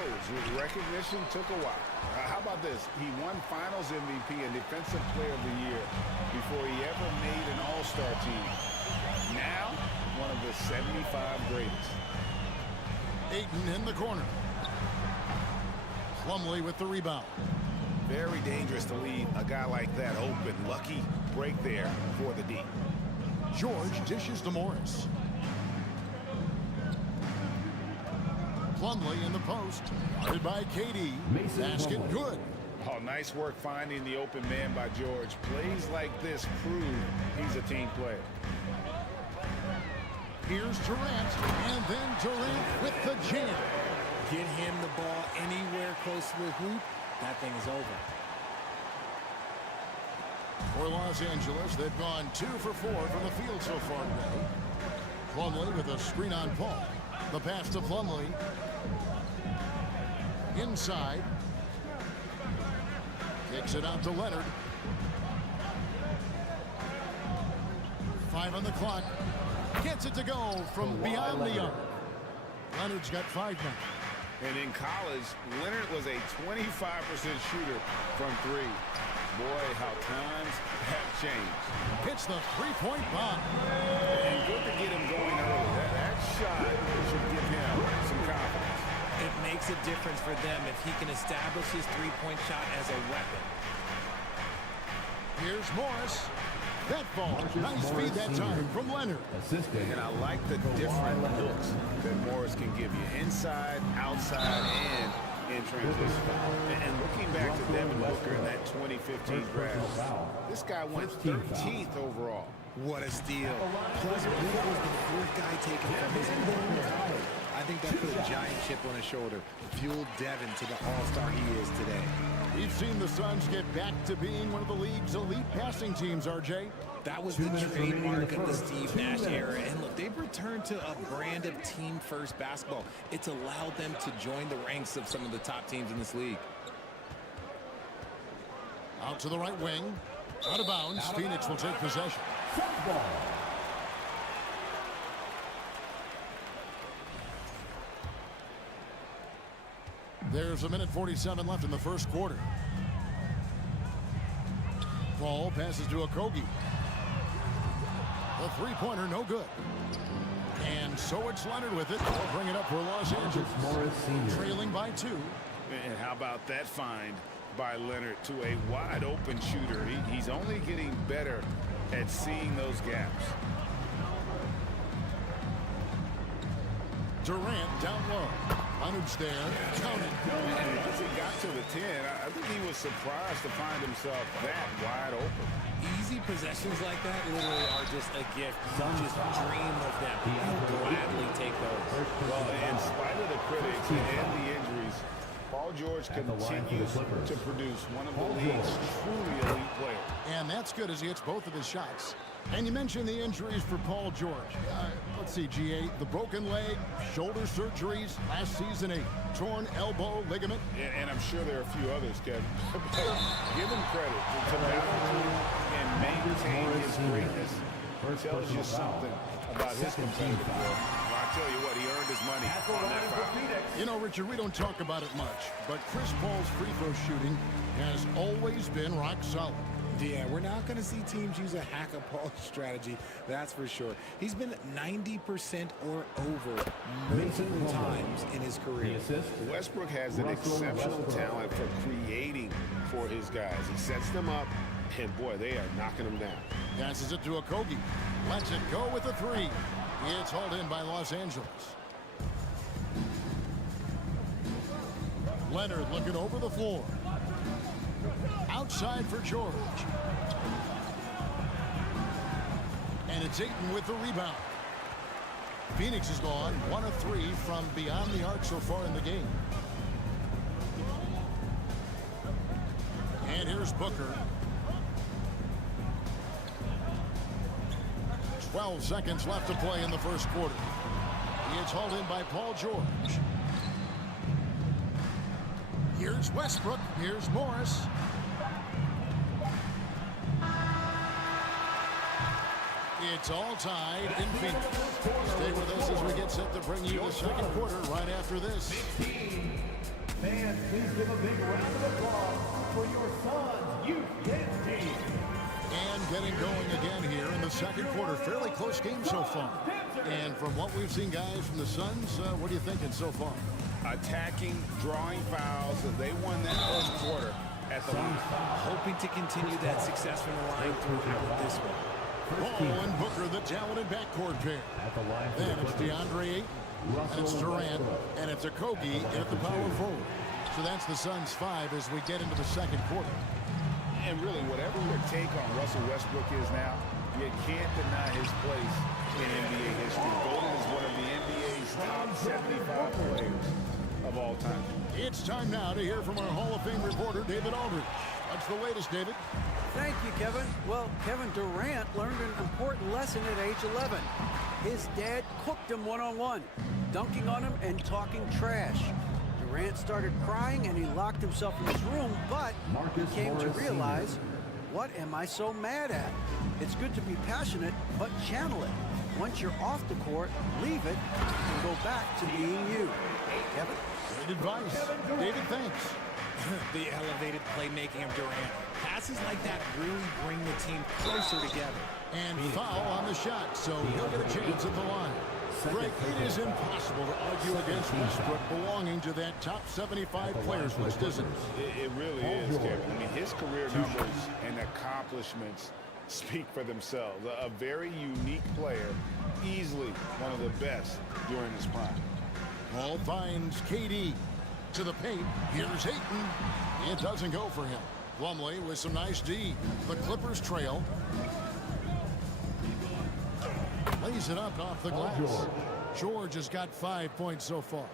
recognition took a while. How about this? He won Finals MVP and Defensive Player of the Year before he ever made an All-Star team. Now, one of the 75 greatest. Ayton in the corner. Plumlee with the rebound. Very dangerous to leave a guy like that open. Lucky break there for the D. George dishes to Morris. Plumlee in the post. Guarded by KD. Basket good. Oh, nice work finding the open man by George. Plays like this prove he's a team player. Here's Durant. And then Durant with the jam. Get him the ball anywhere close to the hoop. That thing is over. For Los Angeles, they've gone 2 for 4 from the field so far today. Plumlee with a screen on Paul. The pass to Plumlee. Inside. Kicks it out to Leonard. 5 on the clock. Gets it to go from beyond the arc. Leonard's got 5 now. And in college, Leonard was a 25% shooter from 3. Boy, how times have changed. Hits the three-point bomb. And good to get him going early. That shot should give him some confidence. It makes a difference for them if he can establish his three-point shot as a weapon. Here's Morris. That ball, nice feed that time from Leonard. And I like the different looks that Morris can give you. Inside, outside, and in transition. And looking back to Devin Booker in that 2015 draft, this guy went 13th overall. What a steal. Plus, Booker was the 4th guy taken from his team. I think that put a giant chip on his shoulder. Fueled Devin to the all-star he is today. We've seen the Suns get back to being one of the league's elite passing teams, RJ. That was the trademark of the Steve Nash era. And look, they've returned to a brand of team-first basketball. It's allowed them to join the ranks of some of the top teams in this league. Out to the right wing. Out of bounds. Phoenix will take possession. There's 1:47 left in the first quarter. Paul passes to Okogie. The three-pointer, no good. And so it's Leonard with it. They'll bring it up for Los Angeles. Trailing by 2. And how about that find by Leonard to a wide-open shooter? He's only getting better at seeing those gaps. Durant down low. Leonard's there. Counted. And once he got to the 10, I think he was surprised to find himself that wide open. Easy possessions like that literally are just a gift. You just dream of them. You gladly take those. Well, in spite of the critics and the injuries, Paul George continues to produce one of the league's truly elite players. And that's good as he hits both of his shots. And you mentioned the injuries for Paul George. Let's see, GA, the broken leg, shoulder surgeries, last season a torn elbow ligament. And I'm sure there are a few others, Kevin. Give him credit to battle and maintain his greatness. Tells you something about his competitive work. Well, I tell you what, he earned his money on that foul. You know, Richard, we don't talk about it much, but Chris Paul's free throw shooting has always been rock solid. Yeah, we're not going to see teams use a hack-a-Paul strategy, that's for sure. He's been 90% or over multiple times in his career. Westbrook has an exceptional talent for creating for his guys. He sets them up, and boy, they are knocking them down. Passes it to Okogie. Lets it go with a three. It's hauled in by Los Angeles. Leonard looking over the floor. Outside for George. And it's Ayton with the rebound. Phoenix has gone 1 of 3 from beyond the arc so far in the game. And here's Booker. 12 seconds left to play in the first quarter. It's hauled in by Paul George. Here's Westbrook. Here's Morris. It's all tied in Phoenix. Stay with us as we get set to bring you the second quarter right after this. Fans, please give a big round of applause for your Suns youth dance team. And getting going again here in the second quarter. Fairly close game so far. And from what we've seen, guys, from the Suns, what are you thinking so far? Attacking, drawing fouls. They won that first quarter at the line. Hoping to continue that success from the line throughout this one. Paul and Booker, the talented backcourt pair. Then it's DeAndre Ayton, and it's Durant, and it's Okogie at the power forward. So that's the Suns' 5 as we get into the second quarter. And really, whatever your take on Russell Westbrook is now, you can't deny his place in NBA history. Golden is one of the NBA's top 75 players of all time. It's time now to hear from our Hall of Fame reporter, David Aldridge. What's the latest, David? Thank you, Kevin. Well, Kevin Durant learned an important lesson at age 11. His dad cooked him one-on-one, dunking on him and talking trash. Durant started crying and he locked himself in his room, but he came to realize, what am I so mad at? It's good to be passionate, but channel it. Once you're off the court, leave it and go back to being you. Kevin? Great advice. David, thanks. The elevated playmaking of Durant. Passes like that really bring the team closer together. And foul on the shot, so he'll get a chance at the line. Greg, it is impossible to argue against Westbrook belonging to that top 75 players list, isn't it? It really is, Kevin. I mean, his career numbers and accomplishments speak for themselves. A very unique player, easily one of the best during his prime. Paul finds KD to the paint. Here's Ayton. It doesn't go for him. Plumlee with some nice D. The Clippers trail. Lays it up off the glass. George has got 5 points so far.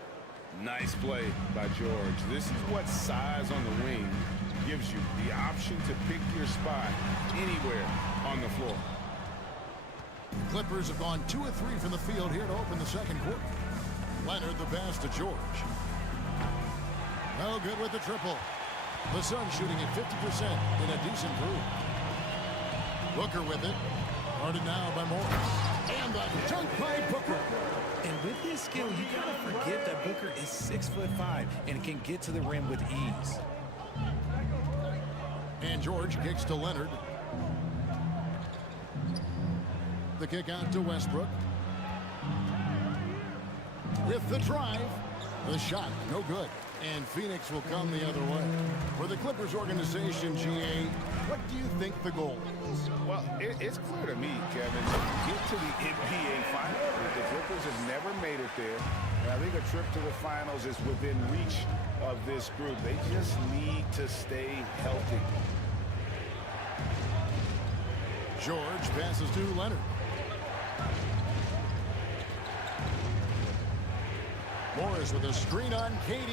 Nice play by George. This is what size on the wing gives you. The option to pick your spot anywhere on the floor. The Clippers have gone 2 of 3 from the field here to open the second quarter. Leonard the pass to George. No good with the triple. The Suns shooting at 50% in a decent group. Booker with it. Guarded now by Morris. And the dunk by Booker. And with his skill, you gotta forget that Booker is 6'5" and can get to the rim with ease. And George kicks to Leonard. The kick out to Westbrook. With the drive. The shot, no good. And Phoenix will come the other way. For the Clippers organization, GA, what do you think the goal is? Well, it's clear to me, Kevin, get to the NBA Finals. The Clippers have never made it there. And I think a trip to the Finals is within reach of this group. They just need to stay healthy. George passes to Leonard. Morris with a screen on KD.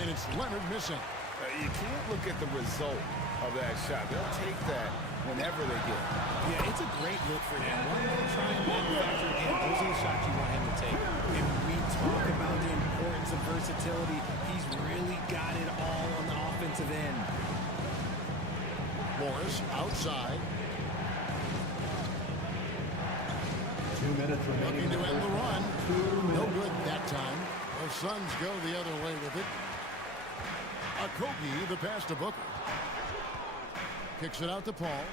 And it's Leonard missing. You can't look at the result of that shot. They'll take that whenever they get it. Yeah, it's a great look for him. One more try and manufacture again. Those are the shots you want him to take. And when we talk about the importance of versatility, he's really got it all on the offensive end. Morris outside. 2 minutes remaining. Looking to end the run. No good that time. The Suns go the other way with it. Okogie, the pass to Booker. Kicks it out to Paul.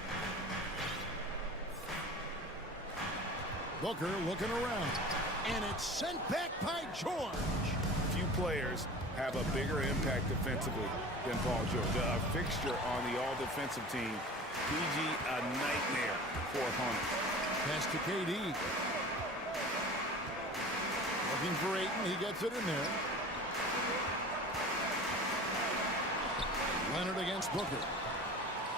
Booker looking around. And it's sent back by George. Few players have a bigger impact defensively than Paul George. A fixture on the all-defensive team. PG, a nightmare for opponents. Pass to KD. Looking for Ayton. He gets it in there. Leonard against Booker.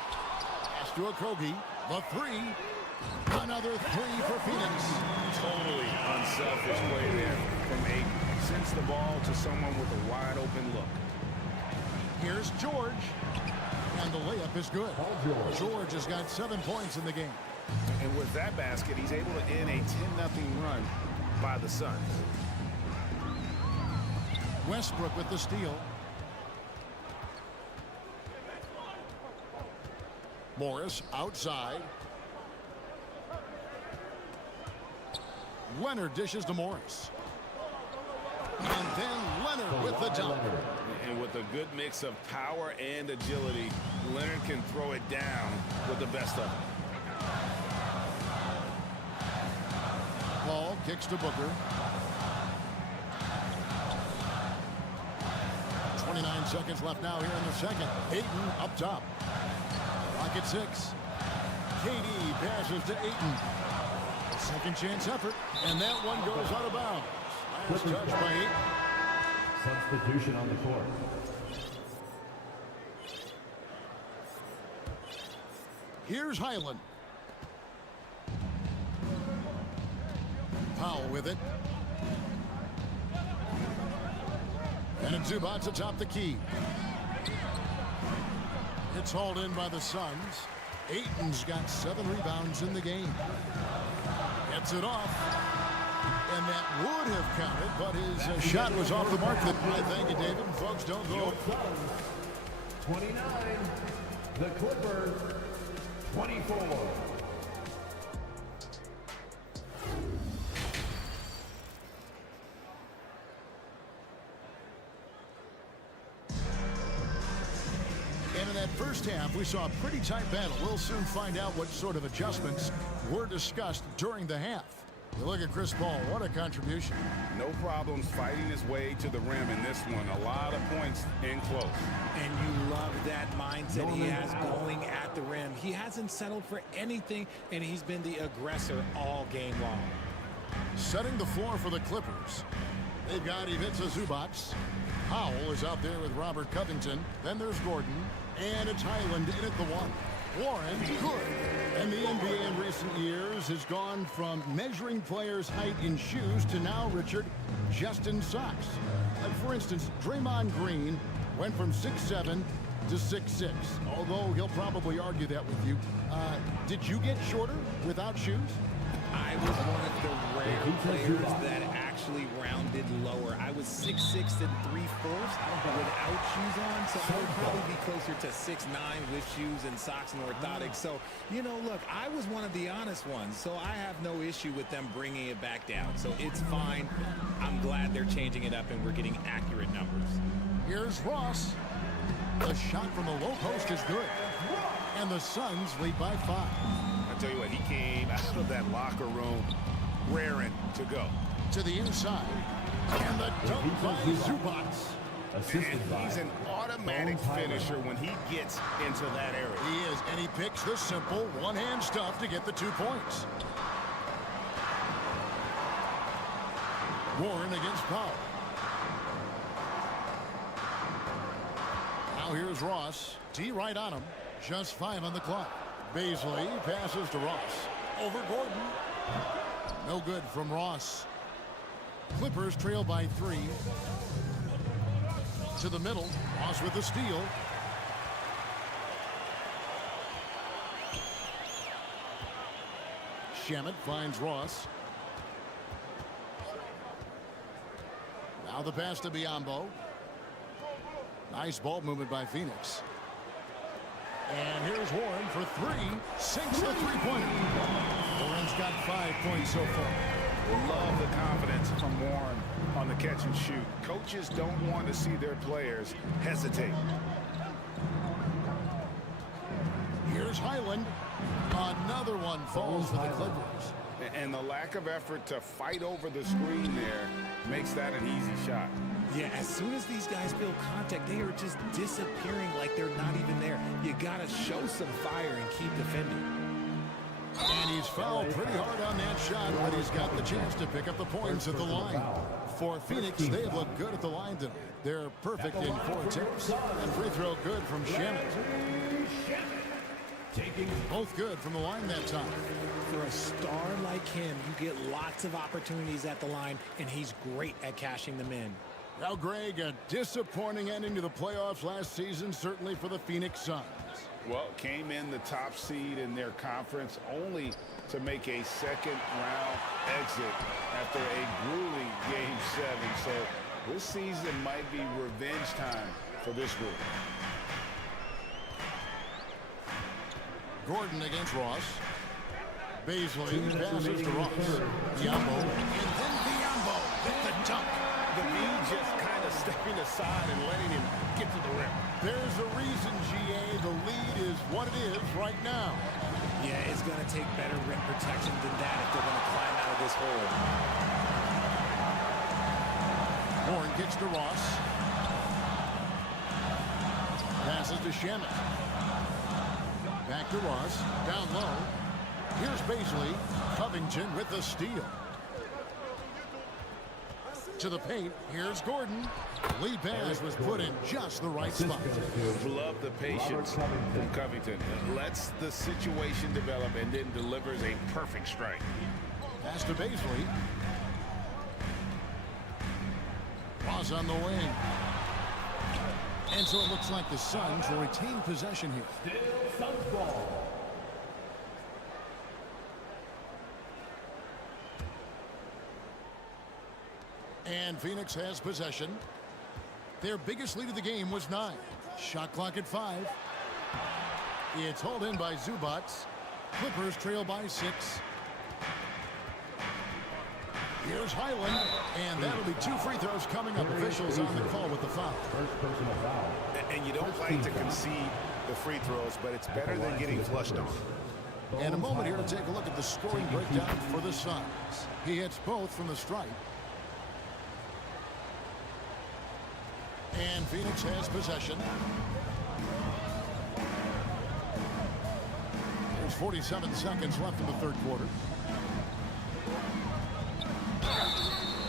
Pass to Okogie. The three. Another three for Phoenix. Totally unselfish play there from Ayton. Sends the ball to someone with a wide open look. Here's George. And the layup is good. George has got 7 points in the game. And with that basket, he's able to end a 10-0 run by the Suns. Westbrook with the steal. Morris outside. Leonard dishes to Morris. And then Leonard with the dunk. And with a good mix of power and agility, Leonard can throw it down with the best of them. Paul kicks to Booker. 29 seconds left now here in the second. Ayton up top. Rocket 6. KD passes to Ayton. Second chance effort. And that one goes out of bounds. Last touch by Ayton. Substitution on the court. Here's Highland. Powell with it. And it's Zubac atop the key. It's hauled in by the Suns. Ayton's got 7 rebounds in the game. Gets it off. And that would have counted, but his shot was off the mark. Thank you, David. Folks, don't go. 29. The Clippers, 24. And in that first half, we saw a pretty tight battle. We'll soon find out what sort of adjustments were discussed during the half. You look at Chris Paul, what a contribution. No problems fighting his way to the rim in this one. A lot of points in close. And you love that mindset he has going at the rim. He hasn't settled for anything, and he's been the aggressor all game long. Setting the floor for the Clippers. They've got Ivica Zubac. Powell is out there with Robert Covington. Then there's Gordon. And it's Highland in at the one. Warren, good. And the NBA in recent years has gone from measuring players' height in shoes to now, Richard, just in socks. Like, for instance, Draymond Green went from 6'7" to 6'6", although he'll probably argue that with you. Did you get shorter without shoes? I was one of the rare players that actually rounded lower. I was 6'6" and 3/4 without shoes on, so I would probably be closer to 6'9" with shoes and socks and orthotics. So, you know, look, I was one of the honest ones, so I have no issue with them bringing it back down. So it's fine. I'm glad they're changing it up and we're getting accurate numbers. Here's Ross. The shot from the low post is good. And the Suns lead by 5. I tell you what, he came out of that locker room raring to go. To the inside. And the dunk by Zubac. And he's an automatic finisher when he gets into that area. He is, and he picks the simple one-hand stuff to get the 2 points. Warren against Powell. Now here's Ross. T right on him. Just 5 on the clock. Baisley passes to Ross. Over Gordon. No good from Ross. Clippers trail by 3. To the middle. Ross with the steal. Shamet finds Ross. Now the pass to Biyombo. Nice ball movement by Phoenix. And here's Warren for three. Sinks the three-pointer. Warren's got 5 points so far. Love the confidence from Warren on the catch and shoot. Coaches don't want to see their players hesitate. Here's Highland. Another one falls for the Clippers. And the lack of effort to fight over the screen there makes that an easy shot. Yeah, as soon as these guys feel contact, they are just disappearing like they're not even there. You got to show some fire and keep defending. And he's fouled pretty hard on that shot, but he's got the chance to pick up the points at the line. For Phoenix, they have looked good at the line tonight. They're perfect in 4 attempts. And free throw good from Shamet. Both good from the line that time. For a star like him, you get lots of opportunities at the line, and he's great at cashing them in. Now, Greg, a disappointing ending to the playoffs last season, certainly for the Phoenix Suns. Well, came in the top seed in their conference only to make a second-round exit after a grueling Game 7. So this season might be revenge time for this group. Gordon against Ross. Baisley passes to Ross. Biyombo. And then Biyombo with the dunk. The lead just kind of stepping aside and letting him get to the rim. There's a reason, GA. The lead is what it is right now. Yeah, it's going to take better rim protection than that if they're going to climb out of this hole. Warren gets to Ross. Passes to Shamet. Back to Ross. Down low. Here's Baisley. Covington with the steal. To the paint. Here's Gordon. Lead pass was put in just the right spot. Love the patience from Covington. Lets the situation develop and then delivers a perfect strike. Pass to Baisley. Ross on the wing. And so it looks like the Suns will retain possession here. Still Suns ball. And Phoenix has possession. Their biggest lead of the game was 9. Shot clock at 5. It's hauled in by Zubac. Clippers trail by 6. Here's Highland, and that'll be 2 free throws coming up. Officials on the call with the foul. First personal foul. And you don't like to concede the free throws, but it's better than getting flushed on. And a moment here to take a look at the scoring breakdown for the Suns. He hits both from the stripe. And Phoenix has possession. There's 47 seconds left in the third quarter.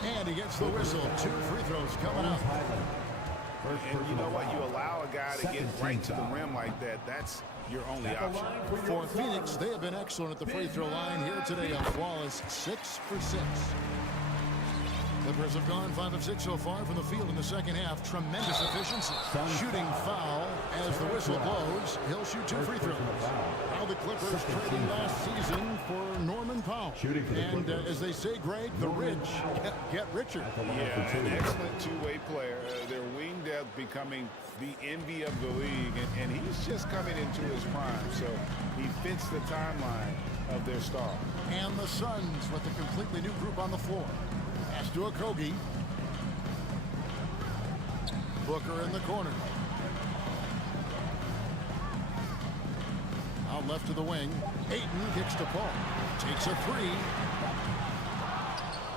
And he gets the whistle. 2 free throws coming up. And you know what? You allow a guy to get right to the rim like that. That's your only option. For Phoenix, they have been excellent at the free throw line here today. A flawless 6 for 6. Clippers have gone 5 of 6 so far from the field in the second half. Tremendous efficiency. Shooting foul as the whistle blows. He'll shoot 2 free throws. Now the Clippers trading last season for Norman Powell. And as they say, Greg, the rich get richer. Yeah, an excellent two-way player. Their wing depth becoming the envy of the league. And he's just coming into his prime. So he fits the timeline of their star. And the Suns with a completely new group on the floor. Pass to Okogie. Booker in the corner. Out left to the wing. Ayton kicks to Paul. Takes a 3.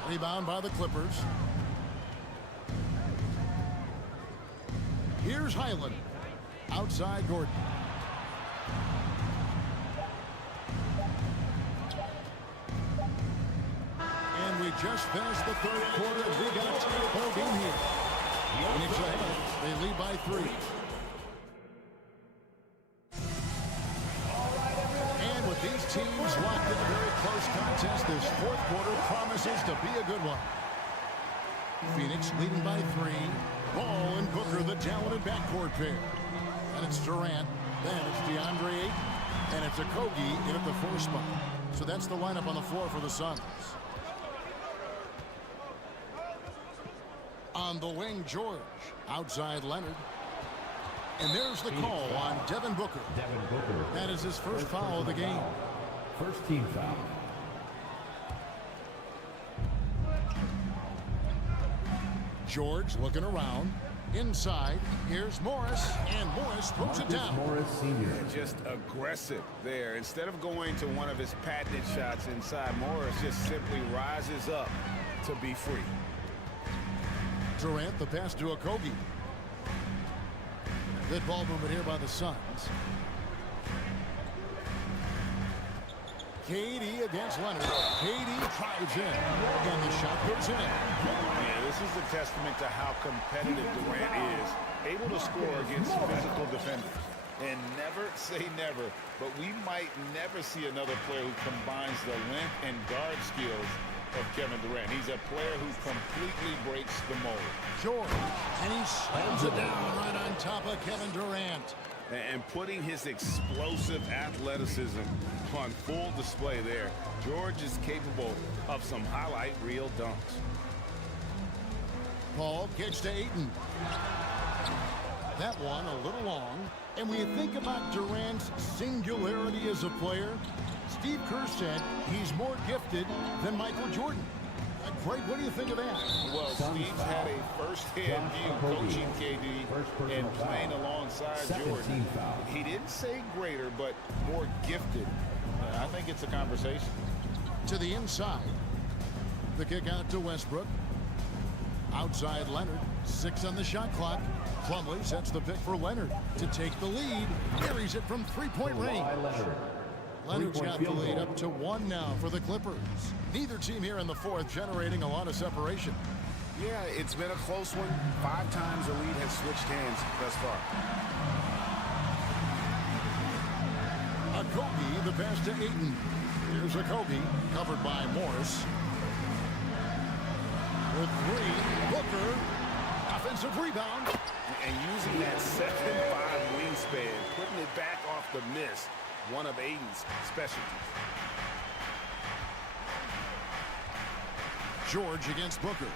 Rebound by the Clippers. Here's Highland. Outside Gordon. We just finished the third quarter. We got a tie ball game here. Phoenix ahead. They lead by 3. And with these teams locked in a very close contest, this fourth quarter promises to be a good one. Phoenix leading by 3. Ball and Booker, the talented backcourt pair. And it's Durant. Then it's DeAndre Ayton. And it's Okogie in at the 4 spot. So that's the lineup on the floor for the Suns. On the wing, George. Outside, Leonard. And there's the call on Devin Booker. That is his first foul of the game. First team foul. George looking around. Inside, here's Morris, and Morris puts it down. Morris Sr. Just aggressive there. Instead of going to one of his patented shots inside, Morris just simply rises up to be free. Durant, the pass to Okogie. Good ball movement here by the Suns. KD against Leonard. KD drives in, and the shot goes in. Yeah, this is a testament to how competitive Durant is. Able to score against physical defenders. And never say never, but we might never see another player who combines the length and guard skills of Kevin Durant. He's a player who completely breaks the mold. George, and he slams it down right on top of Kevin Durant. And putting his explosive athleticism on full display there. George is capable of some highlight reel dunks. Paul kicks to Ayton. That one a little long. And when you think about Durant's singularity as a player, Steve Kerr said he's more gifted than Michael Jordan. Greg, what do you think of that? Well, Steve's had a first-hand view coaching KD and playing alongside Jordan. He didn't say greater, but more gifted. I think it's a conversation. To the inside. The kick out to Westbrook. Outside Leonard. 6 on the shot clock. Plumlee sets the pick for Leonard to take the lead. Carries it from three-point range. Leonard's got the lead up to 1 now for the Clippers. Neither team here in the fourth generating a lot of separation. Yeah, it's been a close one. 5 times the lead has switched hands thus far. Okogie, the pass to Ayton. Here's Okogie, covered by Morris. With 3, Booker. Offensive rebound. And using that 7'5" wingspan, putting it back off the miss. One of Ayton's specialties. George against Booker.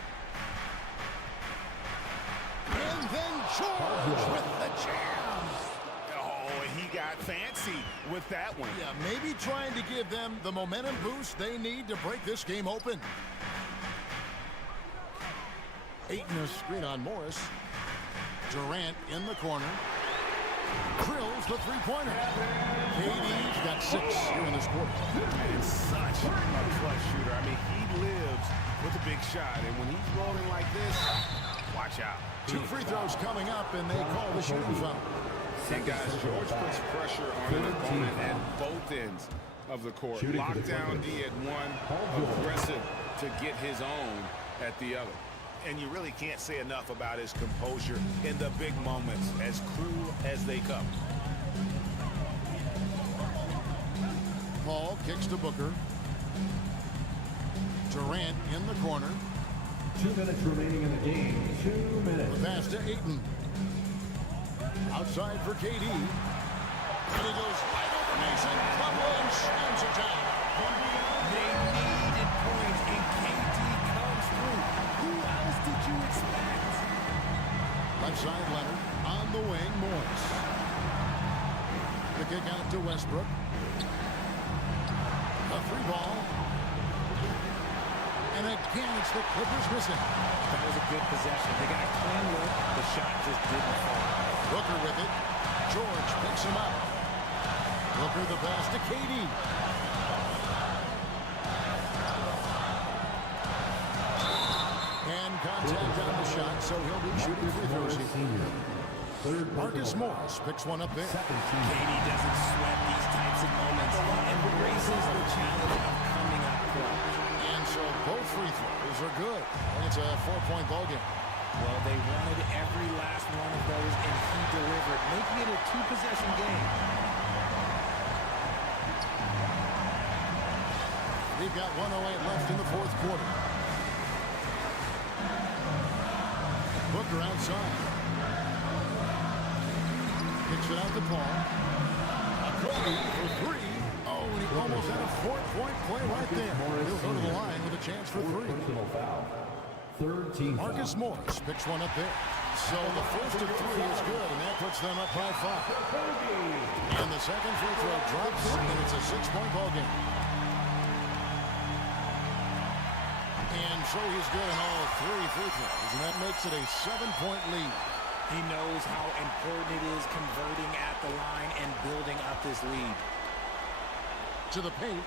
And then George with the jam. Oh, he got fancy with that one. Yeah, maybe trying to give them the momentum boost they need to break this game open. Ayton a screen on Morris. Durant in the corner. Drills the three-pointer. KD's got 6 here in this quarter. And such a clutch shooter. I mean, he lives with a big shot. And when he's rolling like this, watch out. 2 free throws coming up, and they call the shooting foul. And guys, George puts pressure on an opponent at both ends of the court. Lockdown D at one, aggressive to get his own at the other. And you really can't say enough about his composure in the big moments, as cool as they come. Paul kicks to Booker. Durant in the corner. 2 minutes remaining in the game. 2 minutes. The pass to Ayton. Outside for KD. And he goes right over Mason. Plumlee slams it down. They needed points, and KD comes through. Who else did you expect? Left side Leonard. On the wing, Morris. The kick out to Westbrook. A 3-ball. And again, it's the Clippers missing. That was a good possession. They got a clean look. The shot just didn't fall. Booker with it. George picks him up. Booker the pass to KD. And contact on the shot, so he'll be shooting free throws here. Marcus Morris picks one up there. KD doesn't sweat these types of moments. Embraces the challenge of coming up clutch. And so both free throws are good. It's a 4-point ball game. Well, they wanted every last one of those, and he delivered, making it a 2-possession game. We've got 1:08 left in the fourth quarter. Booker outside. Kicks it out to Paul. Okogie for 3. Oh, when he almost had a 4-point play right there. He'll go to the line with a chance for 3. Personal foul. Third team Marcus foul. Morris picks one up there. So the first of 3 is good, and that puts them up by 5. And the second free throw drops, and it's a 6-point ball game. And so he's good in all 3 free throws, and that makes it a 7-point lead. He knows how important it is converting at the line and building up this lead. To the paint.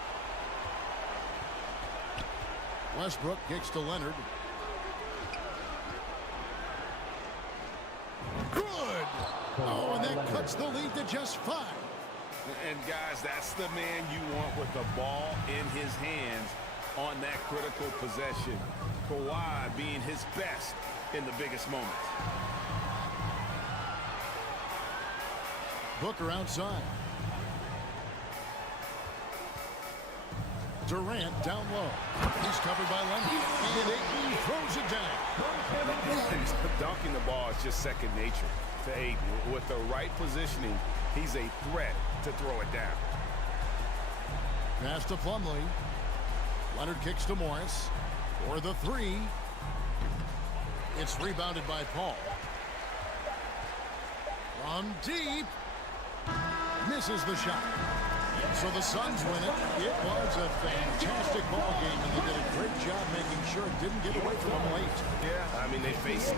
Westbrook kicks to Leonard. Good! Oh, and that cuts the lead to just 5. And guys, that's the man you want with the ball in his hands on that critical possession. Kawhi being his best in the biggest moments. Booker outside. Durant down low. He's covered by Leonard. And Ayton throws it down. Dunking the ball is just second nature to Ayton. With the right positioning, he's a threat to throw it down. Pass to Plumlee. Leonard kicks to Morris for the 3. It's rebounded by Paul. From deep. Misses the shot. So the Suns win it. It was a fantastic ball game, and they did a great job making sure it didn't get away from them late. Yeah, I mean, they faced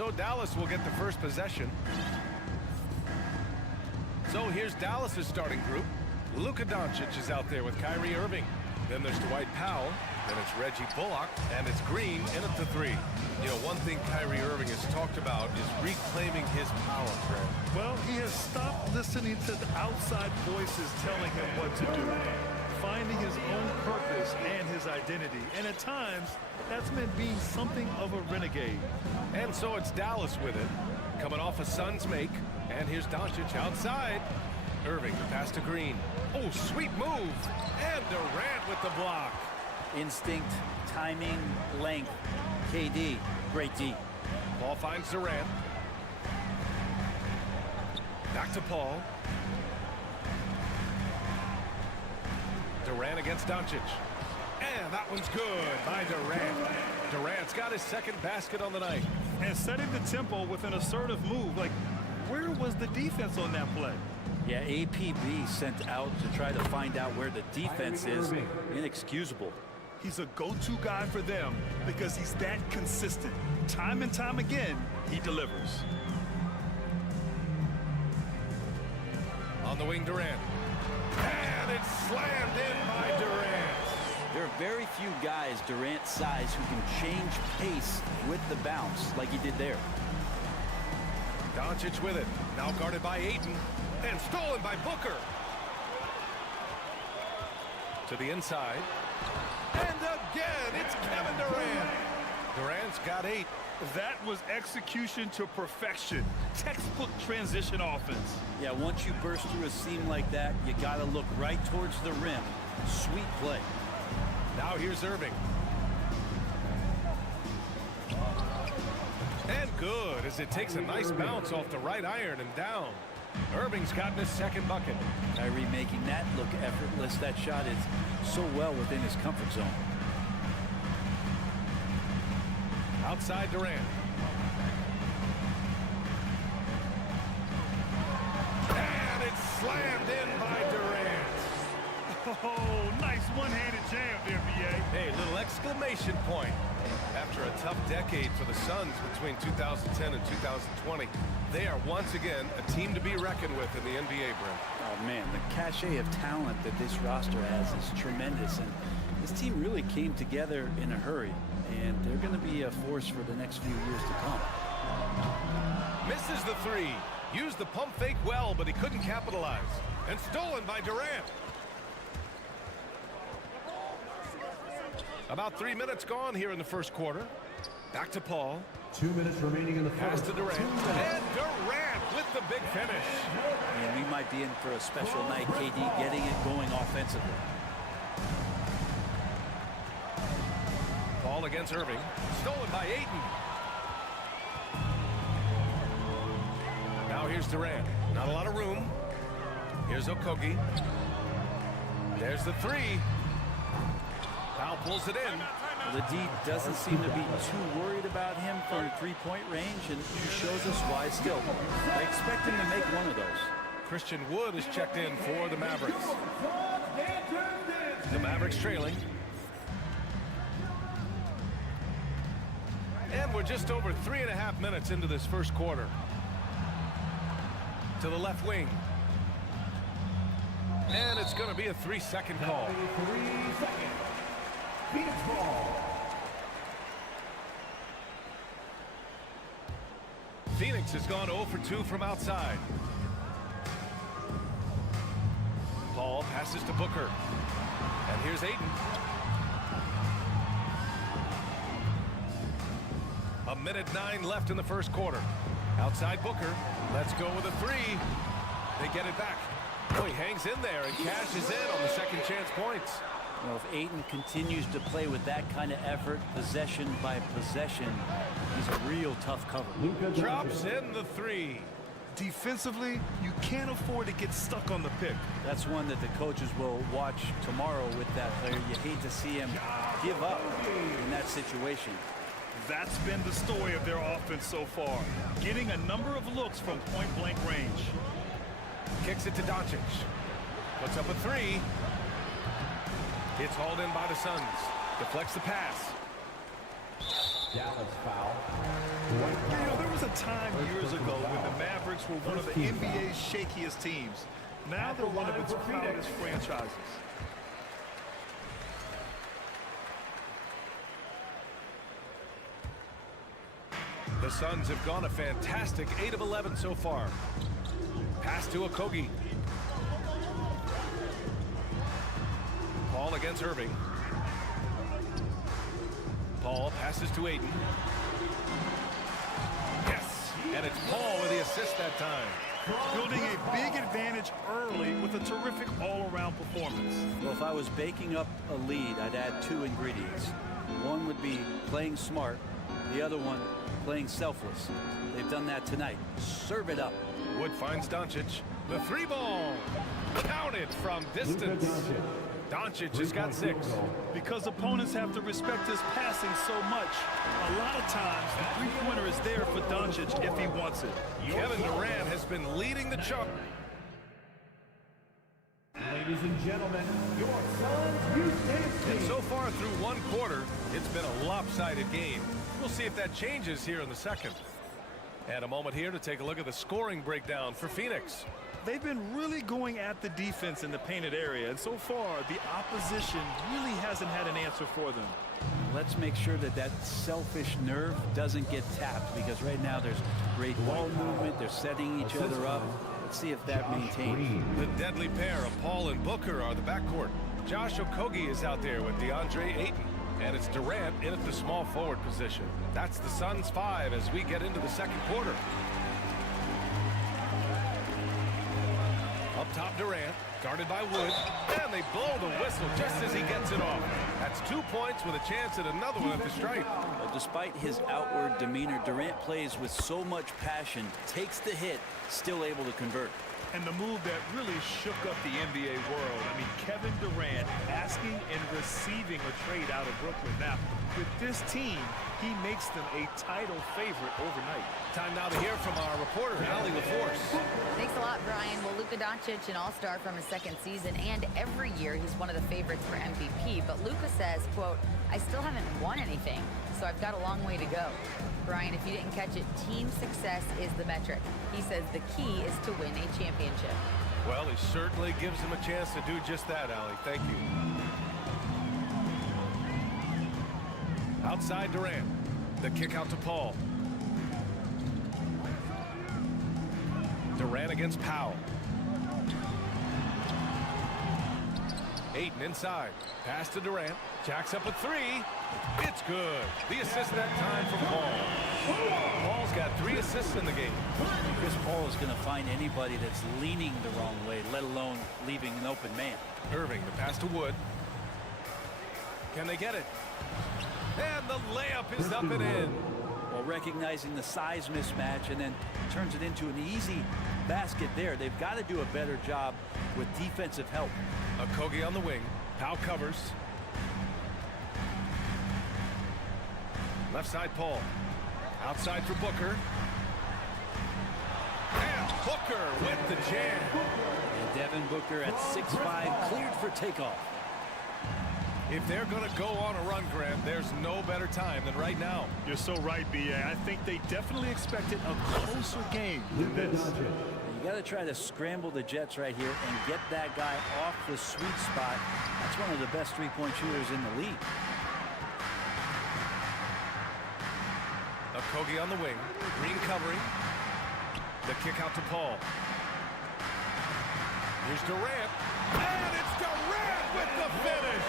So Dallas will get the first possession. So here's Dallas's starting group. Luka Doncic is out there with Kyrie Irving. Then there's Dwight Powell. Then it's Reggie Bullock. And it's Green in at the 3. You know, one thing Kyrie Irving has talked about is reclaiming his power, Fred. Well, he has stopped listening to the outside voices telling him what to do. Finding his own purpose and his identity. And at times, that's meant being something of a renegade. And so it's Dallas with it. Coming off a Suns make. And here's Doncic outside. Irving, the pass to Green. Oh, sweet move. And Durant with the block. Instinct, timing, length. KD, great D. Paul finds Durant. Back to Paul. Durant against Doncic. And that one's good by Durant. Durant's got his second basket on the night. And setting the tempo with an assertive move. Like, where was the defense on that play? Yeah, APB sent out to try to find out where the defense is. Inexcusable. He's a go-to guy for them because he's that consistent. Time and time again, he delivers. On the wing, Durant. And it's slammed in by Durant. There are very few guys Durant's size who can change pace with the bounce like he did there. Doncic with it. Now guarded by Ayton. And stolen by Booker. To the inside. And again, it's Kevin Durant. Durant's got 8. That was execution to perfection. Textbook transition offense. Yeah, once you burst through a seam like that, you got to look right towards the rim. Sweet play. Now here's Irving. And good, as it takes a nice bounce off the right iron and down. Irving's gotten his second bucket. Kyrie making that look effortless. That shot is so well within his comfort zone. Outside Durant. And it's slammed in by Durant. Oh, nice one-handed jam there, BA. Hey, little exclamation point. After a tough decade for the Suns between 2010 and 2020, they are once again a team to be reckoned with in the NBA, Brent. Oh, man, the cachet of talent that this roster has is tremendous, and this team really came together in a hurry, and they're going to be a force for the next few years to come. Misses the 3. Used the pump fake well, but he couldn't capitalize. And stolen by Durant. About 3 minutes gone here in the first quarter. Back to Paul. 2 minutes remaining in the pass first. to Durant. And Durant with the big finish. And we might be in for a special night, KD getting it going offensively. Paul against Irving. Stolen by Ayton. Now here's Durant. Not a lot of room. Here's Okogie. There's the 3. Powell pulls it in. The D doesn't seem to be too worried about him from three-point range, and he shows us why still. I expect him to make one of those. Christian Wood is checked in for the Mavericks. The Mavericks trailing. And we're just over 3.5 minutes into this first quarter. To the left wing. And it's going to be a 3-second call. 3 seconds. Phoenix ball. Phoenix has gone 0 for 2 from outside. Paul passes to Booker. And here's Ayton. A minute 9 left in the first quarter. Outside Booker. Let's go with a 3. They get it back. Oh, he hangs in there and cashes in on the second chance points. Well, if Ayton continues to play with that kind of effort, possession by possession, he's a real tough cover. Drops in the 3. Defensively, you can't afford to get stuck on the pick. That's one that the coaches will watch tomorrow with that player. You hate to see him give up in that situation. That's been the story of their offense so far. Getting a number of looks from point-blank range. Kicks it to Doncic. Puts up a 3. It's hauled in by the Suns. Deflects the pass. Dallas foul. You know, there was a time years ago when the Mavericks were one of the NBA's shakiest teams. Now they're one of its proudest franchises. The Suns have gone a fantastic 8 of 11 so far. Pass to Okogie. Paul against Irving. Paul passes to Aiden. Yes, and it's Paul with the assist that time. Building a big advantage early with a terrific all-around performance. Well, if I was baking up a lead, I'd add 2 ingredients. One would be playing smart. The other one, playing selfless. They've done that tonight. Serve it up. Wood finds Doncic. The 3-ball. Counted from distance. Doncic has got 6. Because opponents have to respect his passing so much, a lot of times the three-pointer is there for Doncic if he wants it. Kevin Durant has been leading the charge. Ladies and gentlemen, your Suns Houston. And so far through one quarter, it's been a lopsided game. We'll see if that changes here in the second. And a moment here to take a look at the scoring breakdown for Phoenix. They've been really going at the defense in the painted area, and so far the opposition really hasn't had an answer for them. Let's make sure that that selfish nerve doesn't get tapped, because right now there's great ball movement. They're setting each other up. Let's see if that maintains. The deadly pair of Paul and Booker are the backcourt. Josh Okogie is out there with DeAndre Ayton. And it's Durant in at the small forward position. That's the Suns 5 as we get into the second quarter. Up top, Durant, guarded by Wood. And they blow the whistle just as he gets it off. That's 2 points with a chance at another one at the stripe. But despite his outward demeanor, Durant plays with so much passion, takes the hit, still able to convert. And the move that really shook up the NBA world. I mean, Kevin Durant asking and receiving a trade out of Brooklyn. Now, with this team, he makes them a title favorite overnight. Time now to hear from our reporter, Allie LaForce. Thanks a lot, Brian. Well, Luka Doncic, an all-star from his second season, and every year he's one of the favorites for MVP. But Luka says, quote, I still haven't won anything, so I've got a long way to go. Brian, if you didn't catch it, team success is the metric. He says the key is to win a championship. Well, he certainly gives him a chance to do just that, Allie. Thank you. Outside Durant. The kick out to Paul. Durant against Powell. Ayton inside. Pass to Durant. Jacks up a 3. It's good. The assist that time from Paul. Paul's got 3 assists in the game. Chris Paul is going to find anybody that's leaning the wrong way, let alone leaving an open man. Irving, the pass to Wood. Can they get it? And the layup is up and in. Well, recognizing the size mismatch and then turns it into an easy basket there. They've got to do a better job with defensive help. Okogie on the wing. Powell covers. Left side, Paul. Outside for Booker. And Booker with the jam. And Devin Booker at 6'5", cleared for takeoff. If they're going to go on a run, Grant, there's no better time than right now. You're so right, B.A. I think they definitely expected a closer game than this. You got to try to scramble the Jets right here and get that guy off the sweet spot. That's one of the best three-point shooters in the league. Okogie on the wing. Green covering. The kick out to Paul. Here's Durant. And it's Durant with the finish.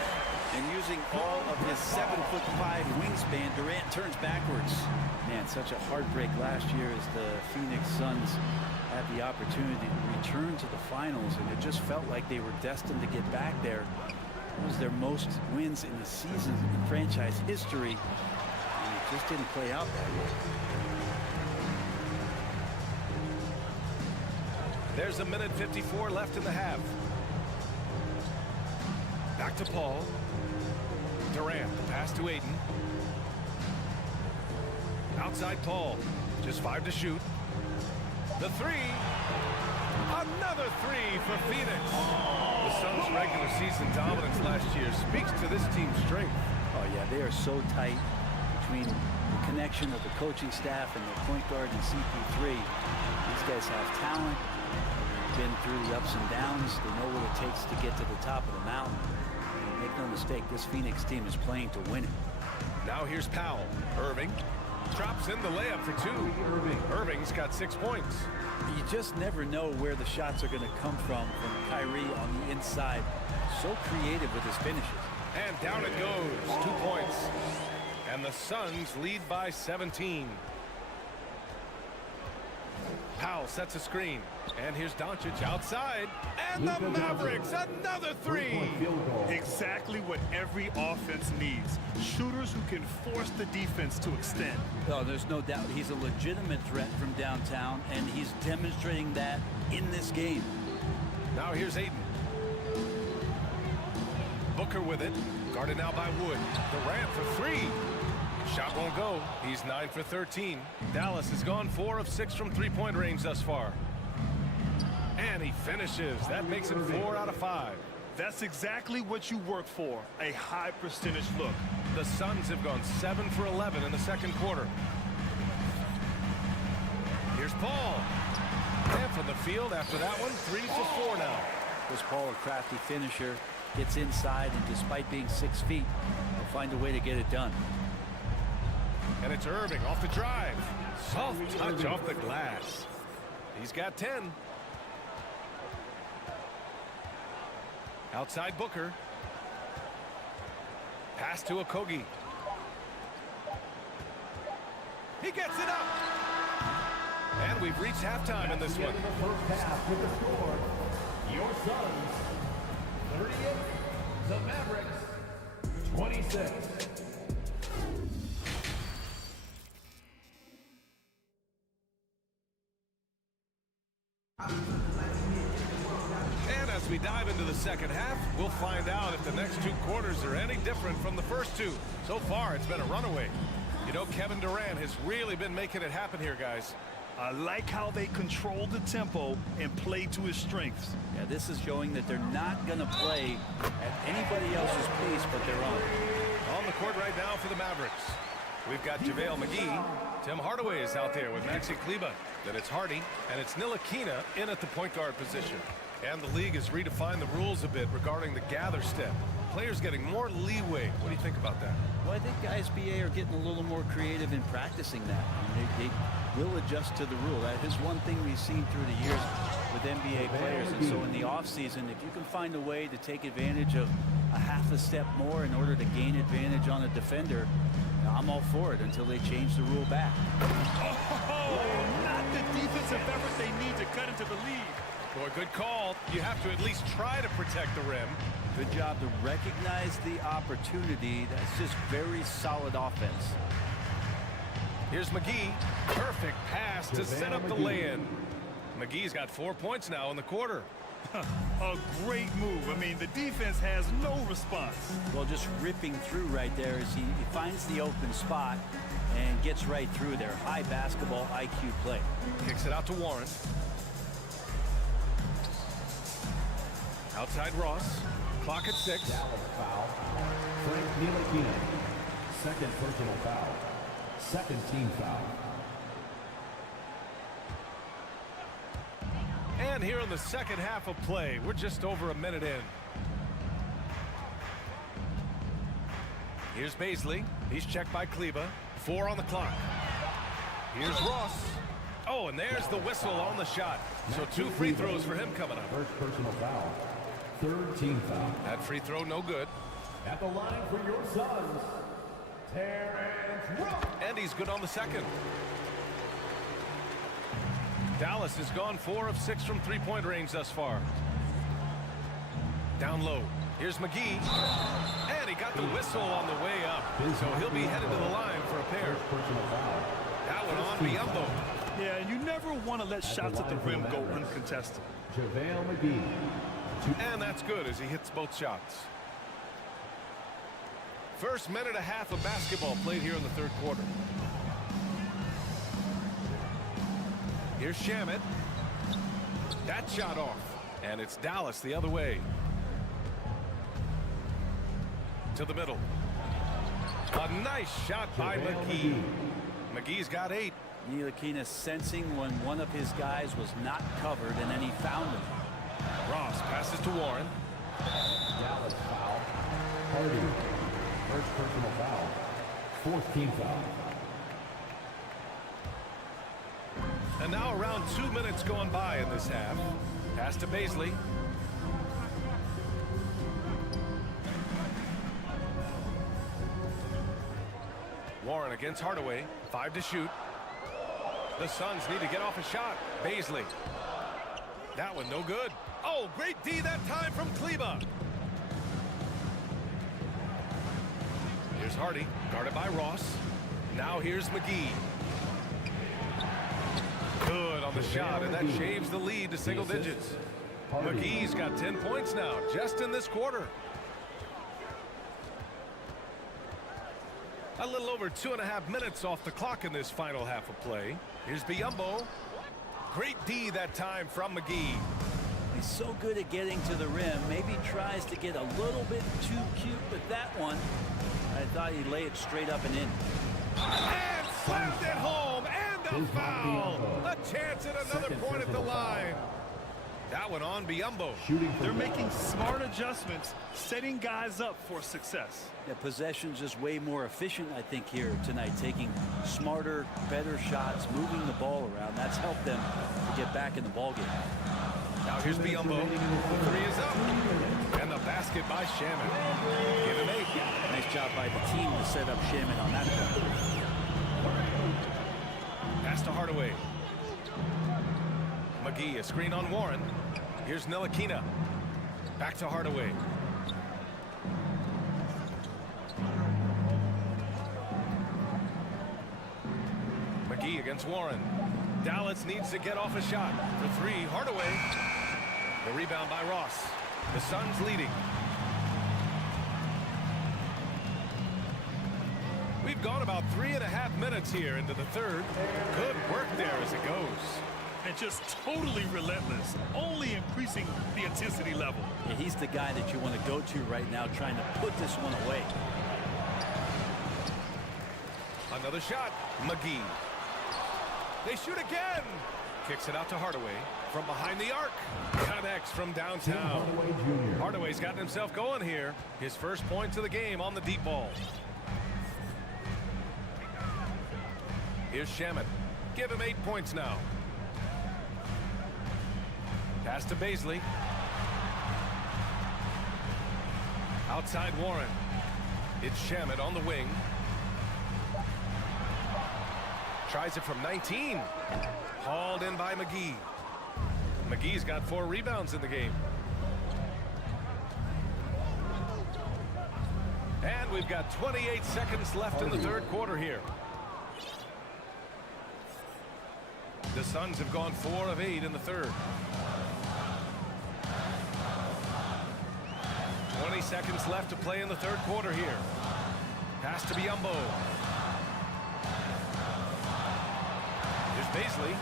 And using all of his 7'5" wingspan, Durant turns backwards. Man, such a heartbreak last year as the Phoenix Suns had the opportunity to return to the finals, and it just felt like they were destined to get back there. It was their most wins in the season in franchise history, and it just didn't play out that way. There's a minute 54 left in the half. Back to Paul. Durant, the pass to Ayton. Outside Paul. Just 5 to shoot. The 3. Another 3 for Phoenix. The Suns' regular season dominance last year speaks to this team's strength. Oh, yeah, they are so tight between the connection of the coaching staff and the point guard and CP3. These guys have talent. They've been through the ups and downs. They know what it takes to get to the top of the mountain. And make no mistake, this Phoenix team is playing to win it. Now here's Powell. Irving drops in the layup for 2. Irving's got 6 points. You just never know where the shots are going to come from Kyrie on the inside. So creative with his finishes. And down it goes. 2 points. And the Suns lead by 17. Powell sets a screen. And here's Doncic outside. And the Mavericks, another 3. Exactly what every offense needs. Shooters who can force the defense to extend. Oh, there's no doubt he's a legitimate threat from downtown, and he's demonstrating that in this game. Now here's Ayton. Booker with it. Guarded now by Wood. Durant for 3. Shot won't go. He's 9 for 13. Dallas has gone 4 of 6 from three-point range thus far. And he finishes. That makes it 4 out of 5. That's exactly what you work for, a high percentage look. The Suns have gone 7 for 11 in the second quarter. Here's Paul. And from the field after that one, 3 for 4 now. This Paul, a crafty finisher, gets inside, and despite being 6 feet, he'll find a way to get it done. And it's Irving off the drive. Soft touch off the glass. He's got 10. Outside Booker. Pass to Okogie. He gets it up. And we've reached halftime in this one. The first half with the score. Your Suns 38, the Mavericks 26. And as we dive into the second half, we'll find out if the next 2 quarters are any different from the first 2. So far, it's been a runaway. You know, Kevin Durant has really been making it happen here, guys. I like how they control the tempo and play to his strengths. Yeah, this is showing that they're not going to play at anybody else's pace but their own. On the court right now for the Mavericks, we've got JaVale McGee. Tim Hardaway is out there with Maxi Kleber. Then it's Hardy, and it's Ntilikina in at the point guard position. And the league has redefined the rules a bit regarding the gather step. Players getting more leeway. What do you think about that? Well, I think guys BA are getting a little more creative in practicing that. I mean, they will adjust to the rule. That is one thing we've seen through the years with NBA players. And so in the offseason, if you can find a way to take advantage of a half a step more in order to gain advantage on a defender, I'm all for it until they change the rule back. Oh, not the defensive effort they need to cut into the lead. Boy, good call. You have to at least try to protect the rim. Good job to recognize the opportunity. That's just very solid offense. Here's McGee. Perfect pass to set up the lay-in. McGee's got 4 points now in the quarter. A great move. I mean, the defense has no response. Well, just ripping through right there as he finds the open spot and gets right through there. High basketball IQ play. Kicks it out to Warren. Outside Ross. Clock at 6. Dallas foul. Frank Ntilikina. Second personal foul. Second team foul. And here in the second half of play, we're just over a minute in. Here's Baisley. He's checked by Kleber. 4 on the clock. Here's Ross. Oh, and there's the whistle on the shot. So 2 free throws for him coming up. First personal foul. Third team foul. That free throw no good. At the line for your Suns, Terrence Ross. And he's good on the second. Dallas has gone 4 of 6 from three-point range thus far. Down low. Here's McGee. And he got the whistle on the way up. So he'll be headed to the line for a pair. That one on Biyombo. Yeah, you never want to let shots at the rim go uncontested. JaVale McGee. And that's good as he hits both shots. First minute and a half of basketball played here in the third quarter. Here's Shamet. That shot off. And it's Dallas the other way. To the middle. A nice shot by McGee. McGee's got 8. Ntilikina sensing when one of his guys was not covered, and then he found him. Ross passes to Warren. Dallas foul. Hardy. First personal foul. Fourth team foul. And now around 2 minutes going by in this half. Pass to Baisley. Warren against Hardaway. 5 to shoot. The Suns need to get off a shot. Baisley. That one no good. Oh, great D that time from Kleba. Here's Hardy, guarded by Ross. Now here's McGee. Good on the shot, and that shaves the lead to single digits. McGee's got 10 points now, just in this quarter. A little over 2.5 minutes off the clock in this final half of play. Here's Biyombo. Great D that time from McGee. He's so good at getting to the rim. Maybe tries to get a little bit too cute with that one. I thought he'd lay it straight up and in. And slammed it home, and a foul. A chance at another point at the line. That one on Biyombo. They're making smart adjustments, setting guys up for success. Yeah, possession's just way more efficient, I think, here tonight. Taking smarter, better shots, moving the ball around. That's helped them to get back in the ballgame. Now here's Biyombo. The 3 is up. And the basket by Shaman. Give him 8. Nice job by the team to set up Shaman on that play. Pass to Hardaway. McGee, a screen on Warren. Here's Ntilikina. Back to Hardaway. McGee against Warren. Dallas needs to get off a shot. For 3, Hardaway. The rebound by Ross. The Suns leading. We've gone about 3.5 minutes here into the third. Good work there as it goes. And just totally relentless, only increasing the intensity level. Yeah, he's the guy that you want to go to right now, trying to put this one away. Another shot. McGee. They shoot again. Kicks it out to Hardaway from behind the arc. Connects from downtown. Hardaway's gotten himself going here. His first points of the game on the deep ball. Here's Shaman. Give him 8 points now. Pass to Baisley. Outside Warren. It's Shaman on the wing. Tries it from 19. Hauled in by McGee. McGee's got 4 rebounds in the game. And we've got 28 seconds left in the third quarter here. The Suns have gone 4 of 8 in the third. 20 seconds left to play in the third quarter here. Pass to Biyombo. Here's Baisley.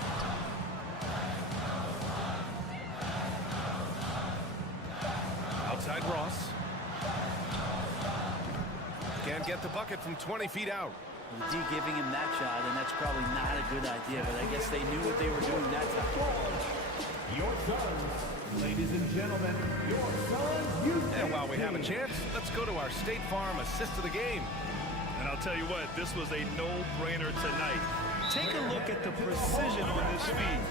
Outside Ross. Can't get the bucket from 20 feet out. D giving him that shot, and that's probably not a good idea, but I guess they knew what they were doing that time. Your Suns, ladies and gentlemen, your Suns. And while we have a chance, let's go to our State Farm assist of the game. And I'll tell you what, this was a no-brainer tonight. Take a look at the precision on this feed.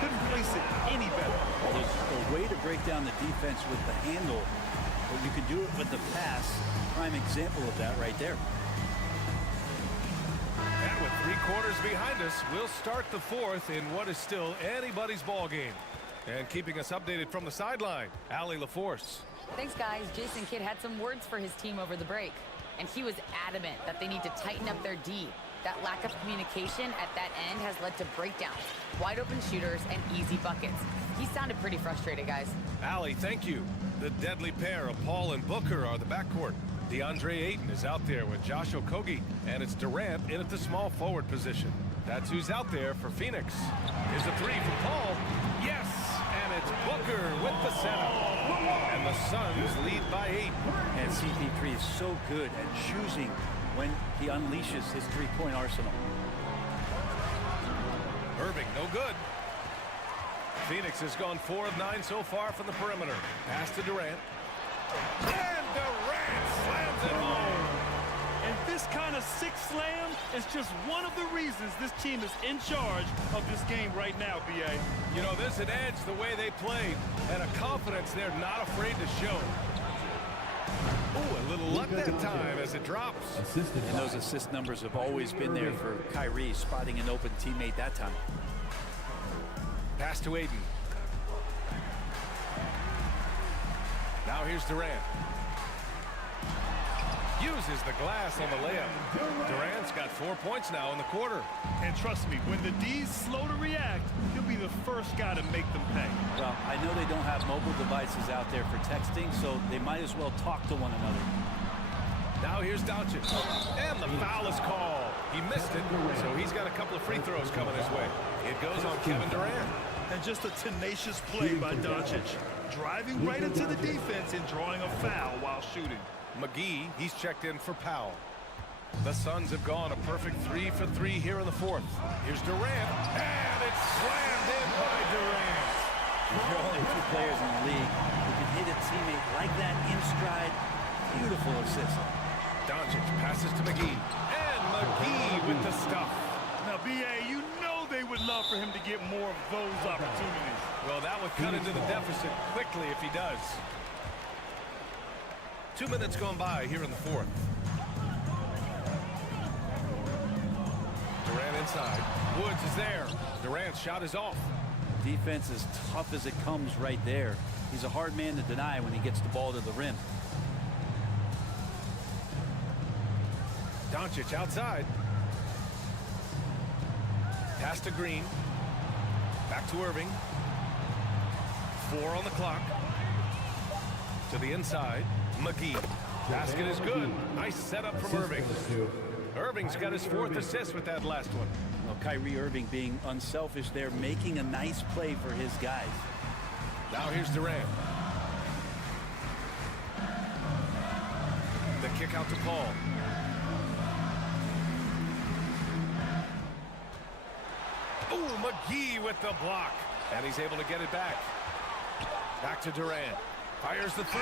Couldn't place it any better. Well, there's a way to break down the defense with the handle, but you can do it with the pass. Prime example of that right there. And with 3 quarters behind us, we'll start the fourth in what is still anybody's ball game. And keeping us updated from the sideline, Allie LaForce. Thanks, guys. Jason Kidd had some words for his team over the break, and he was adamant that they need to tighten up their D. That lack of communication at that end has led to breakdowns, wide open shooters, and easy buckets. He sounded pretty frustrated, guys. Allie, thank you. The deadly pair of Paul and Booker are the backcourt. DeAndre Ayton is out there with Josh Okogie, and it's Durant in at the small forward position. That's who's out there for Phoenix. Here's a 3 from Paul. Yes, and it's Booker with the setup. And the Suns lead by 8. And CP3 is so good at choosing when he unleashes his three-point arsenal. Irving, no good. Phoenix has gone 4 of 9 so far from the perimeter. Pass to Durant. And Durant slams it home. And this kind of six slam is just one of the reasons this team is in charge of this game right now, B.A. You know, there's an edge the way they played and a confidence they're not afraid to show. Oh, a little luck that time as it drops. And those assist numbers have always been there for Kyrie, spotting an open teammate that time. Pass to Aiden. Now here's Durant. Uses the glass on the layup. Durant's got 4 points now in the quarter. And trust me, when the D's slow to react, he'll be the first guy to make them pay. Well, I know they don't have mobile devices out there for texting, so they might as well talk to one another. Now here's Doncic. And the foul is called. He missed it, so he's got a couple of free throws coming his way. It goes on Kevin Durant. And just a tenacious play by Doncic. Driving right into the defense and drawing a foul while shooting. McGee, he's checked in for Powell. The Suns have gone a perfect 3 for 3 here in the fourth. Here's Durant, and it's slammed in by Durant. There are only 2 players in the league who can hit a teammate like that in stride. Beautiful assist. Doncic passes to McGee, and McGee with the stuff. Now, B.A., you know they would love for him to get more of those opportunities. Well, that would cut into the deficit quickly if he does. 2 minutes gone by here in the fourth. Durant inside. Woods is there. Durant's shot is off. Defense is tough as it comes right there. He's a hard man to deny when he gets the ball to the rim. Doncic outside. Pass to Green. Back to Irving. 4 on the clock. To the inside. McGee. Basket is good. Nice setup from Irving. Irving's got his 4th assist with that last one. Well, Kyrie Irving being unselfish there, making a nice play for his guys. Now here's Durant. The kick out to Paul. Ooh, McGee with the block. And he's able to get it back. Back to Durant. Fires the 3.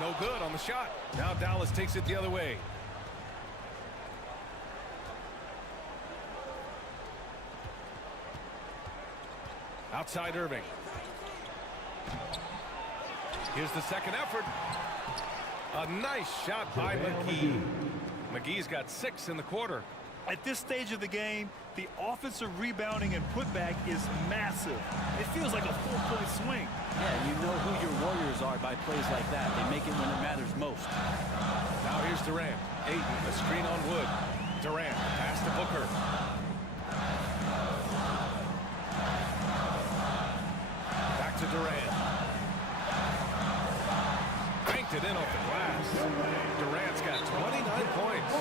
No good on the shot. Now Dallas takes it the other way. Outside Irving. Here's the second effort. A nice shot by McGee. McGee's got 6 in the quarter. At this stage of the game, the offensive rebounding and putback is massive. It feels like a 4-point swing. Yeah, you know who your warriors are by plays like that. They make it when it matters most. Now here's Durant. Aiden, a screen on Wood. Durant, pass to Booker. Back to Durant. Banked it in off the glass. Durant's got 29 points.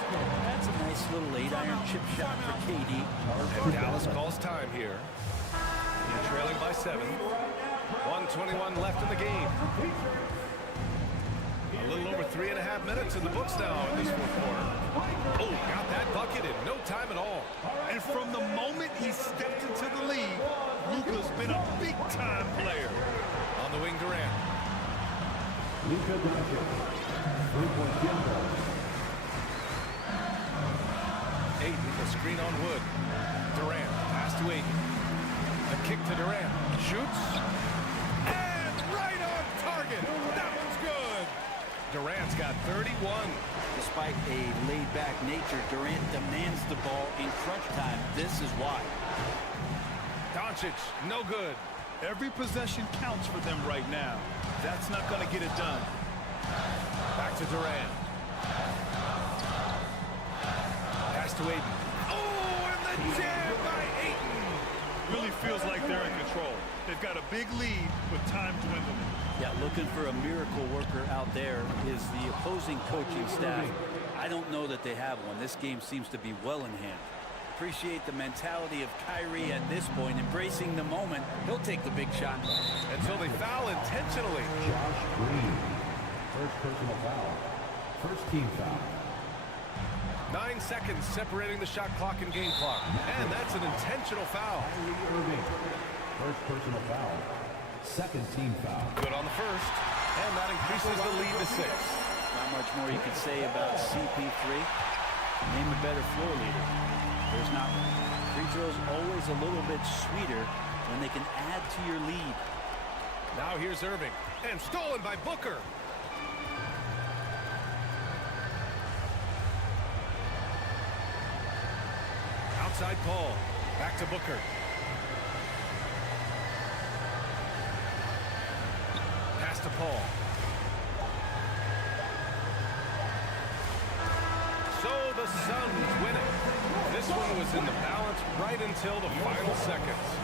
That's a nice little 8-iron chip shot for KD. And Dallas calls time here. They're trailing by 7. 1:21 left in the game. A little over 3.5 minutes in the books now in this fourth quarter. Oh, got that bucket in no time at all. And from the moment he stepped into the league, Luka's been a big-time player. On the wing, Durant. Luka Doncic, 3-point field goal. Aiden, the screen on Wood. Durant, pass to Aiden. A kick to Durant. Shoots. And right on target. That one's good. Durant's got 31. Despite a laid-back nature, Durant demands the ball in crunch time. This is why. Doncic, no good. Every possession counts for them right now. That's not going to get it done. Back to Durant. Pass to Aiden. Oh, and the jam by Aiden. Really feels like they're in control. They've got a big lead with time dwindling. Yeah, looking for a miracle worker out there is the opposing coaching staff. I don't know that they have one. This game seems to be well in hand. Appreciate the mentality of Kyrie at this point, embracing the moment. He'll take the big shot. And so they foul intentionally. Josh Green, first personal foul. First team foul. 9 seconds separating the shot clock and game clock. And that's an intentional foul. Irving. First personal foul. Second team foul. Good on the first. And that increases the lead to 6. Not much more you can say about CP3. Name a better floor leader. There's not one. Free throws always a little bit sweeter when they can add to your lead. Now here's Irving. And stolen by Booker. Outside Paul. Back to Booker. Pass to Paul. So the Suns win it. This one was in the balance right until the final seconds.